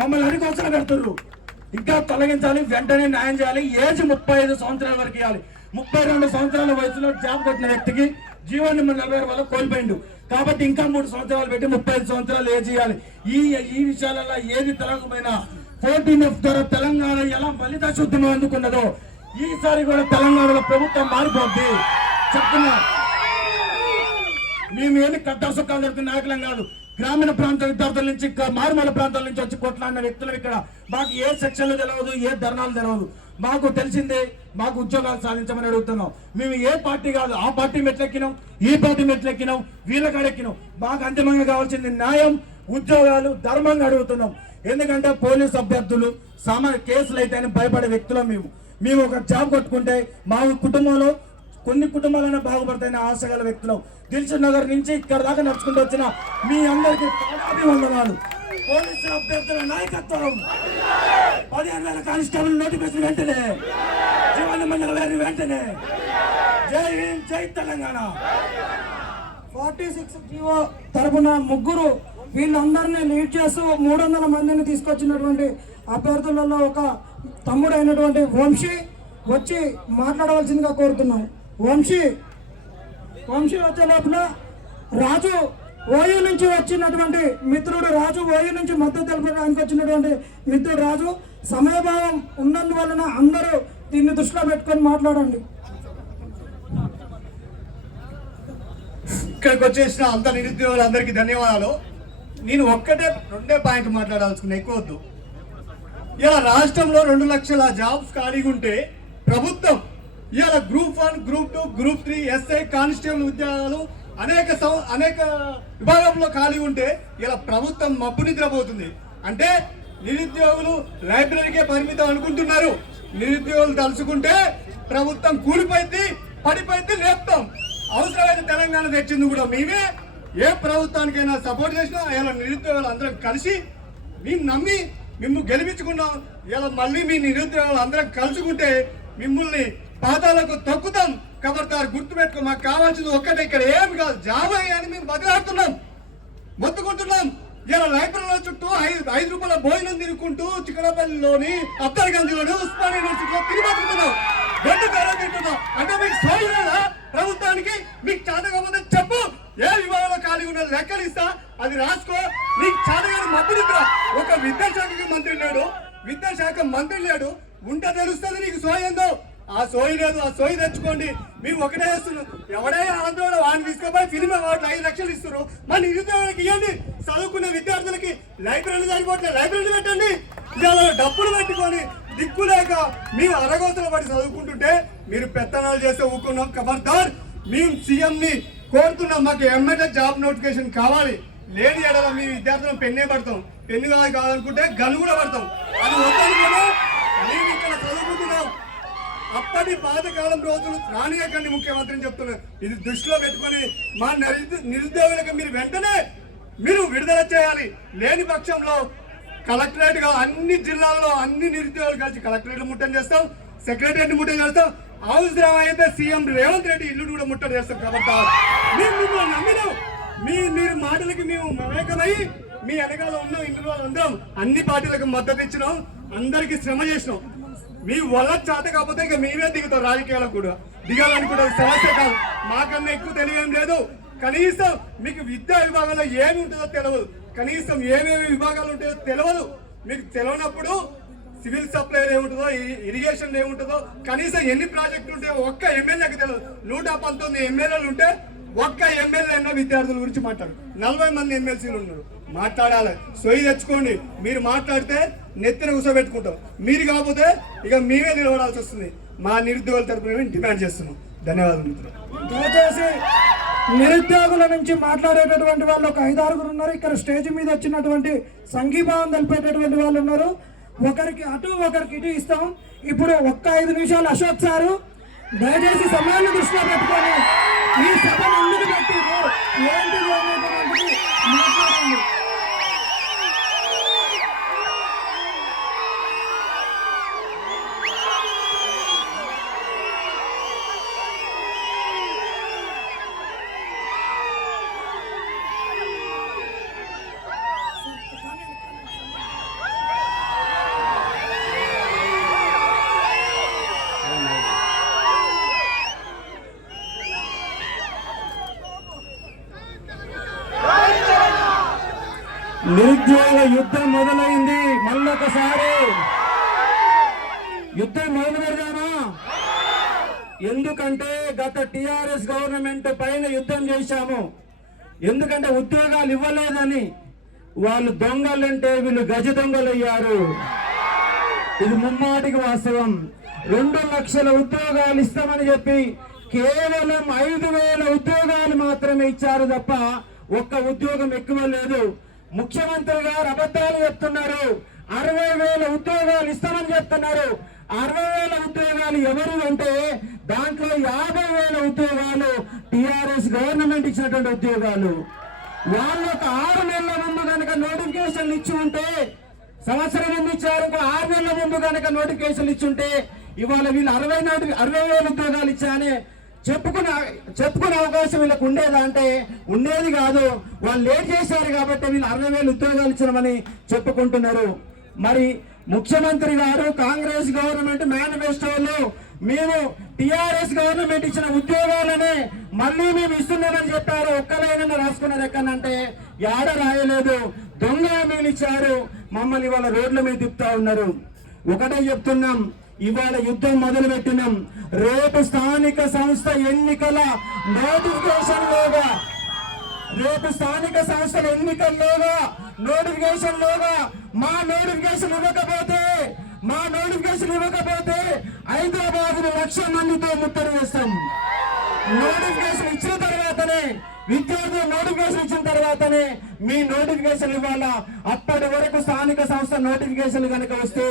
మమ్మల్ని అరికోసలు పెడుతున్నారు. ఇంకా తొలగించాలి, వెంటనే న్యాయం చేయాలి. ఏజ్ 35 సంవత్సరాల వరకు ఇవ్వాలి. 32 సంవత్సరాల వయసులో జాబ్ కొట్టిన వ్యక్తికి జీవో నెంబర్ 46 వల్ల కోల్పోయిండు. కాబట్టి ఇంకా 3 సంవత్సరాలు పెట్టి 35 సంవత్సరాలు ఏజ్ ఇవ్వాలి. ఈ విషయాలలో ఏది తెలంగాణ 14F ద్వారా తెలంగాణ ఎలా ఫలిత శుద్ధం అందుకున్నదో ఈసారి కూడా తెలంగాణలో ప్రభుత్వం మారిపోద్ది. చెప్తున్నా, మేము ఏమి కట్టా సుఖాలు దొరుకుతున్న నాయకులం కాదు. గ్రామీణ ప్రాంత విద్యార్థుల నుంచి, మారుమూల ప్రాంతాల నుంచి వచ్చి కొట్లాడిన వ్యక్తులు ఇక్కడ. మాకు ఏ సెక్షన్లు తెలియదు, ఏ ధర్నాలు తెలియదు. మాకు తెలిసిందే మాకు ఉద్యోగాలు సాధించమని అడుగుతున్నాం. మేము ఏ పార్టీ కాదు, ఆ పార్టీ మెట్లెక్కినాం, ఈ పార్టీ మెట్లెక్కినాం, వీళ్ళ కాడెక్కినాం. మాకు అంతిమంగా కావాల్సింది న్యాయం, ఉద్యోగాలు, ధర్మంగా అడుగుతున్నాం. ఎందుకంటే పోలీసు అభ్యర్థులు సామాన్య కేసులు అయితే భయపడే వ్యక్తులం. మేము ఒక జాబ్ కొట్టుకుంటే మా కుటుంబంలో కొన్ని కుటుంబాలైనా బాగుపడతాయని ఆశగల వ్యక్తులం. దిల్సుఖ్ నగర్ నుంచి ఇక్కడ దాకా నడుచుకుంటూ వచ్చిన మీ అందరికీ వందనాలు. పోలీసు అభ్యర్థుల నాయకత్వం, 15,000 కానిస్టేబుల్ నోటిఫికేషన్ వెంటనే, జీవన మండలి వెంటనే. జై హింద్, జై తెలంగాణ. 46 జీవో తరపున 3 వీళ్ళందరినీ లీడ్ చేస్తూ 300 మందిని తీసుకొచ్చినటువంటి అభ్యర్థులలో ఒక తమ్ముడు అయినటువంటి వంశీ వచ్చి మాట్లాడవలసిందిగా కోరుతున్నాం. వంశీ వచ్చే లోపల రాజు ఓయూ నుంచి వచ్చినటువంటి మిత్రుడు రాజు, ఓయూ నుంచి మద్దతు తెలపడానికి వచ్చినటువంటి మిత్రుడు రాజు, సమయభావం ఉన్నందువలన అందరూ దీన్ని దృష్టిలో పెట్టుకొని మాట్లాడండి. ఇక్కడికి వచ్చేసిన అంత నిరుద్యోగులందరికీ ధన్యవాదాలు. నేను 2 పాయింట్ మాట్లాడాల్సుకున్నా, ఎక్కువ వద్దు. ఇలా రాష్ట్రంలో 2 లక్షల జాబ్స్ ఖాళీగా ఉంటే ప్రభుత్వం ఇవాళ group 1, group 2, group 3, SI, constable ఉద్యోగాలు అనేక విభాగంలో ఖాళీ ఉంటే ఇలా ప్రభుత్వం మబ్బు నిద్రపోతుంది. అంటే నిరుద్యోగులు లైబ్రరీకే పరిమితం అనుకుంటున్నారు. నిరుద్యోగులు తలుచుకుంటే ప్రభుత్వం కూలిపోయింది, పడిపోయింది, లేపుతాం. అవసరమైన తెలంగాణ తెచ్చింది కూడా మేమే. ఏ ప్రభుత్వానికైనా సపోర్ట్ చేసినా ఇలా నిరుద్యోగులు అందరం కలిసి మేము నమ్మి మిమ్మల్ని గెలిపించుకున్నాం. ఇలా మళ్ళీ మీ నిరుద్యోగులు అందరం కలుసుకుంటే మిమ్మల్ని పాతాలకు తొక్కుతాం. ఖబర్దార్ గుర్తుపెట్టుకో, మాకు కావాల్సింది ఒక్కటే, ఇక్కడ ఏమి కాదు, జాబ్ అని మేము బదిలాడుతున్నాం, మొత్తుకుంటున్నాం. ఇలా లైబ్రరీల చుట్టూ 5 రూపాయల భోజనం తినుకుంటూ చిక్కడపల్లిలోని, అత్తర్గంజ్లోని, ఉస్మానియా యూనివర్సిటీలో తిరిగి బతుకుతున్నాం. 2 కాలం తింటున్నాం. అంటే మీకు సోయి లేదా? ప్రభుత్వానికి మీకు చేతకపోతే చెప్పు, ఏ విభాగంలో ఖాళీ ఉన్న లెక్కలు ఇస్తా, అది రాసుకో. నీకు చేతగాని మంత్రి ఒక విద్యాశాఖకి మంత్రి లేడు, విద్యాశాఖ మంత్రి లేడు, ఉంటే తెలుస్తుంది నీకు సోయిందో. ఆ సోయి లేదు, ఆ సోయి తెచ్చుకోండి. మీరు ఒకటే చేస్తున్నారు, ఎవడైనా ఆంధ్రలో వాడిని తీసుకుపోయి ఫిలిం అవార్డులు 5 లక్షలు ఇస్తున్నారు. మన నిరుద్యోగులకి ఇవ్వండి, చదువుకునే విద్యార్థులకి లైబ్రరీలు సరిపోతే లైబ్రరీలు పెట్టండి. ఇలా డబ్బులు పెట్టుకొని దిక్కులేక మీరు అరగోతలు పడి చదువుకుంటుంటే మీరు పెత్తనాలు చేస్తే ఊరుకున్నాం. ఖబర్దార్, మేము సీఎంని కోరుతున్నాం, మాకు ఎమ్మెల్యే జాబ్ నోటిఫికేషన్ కావాలి. లేని ఎడల మీ విద్యార్థులను పెన్నే పడతాం, పెన్ను కాదనుకుంటే గన్ను కూడా పడతాం. అది వద్దనుకున్నా మేము ఇక్కడ చదువుకుంటున్నాం. అప్పటి పాతకాలం రోజులు రానియకండి ముఖ్యమంత్రిని చెప్తున్నారు. ఇది దృష్టిలో పెట్టుకొని మా నిరుద్యోగులకు మీరు వెంటనే మీరు విడుదల చేయాలి. లేని పక్షంలో కలెక్టరేట్ గా అన్ని జిల్లాల్లో అన్ని నిరుద్యోగులు కలిసి కలెక్టరేట్ ముట్టడి చేస్తాం, సెక్రటరియట్ ముట్టడి చేస్తాం. అవసరమైతే సీఎం రేవంత్ రెడ్డి ఇల్లు కూడా ముట్టడి చేస్తాం. కాబట్టి మేము మిమ్మల్ని నమ్మినాం, మీరు మాటలకి మేము మమేకమై మీ వెనకాల ఉన్నాం. ఇందులో అందరం అన్ని పార్టీలకు మద్దతు ఇచ్చినాం, అందరికి శ్రమ చేసినాం. మీ వల్ల చేత కాకపోతే ఇక మేమే దిగుతాం, రాజకీయాలకు కూడా దిగాలనుకుంటే సమస్య కాదు. మాకన్నా ఎక్కువ తెలియడం లేదు. కనీసం మీకు విద్యా విభాగంలో ఏమి ఉంటుందో తెలియదు, కనీసం ఏమేమి విభాగాలు ఉంటాయో తెలియదు. మీకు తెలియనప్పుడు సివిల్ సప్లై ఏముంటుందో, ఇరిగేషన్ ఏముంటుందో, కనీసం ఎన్ని ప్రాజెక్టులు ఉంటాయో ఒక్క ఎమ్మెల్యేకి తెలియదు. 119 ఎమ్మెల్యేలు ఉంటే ఒక్క ఎమ్మెల్యే అన్న విద్యార్థుల గురించి మాట్లాడు. 40 మంది ఎమ్మెల్సీలు ఉన్నారు, మాట్లాడాలి. సొయ్యి తెచ్చుకోండి. మీరు మాట్లాడితే నెత్తిన కూర్చోబెట్టుకుంటాం, మీరు కాకపోతే ఇక మేమే నిలబడాల్సి వస్తుంది. మా నిరుద్యోగుల తరపున డిమాండ్ చేస్తున్నాం. ధన్యవాదాలు మిత్రులు. దయచేసి నిరుద్యోగుల నుంచి మాట్లాడేటటువంటి వాళ్ళు ఒక 5-6 ఉన్నారు. ఇక్కడ స్టేజ్ మీద వచ్చినటువంటి సంఘీభావం తెలిపేటటువంటి వాళ్ళు ఉన్నారు. ఒకరికి అటు ఒకరికి ఇటు ఇస్తాం. ఇప్పుడు ఒక్క 5 నిమిషాలు అశోక్ సారు దయచేసి సమయాన్ని దృష్టిలో పెట్టుకొని ఈ సభను ఎందుకు పెట్టారు ఏంటిది అనేటువంటిది మాట్లాడండి. నిరుద్యోగ యుద్ధం మొదలైంది. మళ్ళొకసారి యుద్ధం మొదలు పెడదామా? ఎందుకంటే గత టిఆర్ఎస్ గవర్నమెంట్ పైన యుద్ధం చేశాము. ఎందుకంటే ఉద్యోగాలు ఇవ్వలేదని. వాళ్ళు దొంగలంటే వీళ్ళు గజ దొంగలు అయ్యారు. ఇది ముమ్మాటికి వాస్తవం. 2 లక్షల ఉద్యోగాలు ఇస్తామని చెప్పి కేవలం 5,000 ఉద్యోగాలు మాత్రమే ఇచ్చారు తప్ప ఒక్క ఉద్యోగం ఎక్కువ లేదు. ముఖ్యమంత్రి గారు అబద్ధాలు చెప్తున్నారు. 60,000 ఉద్యోగాలు ఇస్తామని చెప్తున్నారు. 60,000 ఉద్యోగాలు ఎవరు అంటే దాంట్లో 50,000 ఉద్యోగాలు టిఆర్ఎస్ గవర్నమెంట్ ఇచ్చినటువంటి ఉద్యోగాలు. వాళ్ళకు 6 నెలల ముందు కనుక నోటిఫికేషన్లు ఇచ్చి ఉంటే, సంవత్సరం ముందు ఇచ్చారు, 6 నెలల ముందు కనుక నోటిఫికేషన్లు ఇచ్చుంటే ఇవాళ వీళ్ళు 60,000 ఉద్యోగాలు ఇచ్చానే చెప్పుకునే అవకాశం వీళ్ళకు ఉండేదా అంటే ఉండేది కాదు. వాళ్ళు లేట్ చేశారు కాబట్టి వీళ్ళు 60,000 ఉద్యోగాలు ఇచ్చినామని చెప్పుకుంటున్నారు. మరి ముఖ్యమంత్రి గారు కాంగ్రెస్ గవర్నమెంట్ మేనిఫెస్టోలో మేము టిఆర్ఎస్ గవర్నమెంట్ ఇచ్చిన ఉద్యోగాలనే మళ్ళీ మేము ఇస్తున్నామని చెప్పారు. ఒక్కలైనా రాసుకున్నది ఎక్కడంటే యాడ రాయలేదు. దొంగ హామీలు ఇచ్చారు. మమ్మల్ని ఇవాళ రోడ్ల మీద తిప్పుతా ఉన్నారు. ఒకటే చెప్తున్నాం, ఇవాళ యుద్ధం మొదలు పెట్టినాం. రేపు స్థానిక సంస్థ ఎన్నికల నోటిఫికేషన్లోగా నోటిఫికేషన్లోగా మా నోటిఫికేషన్ ఇవ్వకపోతే హైదరాబాద్ 1,00,000 మందితో ముట్టడి చేస్తాం. నోటిఫికేషన్ ఇచ్చిన తర్వాతనే, విద్యార్థులు నోటిఫికేషన్ ఇచ్చిన తర్వాతనే మీ నోటిఫికేషన్ ఇవ్వాలా. అప్పటి వరకు స్థానిక సంస్థ నోటిఫికేషన్ కనుక వస్తే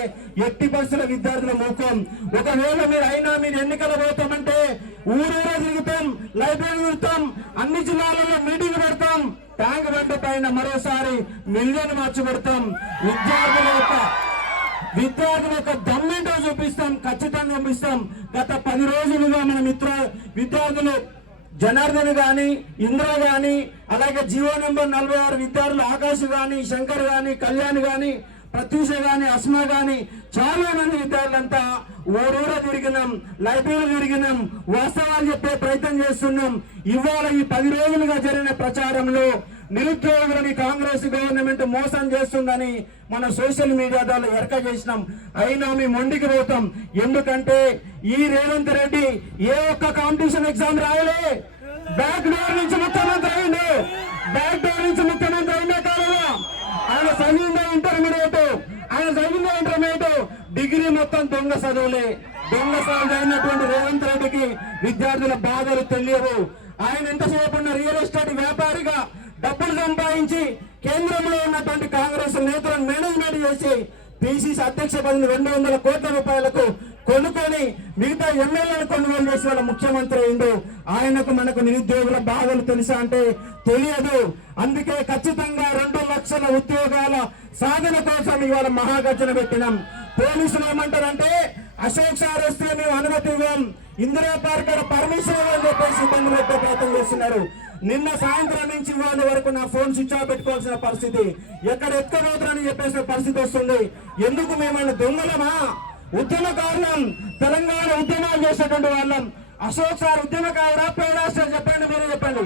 ఎట్టి పరిస్థితుల విద్యార్థుల మూకం. ఒకవేళ మీరు ఎన్నికలు పోతామంటే ఊరూరా తిరుగుతాం, లైబ్రరీ తిరుగుతాం, అన్ని జిల్లాలలో మీటింగ్ పెడతాం, ట్యాంక్ బండ్ పైన మరోసారి మిలియన్ మార్చి పెడతాం. విద్యార్థుల యొక్క దమ్మేంటో చూపిస్తాం, ఖచ్చితంగా చూపిస్తాం. గత 10 రోజులుగా మన విద్యార్థులు జనార్దన్ గాని, ఇంద్ర గాని, అలాగే జీవో నెంబర్ 46 విద్యార్థులు ఆకాశ్ గాని, శంకర్ గాని, కళ్యాణ్ గాని ప్రత్యూష గాని అస్మా గాని చాలా మంది విద్యార్థులంతా ఊరూర తిరిగినాం, లైబ్రరీలు తిరిగినాం, వాస్తవాలు చెప్పే ప్రయత్నం చేస్తున్నాం. ఇవాళ ఈ 10 రోజులుగా జరిగిన ప్రచారంలో నిరుద్యోగులని కాంగ్రెస్ గవర్నమెంట్ మోసం చేస్తుందని మన సోషల్ మీడియా ద్వారా ఎరక చేసినాం. అయినా మేము మొండికి పోతాం. ఎందుకంటే ఈ రేవంత్ రెడ్డి ఏ ఒక్క కాంపిటీషన్ ఎగ్జామ్ రాయలే. బ్యాక్ డోర్ నుంచి ముఖ్యమంత్రి అయిండు. బ్యాక్ డోర్ నుంచి ముఖ్యమంత్రి అయినా కాదా? ఆయన చదివిందే ఇంటర్మీడియట్, డిగ్రీ మొత్తం దొంగ చదువులే. దొంగ చదువు అయినటువంటి రేవంత్ రెడ్డికి విద్యార్థుల బాధలు తెలియవు. ఆయన ఎంతసేపు ఉన్న రియల్ ఎస్టేట్ వ్యాపారిగా డబ్బులు సంపాదించి కేంద్రంలో ఉన్నటువంటి కాంగ్రెస్ నేతలను మేనేజ్మెంట్ చేసి పిసిసి అధ్యక్ష పదవిని 200 కోట్ల రూపాయలకు కొనుక్కొని మిగతా ఎమ్మెల్యేలు కొనుగోలు చేసి వాళ్ళ ముఖ్యమంత్రి అయిండు. ఆయనకు మనకు నిరుద్యోగుల బాధలు తెలుసా అంటే తెలియదు. అందుకే ఖచ్చితంగా 2 లక్షల ఉద్యోగాల సాధన కోసం ఇవాళ మహాగర్జన పెట్టినాం. పోలీసులు ఏమంటారంటే అశోక్ సార్ వస్తే మేము అనుమతి ఇవ్వం, ఇందిరా పార్క్ పర్మిషన్ ఇవ్వని చెప్పేసి ఇబ్బంది పెట్టే ప్రయత్నం చేస్తున్నారు. నిన్న సాయంత్రం నుంచి ఇవాళ వరకు నా ఫోన్ స్విచ్ ఆఫ్ పెట్టుకోవాల్సిన పరిస్థితి, ఎక్కడ ఎక్కబోతున్నారని చెప్పేసిన పరిస్థితి వస్తుంది. ఎందుకు మేమైనా దొంగలమా? ఉద్యమకారులం, తెలంగాణ ఉద్యమాలు చేసేటువంటి వాళ్ళం. అశోక్ సార్ ఉద్యమకారుడా పేడాస్టర్? చెప్పండి, మీరే చెప్పండి.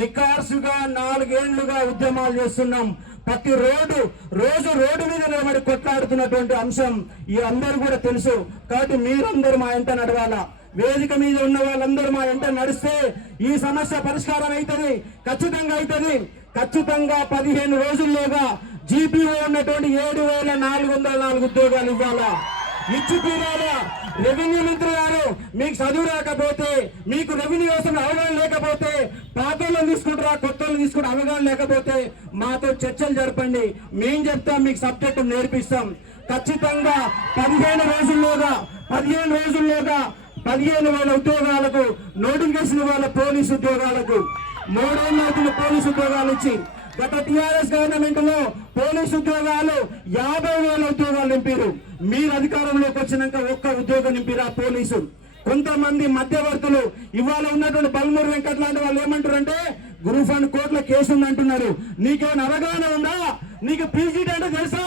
నికార్సుగా 4 ఏళ్లుగా ఉద్యమాలు చేస్తున్నాం. ప్రతి రోజు రోడ్డు మీద నిలబడి కొట్లాడుతున్నటువంటి అంశం ఈ అందరూ కూడా తెలుసు. కాబట్టి మీరందరూ మా ఎంట నడవాలా. వేదిక మీద ఉన్న వాళ్ళందరూ మా ఎంట నడిస్తే ఈ సమస్య పరిష్కారం అవుతుంది, ఖచ్చితంగా అవుతుంది. ఖచ్చితంగా 15 రోజుల్లోగా జీపీఓ ఉన్నటువంటి 7,404 ఉద్యోగాలు ఇవ్వాలా, ఇచ్చి తీరాలా. రెవెన్యూ మంత్రి గారు, మీకు చదువు రాకపోతే, మీకు రెవెన్యూ వ్యవస్థ అవగాహన లేకపోతే, పాతోళ్ళని తీసుకుంటారా కొత్తోళ్ళని తీసుకుంటే అవగాహన లేకపోతే మాతో చర్చలు జరపండి. మేం చెప్తాం, మీకు సబ్జెక్టు నేర్పిస్తాం. ఖచ్చితంగా 15 రోజుల్లోగా 15,000 ఉద్యోగాలకు నోటిఫికేషన్ ఇవ్వాలి. పోలీసు ఉద్యోగాలకు 3 ఏళ్ళు అవుతున్న పోలీసు ఉద్యోగాలు ఇచ్చి, గత టీఆర్ఎస్ గవర్నమెంట్ లో పోలీసు ఉద్యోగాలు 50,000 ఉద్యోగాలు నింపారు. మీరు అధికారంలోకి వచ్చినాక ఒక్క ఉద్యోగం నింపిరా పోలీసు. కొంతమంది మధ్యవర్తులు ఇవాళ ఉన్నటువంటి బల్మూరు వెంకట్ లాంటి వాళ్ళు ఏమంటారంటే గ్రూప్ 1 కోర్టుల కేసు ఉందంటున్నారు. నీకేమైనా అవగాహన ఉందా? నీకు పీజీటీ అంటే తెలుసా?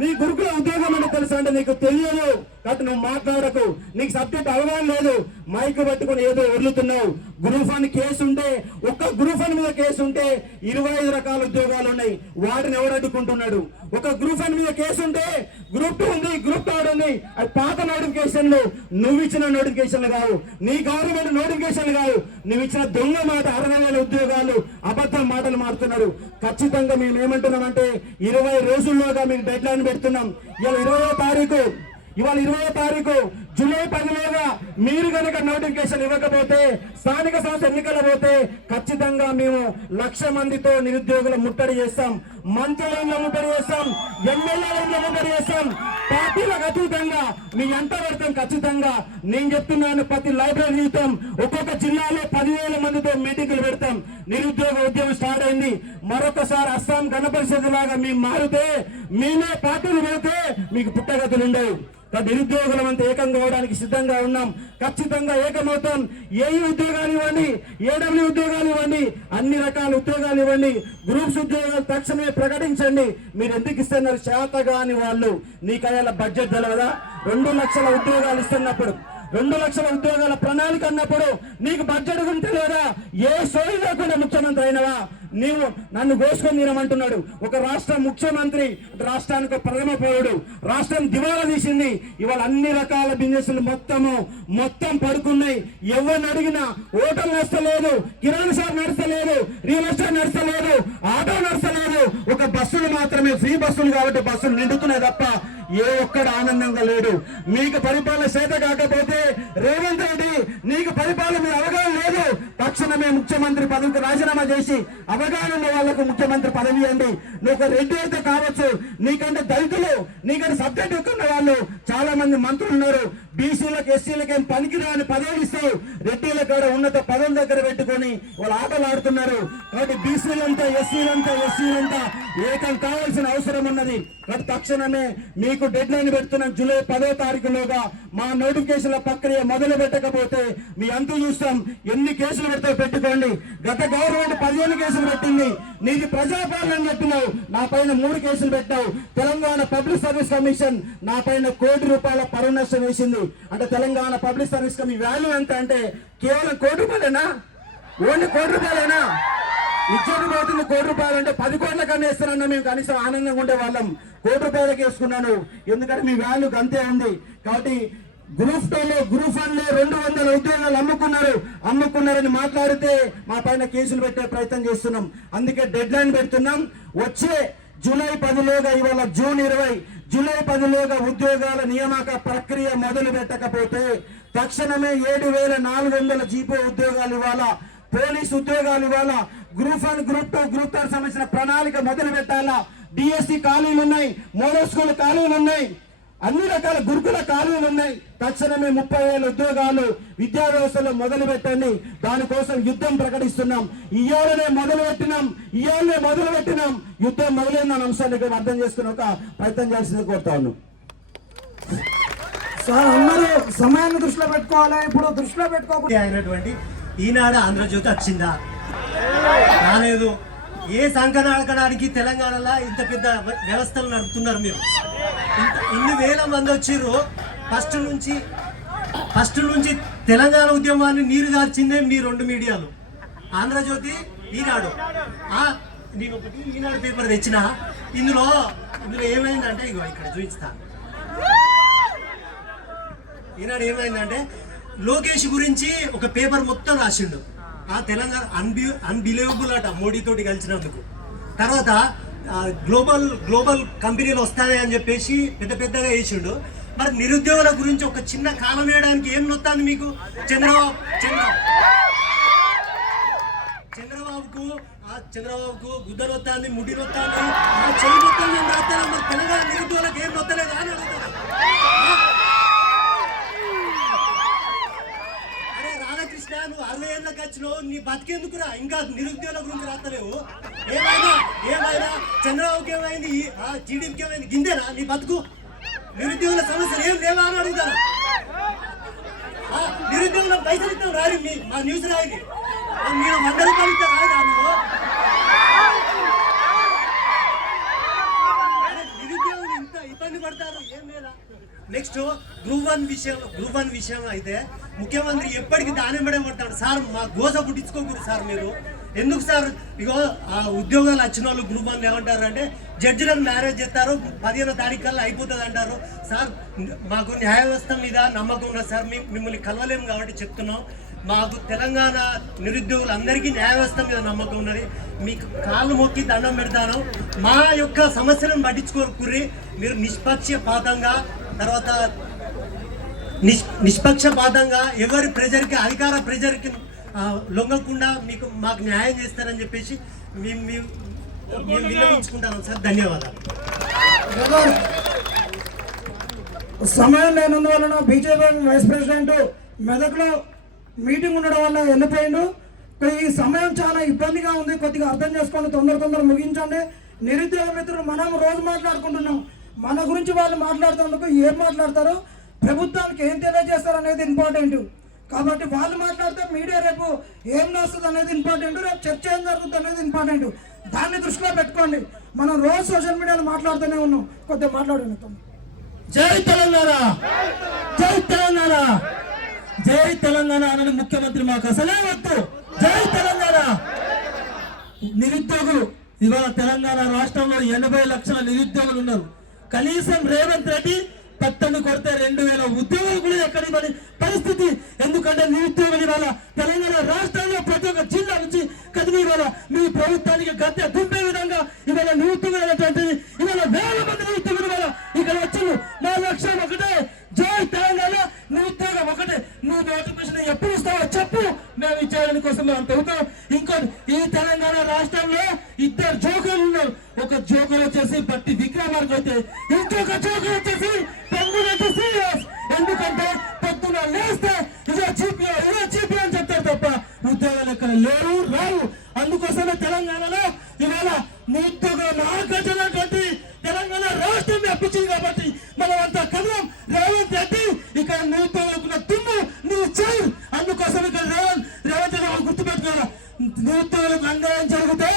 నీ గురుకుల ఉద్యోగం అంటే తెలుసా? అంటే నీకు తెలియదు కాబట్టి నువ్వు మాట్లాడకు. నీకు సబ్జెక్ట్ అవగాహన లేదు, మైక్ పట్టుకుని ఏదో వదులుతున్నావు. గ్రూప్ 1 కేసు ఉంటే, ఒక్క గ్రూప్ 1 మీద కేసు ఉంటే 25 రకాల ఉద్యోగాలు ఉన్నాయి. వాటిని ఎవరు అడ్డుకుంటున్నాడు? ఒక గ్రూప్ 1 మీద కేసు ఉంటే గ్రూప్ 2 ఉంది, గ్రూప్ 3 ఉంది. అది పాత నోటిఫికేషన్లు, నువ్వు ఇచ్చిన నోటిఫికేషన్లు కావు, నీ గవర్నమెంట్ నోటిఫికేషన్లు కావు. నువ్వు ఇచ్చిన దొంగ మాట 60,000 ఉద్యోగాలు అబద్ధం మాటలు మారుతున్నారు. ఖచ్చితంగా మేము ఏమంటున్నామంటే 20 రోజుల్లోగా మీకు డెడ్ లైన్ పెడుతున్నాం. ఇవాళ 20వ తారీఖు జూలై 10లోగా మీరు కనుక నోటిఫికేషన్ ఇవ్వకపోతే, స్థానిక సంస్థ ఎన్నికల పోతే ఖచ్చితంగా మేము 1,00,000 మందితో నిరుద్యోగుల ముట్టడి చేస్తాం, మంత్రుల ముట్టడి చేస్తాం, ఎమ్మెల్యేల ముట్టడి చేస్తాం. పార్టీలకు అతీతంగా మీ ఎంత పెడతాం. ఖచ్చితంగా నేను చెప్తున్నాను, ప్రతి లైబ్రరీ జీవితం ఒక్కొక్క జిల్లాలో 10,000 మందితో మీటింగులు పెడతాం. నిరుద్యోగ ఉద్యమం స్టార్ట్ అయింది. మరొకసారి అస్సాం గణపరిషత్ లాగా మేము మారితే, మేమే పార్టీలు పెడితే మీకు పుట్టగతులు ఉండవు. నిరుద్యోగులం అంతా ఏకం కావడానికి సిద్ధంగా ఉన్నాం. ఖచ్చితంగా ఏకమవుతాం. ఏఈ ఉద్యోగాలు ఇవ్వండి, ఏడబ్ల్యూ ఉద్యోగాలు ఇవ్వండి, అన్ని రకాల ఉద్యోగాలు ఇవ్వండి. గ్రూప్స్ ఉద్యోగాలు తక్షణమే ప్రకటించండి. మీరు ఎందుకు ఇస్తున్నారు? చేతగాని వాళ్ళు. నీకు అయ్యేలా బడ్జెట్ తెలవదా? 2 లక్షల ఉద్యోగాలు ఇస్తున్నప్పుడు, 2 లక్షల ఉద్యోగాల ప్రణాళిక అన్నప్పుడు నీకు బడ్జెట్ గురించి లేదా? ఏ సోయి లేకుండా ముఖ్యమంత్రి అయినవా? నీవు నన్ను గోసుకొని తినమంటున్నాడు. ఒక రాష్ట్ర ముఖ్యమంత్రి, రాష్ట్రానికి ప్రథమ పౌరుడు, రాష్ట్రం దివాలా తీసింది. ఇవాళ అన్ని రకాల బిజినెస్లు మొత్తం పడుకున్నాయి. ఎవరిని అడిగినా హోటల్ నడుస్తలేదు, కిరాణా షాప్ నడుస్తలేదు, రియల్ ఎస్టేట్ నడుస్తలేదు, ఆటో నడుస్తలేదు. ఒక బస్సులు మాత్రమే ఫ్రీ బస్సులు కాబట్టి బస్సులు నిండుతున్నాయి తప్ప ఏ ఒక్కడు ఆనందంగా లేడు. మీకు పరిపాలన చేత కాకపోతే రేవంత్ రెడ్డి, నీకు పరిపాలన మీద అవగాహన లేదు, తక్షణమే ముఖ్యమంత్రి పదవికి రాజీనామా చేసి అవగాహన ఉన్న వాళ్లకు ముఖ్యమంత్రి పదవి ఇవ్వండి. నువ్వు ఒక రెడ్డి అయితే కావచ్చు, నీకంటే దళితులు, నీకంటే సబ్జెక్ట్ ఎక్కువ వాళ్ళు చాలా మంది మంత్రులు ఉన్నారు. బీసీలకు ఎస్సీలకు ఏం పనికిరాని పదవులు ఇస్తావు, రెడ్డిల కాడ ఉన్నత పదవుల దగ్గర పెట్టుకొని వాళ్ళు ఆటలు ఆడుతున్నారు. కాబట్టి బీసీలంతా ఎస్సీలంతా ఏకం కావాల్సిన అవసరం ఉన్నది. కాబట్టి తక్షణమే మీకు డెడ్ లైన్ పెడుతున్నాం. జూలై 10వ తారీఖులోగా మా నోటిఫికేషన్ల ప్రక్రియ మొదలు పెట్టకపోతే మీ అంతు చూస్తాం. ఎన్ని కేసులు పెడతావు పెట్టుకోండి. గత గవర్నమెంట్ 15 కేసులు పెట్టింది. నీకు ప్రజాపాలన చెప్పినావు, నా పైన 3 కేసులు పెట్టావు. తెలంగాణ పబ్లిక్ సర్వీస్ కమిషన్ నా పైన ₹1 కోటి పరువు నష్టం వేసింది. అంటే Telangana public service commission value ఎంత అంటే కేవలం ₹1 కోటేనా? ఓన్లీ ₹1 ఇచ్చేది పోతుంది. ₹1 అంటే 10 కోట్ల కన్నా ఇస్తానన్నా మేము కనీసం ఆనందంగా ఉండే వాళ్ళం. ₹1 వేసుకున్నాను, ఎందుకంటే మీ వాల్యూ అంతే ఉంది. కాబట్టి గ్రూప్ 2లో గ్రూప్ 1లో 200 ఉద్యోగాలు అమ్ముకున్నారని మాట్లాడితే మా పైన కేసులు పెట్టే ప్రయత్నం చేస్తున్నాం. అందుకే డెడ్ లైన్ పెడుతున్నాం. వచ్చే జూలై 10లోగా, ఇవాళ జూన్ 20, జూలై 10లోగా ఉద్యోగాల నియామక ప్రక్రియ మొదలు పెట్టకపోతే తక్షణమే 7400 జీపో ఉద్యోగాలు ఇవ్వాలా, పోలీసు ఉద్యోగాలు ఇవ్వాలా, గ్రూప్ 1, గ్రూప్ 2, గ్రూప్ 3 సంబంధించిన ప్రణాళిక మొదలు పెట్టాలా. డిఎస్సి ఖాళీలు ఉన్నాయి, మోడల్ స్కూల్ ఖాళీలు ఉన్నాయి, అన్ని రకాల గురుకుల ఖాళీలు ఉన్నాయి. తక్షణమే 30,000 ఉద్యోగాలు విద్యా వ్యవస్థలో మొదలు పెట్టండి. దానికోసం యుద్ధం ప్రకటిస్తున్నాం. ఇవాళనే మొదలు పెట్టినాం. యుద్ధం మొదలైన అంశాన్ని ఇక్కడ అర్థం చేసుకుని ఒక ప్రయత్నం చేయాల్సింది కోరుతా ఉన్నాం. సార్ అందరూ సమయాన్ని దృష్టిలో పెట్టుకోవాలి. ఇప్పుడు దృష్టిలో పెట్టుకోకుండా అయినటువంటి ఈనాడు ఆంధ్రజ్యోతి వచ్చిందా? రాలేదు. ఏ సంకనాడకడానికి తెలంగాణలో ఇంత పెద్ద వ్యవస్థలు నడుపుతున్నారు మీరు? ఇన్ని వేల మంది వచ్చిర్రు. ఫస్ట్ నుంచి తెలంగాణ ఉద్యమాన్ని నీరు గార్చిందే మీ 2 మీడియాలు, ఆంధ్రజ్యోతి, ఈనాడు. నేను ఒకటి ఈనాడు పేపర్ తెచ్చిన, ఇందులో ఏమైందంటే ఇగో ఇక్కడ చూపిస్తాను. ఈనాడు ఏమైందంటే లోకేష్ గురించి ఒక పేపర్ మొత్తం రాసిండు. ఆ తెలంగాణ అన్బిలీవబుల్ అట మోడీతోటి కలిసినందుకు. తర్వాత గ్లోబల్ కంపెనీలు వస్తాయి అని చెప్పేసి పెద్దగా వేసిండు. మరి నిరుద్యోగుల గురించి ఒక చిన్న కాలం వేయడానికి ఏం నొత్తాంది మీకు? చంద్రబాబుకు గుద్ద నొత్తాంది, ముడి నొత్తాంది, చెయ్యి నొత్తాంది అని రాస్తాను. మరి తెలంగాణ నిరుద్యోగులకు ఏం నొత్తలేదు అని అడుగుతాను. రాధాకృష్ణ, నువ్వు 60 ఏళ్ళకి వచ్చినావు, నీ బతికేందుకురా? ఇంకా నిరుద్యోగుల గురించి రాస్తలేవు. ఏమైనా చంద్రబాబుకి ఏమైంది, టీడీపీకి ఏమైంది? గిందేనా నీ బతుకు? నిరుద్యోగుల సమస్యలు ఏం లేవా అని అడుగుతాను. నిరుద్యోగులకు పైసలు ఇస్తాం రాయి, మా న్యూస్ రాయి, మీరు ₹100 ఇస్తా రాయి. నిరుద్యోగులు ఇంత ఇబ్బంది పడతారు, ఏం లేదా? నెక్స్ట్ గ్రూప్ 1 విషయం అయితే ముఖ్యమంత్రి ఎప్పటికీ దానింబడే పడతాడు. సార్ మా గోస పుట్టించుకోకూడదు సార్ మీరు. ఎందుకు సార్? ఇగో ఆ ఉద్యోగాలు వచ్చిన వాళ్ళు గ్రూప్ 1 ఏమంటారు అంటే జడ్జిలను మ్యారేజ్ చేస్తారు, 15వ తారీఖు కల్లా అయిపోతుంది అంటారు. సార్ మాకు న్యాయ వ్యవస్థ మీద నమ్మకం ఉన్నది సార్, మిమ్మల్ని కలవలేము కాబట్టి చెప్తున్నాం. మాకు తెలంగాణ నిరుద్యోగులందరికీ న్యాయ వ్యవస్థ మీద నమ్మకం ఉన్నది. మీకు కాళ్ళు మొక్కి దండం పెడతాను. మా యొక్క సమస్యలను పట్టించుకోకుర్రి. మీరు నిష్పక్షపాతంగా ఎవరి ప్రెజర్కి, అధికార ప్రెజర్కి లొంగకుండా మాకు న్యాయం చేస్తారని చెప్పేసి మేము విన్నవించుకుంటాను సార్. ధన్యవాదాలు. సమయం లేనందువలన బీజేపీ వైస్ ప్రెసిడెంట్ మెదక్లో మీటింగ్ ఉండడం వల్ల వెళ్ళిపోయిండు. ఈ సమయం చాలా ఇబ్బందిగా ఉంది, కొద్దిగా అర్థం చేసుకోండి, తొందర ముగించండి. నిరుద్యోగ మిత్రులు మనం రోజు మాట్లాడుకుంటున్నాం, మన గురించి వాళ్ళు మాట్లాడుతున్నందుకు ఏం మాట్లాడతారో, ప్రభుత్వానికి ఏం తెలియజేస్తారు అనేది ఇంపార్టెంట్. కాబట్టి వాళ్ళు మాట్లాడితే మీడియా రేపు ఏం రాస్తుంది అనేది ఇంపార్టెంట్, రేపు చర్చ ఏం జరుగుతుంది అనేది ఇంపార్టెంట్. దాన్ని దృష్టిలో పెట్టుకోండి. మనం రోజు సోషల్ మీడియాలో మాట్లాడుతూనే ఉన్నాం, కొద్దిగా మాట్లాడండి. జై తెలంగాణ, జై తెలంగాణ, జై తెలంగాణ అని ముఖ్యమంత్రి మాకు అసలే వద్దు. జై తెలంగాణ. నిరుద్యోగులు ఇవాళ తెలంగాణ రాష్ట్రంలో 80 లక్షల నిరుద్యోగులు ఉన్నారు. కనీసం రేవంత్ రెడ్డి పట్టణం కొడితే 2000 ఉద్యోగులు కూడా ఎక్కడి పరిస్థితి. ఎందుకంటే నిరుద్యోగులు ఇవాళ తెలంగాణ రాష్ట్రంలో ప్రతి ఒక్క జిల్లా నుంచి కదిలి ఇవాళ మీ ప్రభుత్వానికి గద్దె దుంపే విధంగా ఇవాళ నిరుద్యోగులు అనేటువంటిది ఇవాళ వేల మంది నిరుద్యోగులు ఇవాళ ఇక్కడ వచ్చారు. మా లక్ష్యం ఒకటే, జై తెలంగాణ, నిరుద్యోగం ఒకటే. నువ్వు నోటిఫికేషన్ ఎప్పుడు ఇస్తావో చెప్పు, మేము ఇచ్చేయడం కోసం మేము తెలుగుతాం. ఇంకోటి, ఈ తెలంగాణ రాష్ట్రంలో 2 జోకర్లు ఉన్నారు. ఒక జోకర్ వచ్చేసి బట్టి విక్రమార్క అయితే, ఇంకొక జోకర్ వచ్చేసి పొంగులెట్టి శ్రీనివాస్. ఎందుకు ఎందుకంటే పొద్దున లేస్తే ఇదో జీపీఓ అని చెప్తారు తప్ప ఉద్యోగాలు ఎక్కడ లేరు రావు. అందుకోసమే తెలంగాణలో ఇవాళ నిరుద్యోగ నాగజనటువంటి తెలంగాణ రాష్ట్రం వ్యాపించింది కాబట్టి మనం అంతా కదలం. రేవంత్ రెడ్డి ఇక్కడ నిరుద్యోగులకు తుమ్ము నువ్వు చేయి. అందుకోసం ఇక్కడ రేవంత్ రెడ్డి గుర్తుపెట్టుకోవాలి, నిరుద్యోగులకు అన్యాయం జరిగితే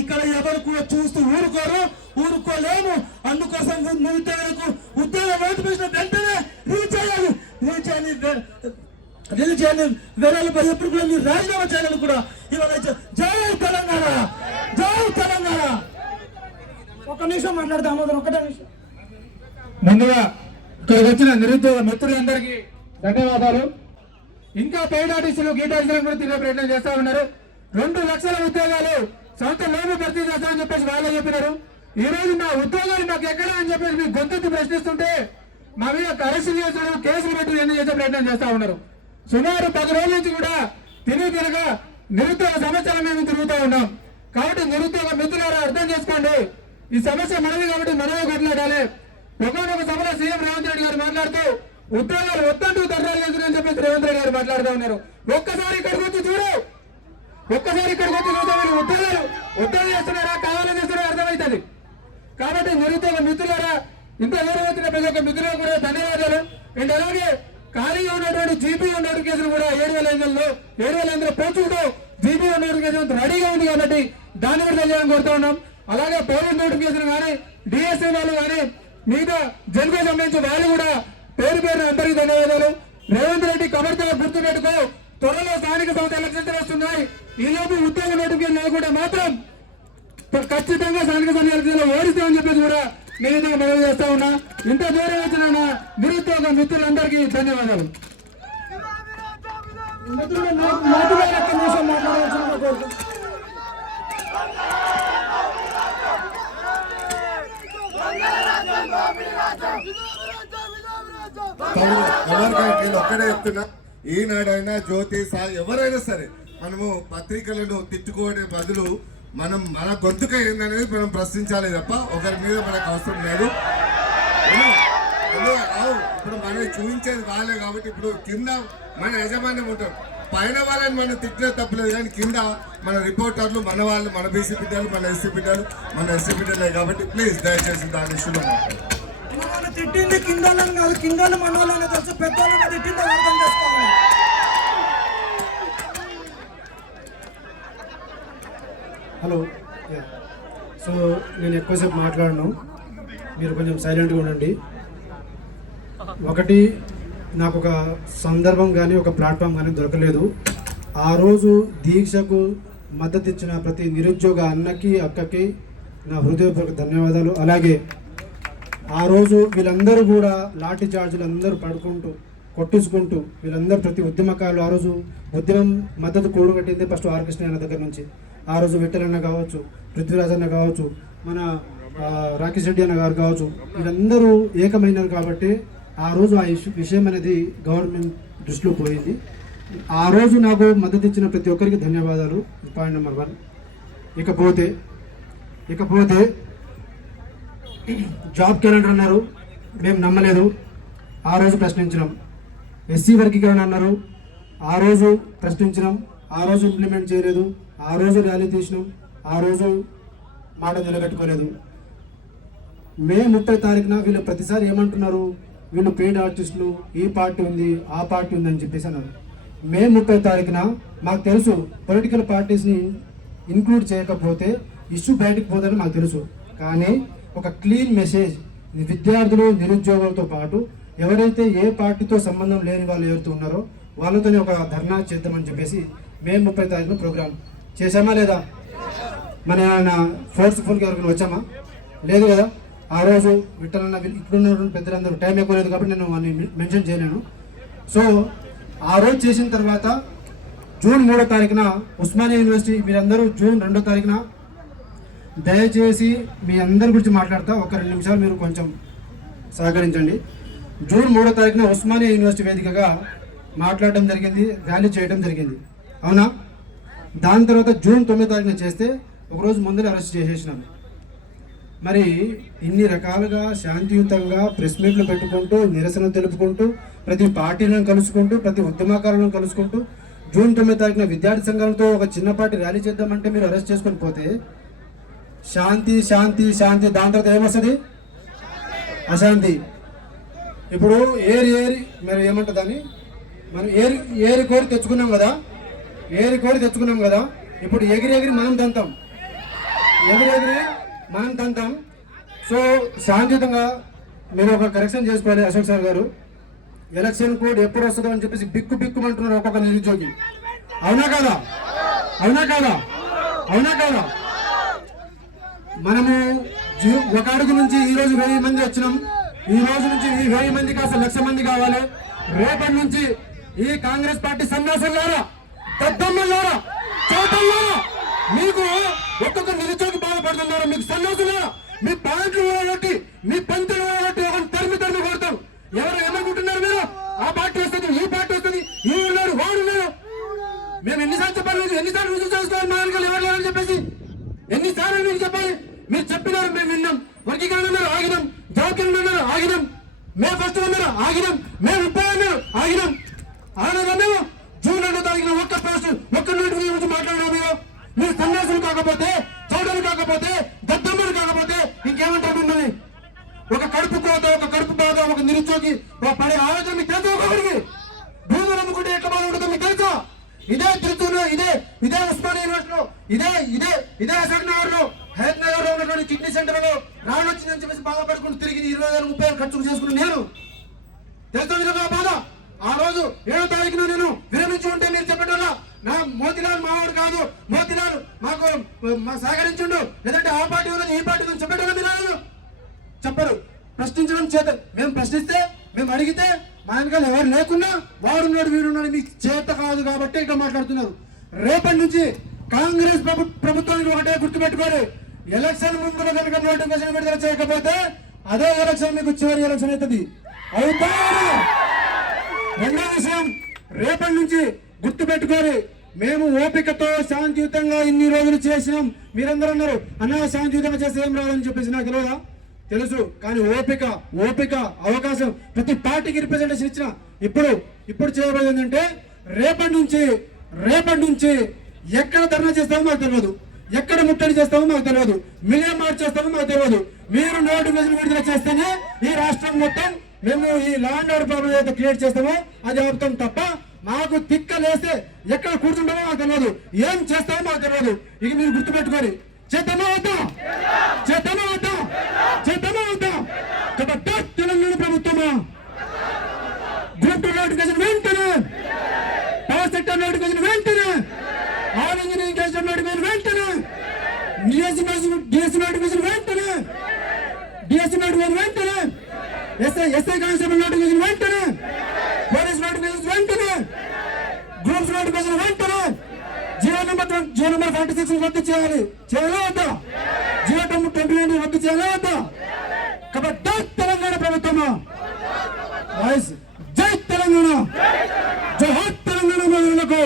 ఇక్కడ ఎవరు కూడా చూస్తూ ఊరుకోలేము. అందుకోసం నిరుద్యోగులకు ఉద్యోగ నోటిఫికేషన్ వెంటనే రిలీజ్ చేయాలి. వేరే ఎప్పుడు కూడా మీరు రాజీనామా చేయాలని కూడా ఇవాళ జై తెలంగాణ, జై తెలంగాణ. ఒక్క నిమిషం మాట్లాడదాం, ఒకటే నిమిషం. ముందుగా ఇక్కడికి వచ్చిన నిరుద్యోగ మిత్రులందరికీ ధన్యవాదాలు. ఇంకా పెయిడ్ ఆర్టిస్టులు గీట్ ఆర్టిస్టులను కూడా తిరిగే ప్రయత్నం చేస్తా ఉన్నారు. 2 లక్షల ఉద్యోగాలు సంవత్సరంలోనూ భర్తీ చేస్తామని చెప్పేసి వాళ్ళే చెప్పినారు. ఈ రోజు మా ఉద్యోగాలు మాకు ఎక్కడ అని చెప్పేసి మీ గొంతెత్తి ప్రశ్నిస్తుంటే మా మీద అరెస్టు చేసడం, కేసులు పెట్టి ఎన్ని చేసే ప్రయత్నం చేస్తా ఉన్నారు. సుమారు 10 రోజుల నుంచి కూడా తిరగా నిరుద్యోగ సమస్యల మేము తిరుగుతూ ఉన్నాం. కాబట్టి నిరుద్యోగ మిత్రులారా అర్థం చేసుకోండి, ఈ సమస్య మనది కాబట్టి మనమే కొట్లాడాలి. ఒకనొక సభలో సీఎం రేవంత్ రెడ్డి గారు మాట్లాడుతూ ఉద్యోగాలు వద్దంటూ ధర్నాలు చేస్తున్నారని చెప్పేసి రేవంత్ రెడ్డి గారు మాట్లాడుతూ ఉన్నారు. ఒక్కసారి ఇక్కడికి వచ్చి చూడు, ఒక్కసారి ఇక్కడికి వచ్చి చూస్తే వీళ్ళు ఉద్యోగాలు చేస్తున్నారా కావాలని చేస్తున్నారా అర్థమవుతుంది. కాబట్టి నిరుద్యోగ మిత్రులారా, ఇంత దూరం వచ్చిన ప్రతి ఒక్క మిత్రులకు కూడా ధన్యవాదాలు. అండ్ అలాగే ఖాళీగా ఉన్నటువంటి జీపీఓ నోటిఫికేషన్ కూడా 7,500 పోస్టులతో జీపీఓ నోటిఫికేషన్ రెడీగా ఉంది కాబట్టి దాన్ని కూడా తెలియాలని కోరుతా ఉన్నాం. అలాగే పోలీస్ నోటిఫికేషన్ కానీ డిఎస్సీ వాళ్ళు కానీ మిగతా జన్కు సంబంధించిన వాళ్ళు కూడా పేరు అందరికీ ధన్యవాదాలు. రేవంత్ రెడ్డి కబర్తో గుర్తు పెట్టుకో, త్వరలో స్థానిక సంస్థ ఎలక్షన్స్ వస్తున్నాయి. ఈలోపు ఉద్యోగ నోటిఫికేషన్ లేకుండా మాత్రం ఖచ్చితంగా స్థానిక సంస్థ ఎలక్షన్లో ఓడిస్తామని చెప్పేసి కూడా నేనైతే మనవి చేస్తా ఉన్నా. ఇంత దూరం వచ్చిన నిరుద్యోగ మిత్రులందరికీ ధన్యవాదాలు. ఎవరికైనా ఒక్కడే చెప్తున్నా, ఈనాడైనా జ్యోతి ఎవరైనా సరే మనము పత్రికలను తిట్టుకోవడే బదులు మనం మన గొంతుక ఏందనేది మనం ప్రశ్నించాలి తప్ప ఒకరి మీద మనకు అవసరం లేదు. ఇప్పుడు మనం చూపించేది వాళ్ళే కాబట్టి ఇప్పుడు కింద మన యజమాన్యం ఉంటాం, పైన వాళ్ళని మనం తిట్టిన తప్పలేదు. కానీ కింద మన రిపోర్టర్లు మన వాళ్ళు, మన బీసీ బిడ్డలు, మన ఎస్సీ బిడ్డలు, మన ఎస్సీ బిడ్డలే కాబట్టి ప్లీజ్ దయచేసి దాని ఇష్యూలో మనం తిట్టింది కింద కాదు, కింద మన వాళ్ళని తెలుసు, పెద్దవాళ్ళని తిట్టింది అర్థం చేసుకోవాలి. హలో, సో నేను ఎక్కువసేపు మాట్లాడను, మీరు కొంచెం సైలెంట్గా ఉండండి. ఒకటి, నాకు ఒక సందర్భం కానీ ఒక ప్లాట్ఫామ్ కానీ దొరకలేదు. ఆ రోజు దీక్షకు మద్దతు ఇచ్చిన ప్రతి నిరుద్యోగ అన్నకి అక్కకి నా హృదయపూర్వక ధన్యవాదాలు. అలాగే ఆ రోజు వీళ్ళందరూ కూడా లాఠీ చార్జీలు అందరూ పడుకుంటూ కొట్టించుకుంటూ వీళ్ళందరూ ప్రతి ఉద్యమకారులు ఆ రోజు ఉద్యమం మద్దతు కూడగట్టింది ఫస్ట్ ఆర్ కృష్ణ అన్న దగ్గర నుంచి. ఆ రోజు విఠలన్న కావచ్చు, పృథ్వీరాజ్ అన్న కావచ్చు, మన రాకేష్ రెడ్డి అన్న గారు కావచ్చు, వీళ్ళందరూ ఏకమైనారు కాబట్టి ఆ రోజు ఆ విషయం అనేది గవర్నమెంట్ దృష్టిలో పోయింది. ఆ రోజు నాకు మద్దతు ఇచ్చిన ప్రతి ఒక్కరికి ధన్యవాదాలు. Point number 1. ఇకపోతే జాబ్ క్యాలెండర్ అన్నారు, మేము నమ్మలేదు. ఆ రోజు ప్రశ్నించినాం. ఎస్సీ వర్గీకరణ అన్నారు, ఆ రోజు ప్రశ్నించినాం. ఆ రోజు ఇంప్లిమెంట్ చేయలేదు. ఆ రోజు ర్యాలీ తీసినాం. ఆ రోజు మాట నిలబెట్టుకోలేదు. మే 30 తారీఖున వీళ్ళు ప్రతిసారి ఏమంటున్నారు, వీళ్ళు పెయిడ్ ఆర్టిస్టులు, ఈ పార్టీ ఉంది, ఆ పార్టీ ఉంది అని చెప్పేసి అన్నారు. మే 30 తారీఖున మాకు తెలుసు పొలిటికల్ పార్టీస్ని ఇంక్లూడ్ చేయకపోతే ఇష్యూ బయటకు పోదని మాకు తెలుసు. కానీ ఒక క్లీన్ మెసేజ్ విద్యార్థులు, నిరుద్యోగులతో పాటు ఎవరైతే ఏ పార్టీతో సంబంధం లేని వాళ్ళు ఎవరితో ఉన్నారో వాళ్ళతోనే ఒక ధర్నా చేద్దామని చెప్పేసి మే 30 తారీఖున ప్రోగ్రామ్ చేశామా లేదా? మన ఫోర్స్ఫుల్గా ఎవరికైనా వచ్చామా? లేదు కదా. ఆ రోజు విఠలన్న ఇక్కడున్న పెద్దలందరూ టైం ఎక్కువ లేదు కాబట్టి నేను వాడిని మెన్షన్ చేయలేను. సో ఆ రోజు చేసిన తర్వాత జూన్ 3వ తారీఖున ఉస్మానియా యూనివర్సిటీ, మీరందరూ జూన్ 2వ తారీఖున దయచేసి మీ అందరి గురించి మాట్లాడతా, ఒక 2 నిమిషాలు మీరు కొంచెం సహకరించండి. జూన్ 3వ తారీఖున ఉస్మానియా యూనివర్సిటీ వేదికగా మాట్లాడడం జరిగింది, ర్యాలీ చేయడం జరిగింది, అవునా? దాని తర్వాత జూన్ 9వ తారీఖున చేస్తే ఒకరోజు ముందరే అరెస్ట్ చేసేసినాం. మరి ఇన్ని రకాలుగా శాంతియుతంగా ప్రెస్ మీట్లు పెట్టుకుంటూ నిరసన తెలుపుకుంటూ ప్రతి పార్టీలను కలుసుకుంటూ ప్రతి ఉద్యమకారులను కలుసుకుంటూ జూన్ 9 తారీఖున విద్యార్థి సంఘాలతో ఒక చిన్నపాటి ర్యాలీ చేద్దామంటే మీరు అరెస్ట్ చేసుకొని పోతే శాంతి శాంతి శాంతి, దాని తర్వాత ఏమొస్తుంది? అశాంతి. ఇప్పుడు ఏరి మరి ఏమంటుందని మనం ఏరి కోరి తెచ్చుకున్నాం కదా, ఇప్పుడు ఎగిరి మనం తంతాం, మనం తంతాం. సో శాంతియుతంగా మీరు ఒక కరెక్షన్ చేసుకోవాలి అశోక్ సార్ గారు. ఎలక్షన్ కోడ్ ఎప్పుడు వస్తుందో అని చెప్పేసి బిక్కుమంటున్నారు ఒక్కొక్క నిరుద్యోగి. అవునా కాదా? మనము ఒక అడుగు నుంచి ఈ రోజు 1000 మంది వచ్చినాం. ఈ రోజు నుంచి ఈ 1000 మంది కాస్త 1,00,000 మంది కావాలి. రేపటి నుంచి ఈ కాంగ్రెస్ పార్టీ సన్యాసులారా, దద్దమ్మలారా, చోటల్లారా, మీకు ఒక్కొక్క నిరుద్యోగి బాధపడుతున్నారా, మీకు సన్యాసులారా, మీ పాయింట్లు ఓడగొట్టి, మీ పంతులు ఓడగొట్టి ఒక తరిమి కొడతాం. ఎవరు ఏమనుకుంటున్నారు మీరు? ఆ పార్టీ వస్తుంది, ఈ పార్టీ వస్తుంది, ఈ ఉన్నారు, వాడు ఉన్నారు. మేము ఎన్నిసార్లు చెప్పాలి? ఎన్నిసార్లు రుజువు చేసుకోవాలి? మా వెనకాల ఎవరు లేరని చెప్పేసి ఎన్నిసార్లు మీకు చెప్పాలి? మీరు చెప్పినారు, మేము విన్నాం. వర్గీకరణ అన్నారు, ఆగినాం. జాబితా అన్నారు, ఆగినాం. మే ఫస్ట్ అన్నారు, ఆగినాం. మే 30 అన్నారు, ఆగినాం. ఆగినా మేము జూన్ 2వ తారీఖున ఒక్క పోస్ట్, ఒక్క నోటిఫికేషన్ గురించి మాట్లాడినా మీరు సన్యాసులు కాకపోతే, చౌడలు కాకపోతే, దద్దమ్మలు కాకపోతే ఇంకేమంటారు మిమ్మల్ని? ఒక కడుపు కోత, ఒక కడుపు బాధ, ఒక నిరుద్యోగి పడే ఆలోచన మీకు తెలుసా? ఒకరికి భూములు అమ్ముకుంటే ఎట్లా బాధ ఉంటుందో మీకు తెలుసా? ఇదే తిరుత్తూరులో, ఇదే ఉస్మానియా యూనివర్సిటీలో, ఇదే అశోక్ నగర్ లో, హయత్ నగర్ లో ఉన్నటువంటి కిడ్నీ సెంటర్ లో రాళ్ళు వచ్చిందని చెప్పేసి బాధపడుకుంటూ తిరిగి 20,000 30,000 ఖర్చు చేసుకుని నేను తెలుసా బాధ? ఆ రోజు 7వ తారీఖున నేను విరమించి ఉంటే మీరు చెప్పేటోళ్ళ నా మోతిలాల్ మావాడు కాదు, మోతిలాల్ మాకు సహకరించుండు, లేదంటే ఆ పార్టీ ఉన్నది ఈ పార్టీ ఉన్నది చెప్పేటోళ్ళ మీరు చెప్పరు. ప్రశ్నించడం చేత, మేము ప్రశ్నిస్తే, మేము అడిగితే మా వెనకాల ఎవరు లేకున్నా వాడున్నాడు వీడున్నాడు మీకు చేత కాదు కాబట్టి ఇట్లా మాట్లాడుతున్నారు. రేపటి నుంచి కాంగ్రెస్ ప్రభుత్వానికి ఒకటే గుర్తుపెట్టుకోరు, ఎలక్షన్ ముందు కనుక నోటిఫికేషన్ విడుదల చేయకపోతే అదే ఎలక్షన్ మీకు చివరి ఎలక్షన్ అవుతుంది. అవుతా? రెండో విషయం, రేపటి నుంచి గుర్తుపెట్టుకోరు, మేము ఓపికతో శాంతియుతంగా ఇన్ని రోజులు చేసినాం. మీరందరూ అన్నారు అన్నా శాంతియుతంగా చేస్తే ఏం రాదని చెప్పేసి, నాకు తెలియదా? తెలుసు. కానీ ఓపిక అవకాశం ప్రతి పార్టీకి రిప్రజెంటేషన్ ఇచ్చిన ఇప్పుడు చేయబోయేది ఏంటంటే రేపటి నుంచి ఎక్కడ ధర్నా చేస్తామో మాకు తెలియదు, ఎక్కడ ముట్టడి చేస్తామో మాకు తెలియదు, మిలియన్ మార్చ్ చేస్తామో మాకు తెలియదు. మీరు నోటిఫికేషన్ విడుదల చేస్తేనే ఈ రాష్ట్రం మొత్తం మేము ఈ లా అండ్ ఆర్డర్ ప్రాబ్లం ఏదైతే క్రియేట్ చేస్తామో అది ఆపుతాం తప్ప మాకు తిక్కలేస్తే ఎక్కడ కూర్చుంటామో మాకు తెలియదు, ఏం చేస్తామో మాకు తెలియదు. ఇక మీరు గుర్తుపెట్టుకోండి. చేద్దామా వద్దా? కాబట్టి తెలంగాణ ప్రభుత్వమా గ్రూప్ 2 నోటిఫికేషన్ వెంటనే, పవర్ సెక్టర్ నోటిఫికేషన్ వెంటనే, ఆల్ ఇంజనీరింగ్ క్యాస్టర్ నోటిఫికేషన్ వెంటనే, డిఎస్సి నోటిఫికేషన్ వెంటనే, ఎస్ఐ కానిస్టేబుల్ నోటిఫికేషన్ వెంటనే, పోలీస్ నోటిఫికేషన్ వెంటనే, గ్రూప్స్ నోటిఫికేషన్ వెంటనే, జియో నెంబర్ 46 రద్దు చేయాలి. చేయాలా వద్దా? జియో 29 రద్దు చేయాలా వద్దా? కాబట్టి తెలంగాణ ప్రభుత్వమా, జై తెలంగాణ, జోహార్ తెలంగాణ మహిళలకు,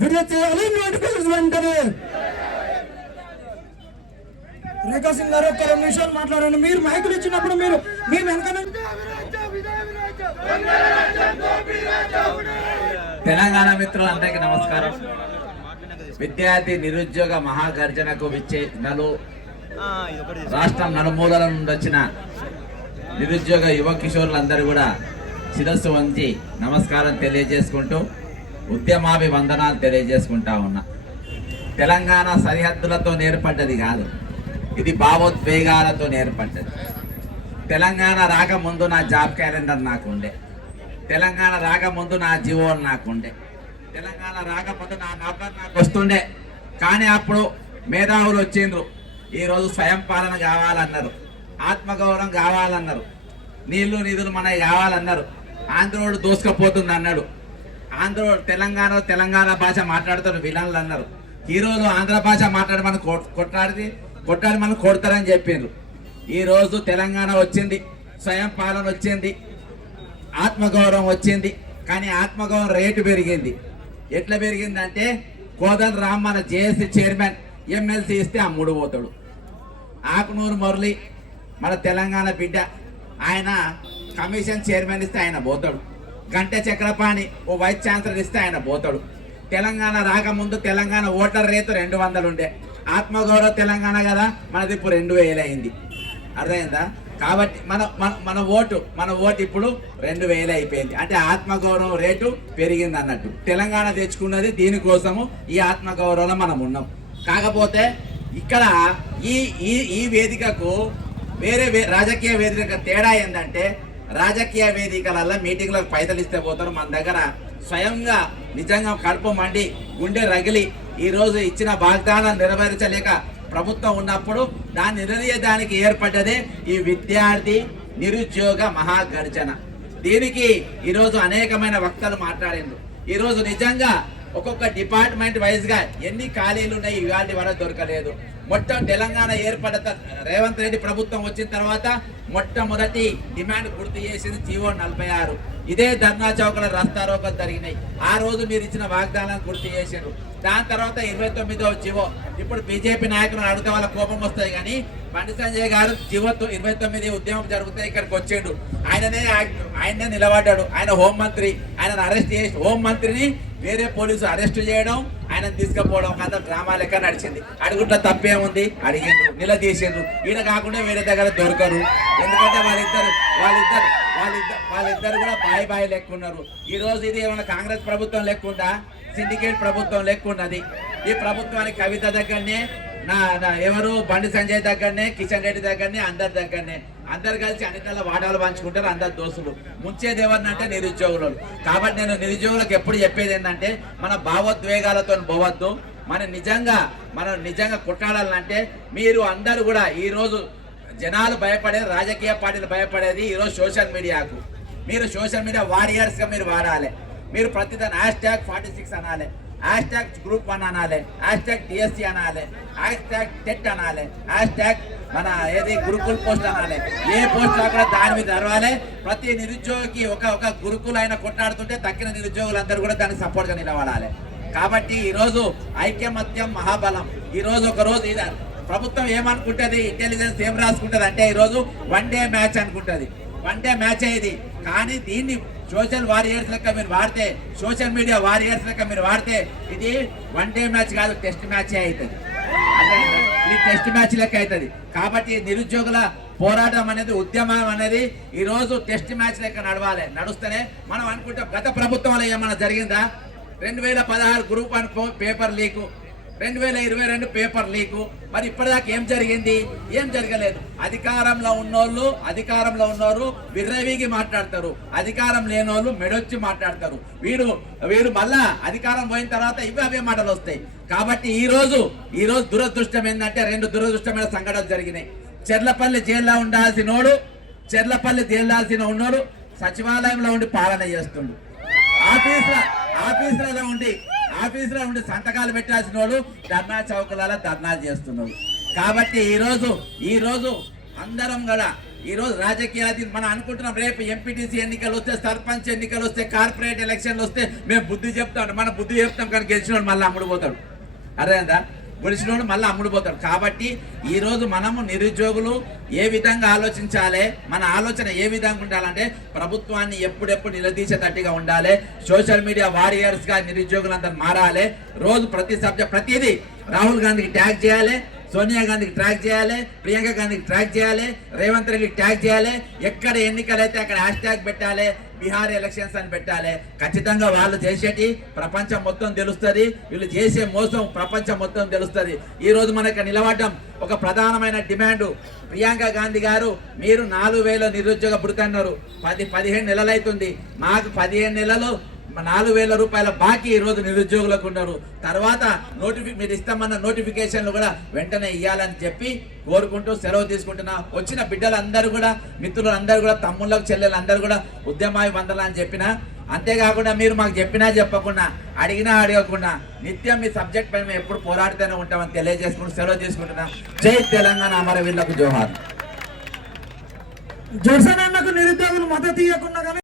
విడుదల చేయాలి నోటిఫికేషన్ వెంటనే. రేఖా సింగ్ గారు ఒక్క 2 నిమిషాలు మాట్లాడండి. మీరు మైకులు ఇచ్చినప్పుడు మీరు వెనకనే. తెలంగాణ మిత్రులందరికీ నమస్కారం. విద్యార్థి నిరుద్యోగ మహాగర్జనకు రాష్ట్రం నలుమూలల నుండి వచ్చిన నిరుద్యోగ యువ కిషోరులందరూ కూడా శిరస్సు వంచి నమస్కారం తెలియజేసుకుంటూ ఉద్యమాభివందనాలు తెలియజేసుకుంటా ఉన్నా. తెలంగాణ సరిహద్దులతో నేర్పడ్డది కాదు, ఇది భావోద్వేగాలతో నేర్పడ్డది. తెలంగాణ రాకముందు నా జాబ్ క్యాలెండర్ నాకుండే, తెలంగాణ రాకముందు నా జీవోలు నాకుండే, తెలంగాణ రాకముందు నా నౌకర్ నాకు వస్తుండే. కానీ అప్పుడు మేధావులు వచ్చిండ్రు, ఈరోజు స్వయం పాలన కావాలన్నారు, ఆత్మగౌరవం కావాలన్నారు, నీళ్లు నిధులు మనవి కావాలన్నారు. ఆంధ్రోడు దోసుకపోతుంది అన్నాడు, ఆంధ్రోడు తెలంగాణ భాష మాట్లాడుతున్న విలన్లు అన్నారు. హీరోలు ఆంధ్ర భాష మాట్లాడి మనం కొట్టాడి మనం కొడతారని చెప్పిండ్రు. ఈరోజు తెలంగాణ వచ్చింది, స్వయం పాలన వచ్చింది, ఆత్మగౌరవం వచ్చింది. కానీ ఆత్మగౌరవం రేటు పెరిగింది. ఎట్లా పెరిగిందంటే కోదండ రామ్ మన జేఏసీ చైర్మన్ ఎమ్మెల్సీ ఇస్తే అమ్ముడు పోతాడు. ఆకునూరు మురళి మన తెలంగాణ బిడ్డ, ఆయన కమిషన్ చైర్మన్ ఇస్తే ఆయన పోతాడు. గంట చక్రపాణి ఓ వైస్ ఛాన్సలర్ ఇస్తే ఆయన పోతాడు. తెలంగాణ రాకముందు తెలంగాణ ఓటర్ రేటు 200 ఉండే. ఆత్మగౌరవ తెలంగాణ కదా, మనది ఇప్పుడు 2000 అయింది. అర్థమైందా? కాబట్టి మన ఓటు ఇప్పుడు 2000 అయిపోయింది. అంటే ఆత్మగౌరవం రేటు పెరిగింది అన్నట్టు. తెలంగాణ తెచ్చుకున్నది దీనికోసము. ఈ ఆత్మగౌరవంలో మనం ఉన్నాం. కాకపోతే ఇక్కడ ఈ వేదికకు వేరే రాజకీయ వేదిక తేడా ఏంటంటే, రాజకీయ వేదికలలో మీటింగ్లకు పైసలు ఇస్తే పోతారు. మన దగ్గర స్వయంగా నిజంగా కడుపు మండి గుండె రగిలి ఈరోజు ఇచ్చిన వాగ్దానం నెరవేర్చలేక ప్రభుత్వం ఉన్నప్పుడు దాన్ని నిలదీయడానికి ఏర్పడ్డదే ఈ విద్యార్థి నిరుద్యోగ మహాగర్జన. దీనికి ఈరోజు అనేకమైన వక్తలు మాట్లాడిండ్రు. ఈరోజు నిజంగా ఒక్కొక్క డిపార్ట్మెంట్ వైజ్ గా ఎన్ని ఖాళీలు ఉన్నాయి ఇవాటి వరకు దొరకలేదు. మొత్తం తెలంగాణ ఏర్పడ్డ రేవంత్ రెడ్డి ప్రభుత్వం వచ్చిన తర్వాత మొట్టమొదటి డిమాండ్ పూర్తి చేసింది జీవో 46. ఇదే ధర్నా చౌకల రస్తారోకలు జరిగినాయి. ఆ రోజు మీరు ఇచ్చిన వాగ్దానాన్ని గుర్తు చేశారు. దాని తర్వాత 29వ జీవో. ఇప్పుడు బీజేపీ నాయకులను అడిగితే వాళ్ళ కోపం వస్తాయి, కానీ బండి సంజయ్ గారు జీవో 29 ఉద్యమం జరుగుతాయి ఇక్కడికి వచ్చాడు. ఆయనే నిలబడ్డాడు. ఆయన హోంమంత్రి. ఆయనను అరెస్ట్ చేసి హోంమంత్రిని వేరే పోలీసు అరెస్ట్ చేయడం, ఆయన తీసుకుపోవడం ఒక డ్రామా లెక్క నడిచింది. అడుగుట్ల తప్పేముంది, అడిగిండ్రు, నిలదీసిండ్రు. ఈయన కాకుండా వేరే దగ్గర దొరకరు. ఎందుకంటే వాళ్ళిద్దరు కూడా బాయి లెక్క ఉన్నారు. ఈ రోజు ఇది ఏమైనా కాంగ్రెస్ ప్రభుత్వం లెక్కుందా, సిండికేట్ ప్రభుత్వం లెక్కున్నది. ఈ ప్రభుత్వానికి కవిత దగ్గరనే, ఎవరు బండి సంజయ్ దగ్గరనే, కిషన్ రెడ్డి దగ్గరనే, అందరి దగ్గరనే అందరు కలిసి అన్నిటిలో వాటాలు పంచుకుంటారు. అందరు దోస్తులు. ముంచేది ఎవరినంటే నిరుద్యోగులు. కాబట్టి నేను నిరుద్యోగులకు ఎప్పుడు చెప్పేది ఏంటంటే, మన భావోద్వేగాలతో పోవద్దు. మనం నిజంగా కొట్టాడాలంటే మీరు అందరూ కూడా ఈరోజు జనాలు భయపడేది, రాజకీయ పార్టీలు భయపడేది ఈరోజు సోషల్ మీడియాకు. మీరు సోషల్ మీడియా వారియర్స్గా మీరు వాడాలి. మీరు ప్రతిదాని #46 అనాలి, #Group1 అనాలి, #TSC అనాలి, #TET అనాలి, మన ఏది గురుకుల్ పోస్ట్ అనాలి. ఏ పోస్ట్ కూడా దాని మీద నడవాలి. ప్రతి నిరుద్యోగికి ఒక గురుకులు ఆయన కొట్లాడుతుంటే తక్కిన నిరుద్యోగులందరూ కూడా దానికి సపోర్ట్గా నిలబడాలి. కాబట్టి ఈరోజు ఐక్యమత్యం మహాబలం. ఈరోజు ప్రభుత్వం ఏమనుకుంటుంది, ఇంటెలిజెన్స్ ఏం రాసుకుంటుంది అంటే ఈరోజు వన్ డే మ్యాచ్ అనుకుంటుంది. వన్ డే మ్యాచ్ అయ్యేది. కానీ దీన్ని సోషల్ వారియర్స్ లెక్క మీరు వాడితే, సోషల్ మీడియా వారియర్స్ లెక్క మీరు వాడితే ఇది వన్ డే మ్యాచ్ కాదు, టెస్ట్ మ్యాచ్ అవుతుంది. ఇది టెస్ట్ మ్యాచ్ లెక్క అవుతుంది. కాబట్టి నిరుద్యోగుల పోరాటం అనేది, ఉద్యమం అనేది ఈరోజు టెస్ట్ మ్యాచ్ లెక్క నడవాలి. నడుస్తేనే మనం అనుకుంటాం గత ప్రభుత్వంలో ఏమైనా జరిగిందా? 2016 Group1 paper leak, 2022 paper leak. మరి ఇప్పటిదాకా ఏం జరిగింది? ఏం జరగలేదు. అధికారంలో ఉన్నోళ్ళు విర్రవీగి మాట్లాడతారు, అధికారం లేనోళ్ళు మెడొచ్చి మాట్లాడతారు. వీరు మళ్ళా అధికారం పోయిన తర్వాత అవే మాటలు వస్తాయి. కాబట్టి ఈ రోజు దురదృష్టం ఏంటంటే 2 దురదృష్టమైన సంఘటనలు జరిగినాయి. చెర్లపల్లి జైల్లో ఉన్నోడు సచివాలయంలో ఉండి పాలన చేస్తుండు. ఆఫీసులో ఉండి సంతకాలు పెట్టాల్సిన వాడు ధర్నా చౌకలలో ధర్నాలు చేస్తున్నాడు. కాబట్టి ఈ రోజు అందరం కూడా ఈరోజు రాజకీయాలు మనం అనుకుంటున్నాం, రేపు ఎంపీటీసీ ఎన్నికలు వస్తే, సర్పంచ్ ఎన్నికలు వస్తే, కార్పొరేట్ ఎలక్షన్లు వస్తే మేము బుద్ధి చెప్తాం. మన బుద్ధి చెప్తాం కానీ గెలిచినోడు మళ్ళీ అమ్ముడుపోతాడు. అదేందా? గెలిచినోడు మళ్ళీ అమ్ముడుపోతాడు. కాబట్టి ఈరోజు మనము నిరుద్యోగులు ఏ విధంగా ఆలోచించాలి, మన ఆలోచన ఏ విధంగా ఉండాలంటే ప్రభుత్వాన్ని ఎప్పుడెప్పుడు నిలదీసేటట్టుగా ఉండాలి. సోషల్ మీడియా వారియర్స్గా నిరుద్యోగులందరూ మారాలి. రోజు ప్రతిదీ రాహుల్ గాంధీకి ట్యాగ్ చేయాలి, సోనియా గాంధీకి ట్రాక్ చేయాలి, ప్రియాంక గాంధీకి ట్రాక్ చేయాలి, రేవంత్ రెడ్డికి ట్యాగ్ చేయాలి. ఎక్కడ ఎన్నికలు అయితే అక్కడ #ట్యాగ్ పెట్టాలి, బీహార్ ఎలక్షన్స్ అని పెట్టాలి. ఖచ్చితంగా వాళ్ళు చేసేటి ప్రపంచం మొత్తం తెలుస్తుంది, వీళ్ళు చేసే మోసం ప్రపంచం మొత్తం తెలుస్తుంది. ఈ రోజు మనకు నిలబడడం ఒక ప్రధానమైన డిమాండ్. ప్రియాంక గాంధీ గారు, మీరు 4000 నిరుద్యోగ భృతి అన్నారు. 15 నెలలు అవుతుంది. మాకు 15 నెలలు 4000 రూపాయల బాకీ ఈ రోజు నిరుద్యోగులకు ఉన్నారు. తర్వాత మీరు ఇస్తామన్న నోటిఫికేషన్లు కూడా వెంటనే ఇవ్వాలని చెప్పి కోరుకుంటూ సెలవు తీసుకుంటున్నా. వచ్చిన బిడ్డలందరూ కూడా, మిత్రులందరూ కూడా, తమ్ముళ్ళకు చెల్లెలందరూ కూడా ఉద్యమావి వందలు అని చెప్పిన. అంతేకాకుండా మీరు మాకు చెప్పినా చెప్పకుండా, అడిగినా అడగకుండా నిత్యం మీ సబ్జెక్ట్ పై మేము ఎప్పుడు పోరాడుతూనే ఉంటామని తెలియజేసుకుంటూ సెలవు తీసుకుంటున్నాం. జై తెలంగాణ, అమరవీరులకు జోహార్. జోసన్ అన్నకు నిరుద్యోగులు మద్దతు ఇవ్వకుండా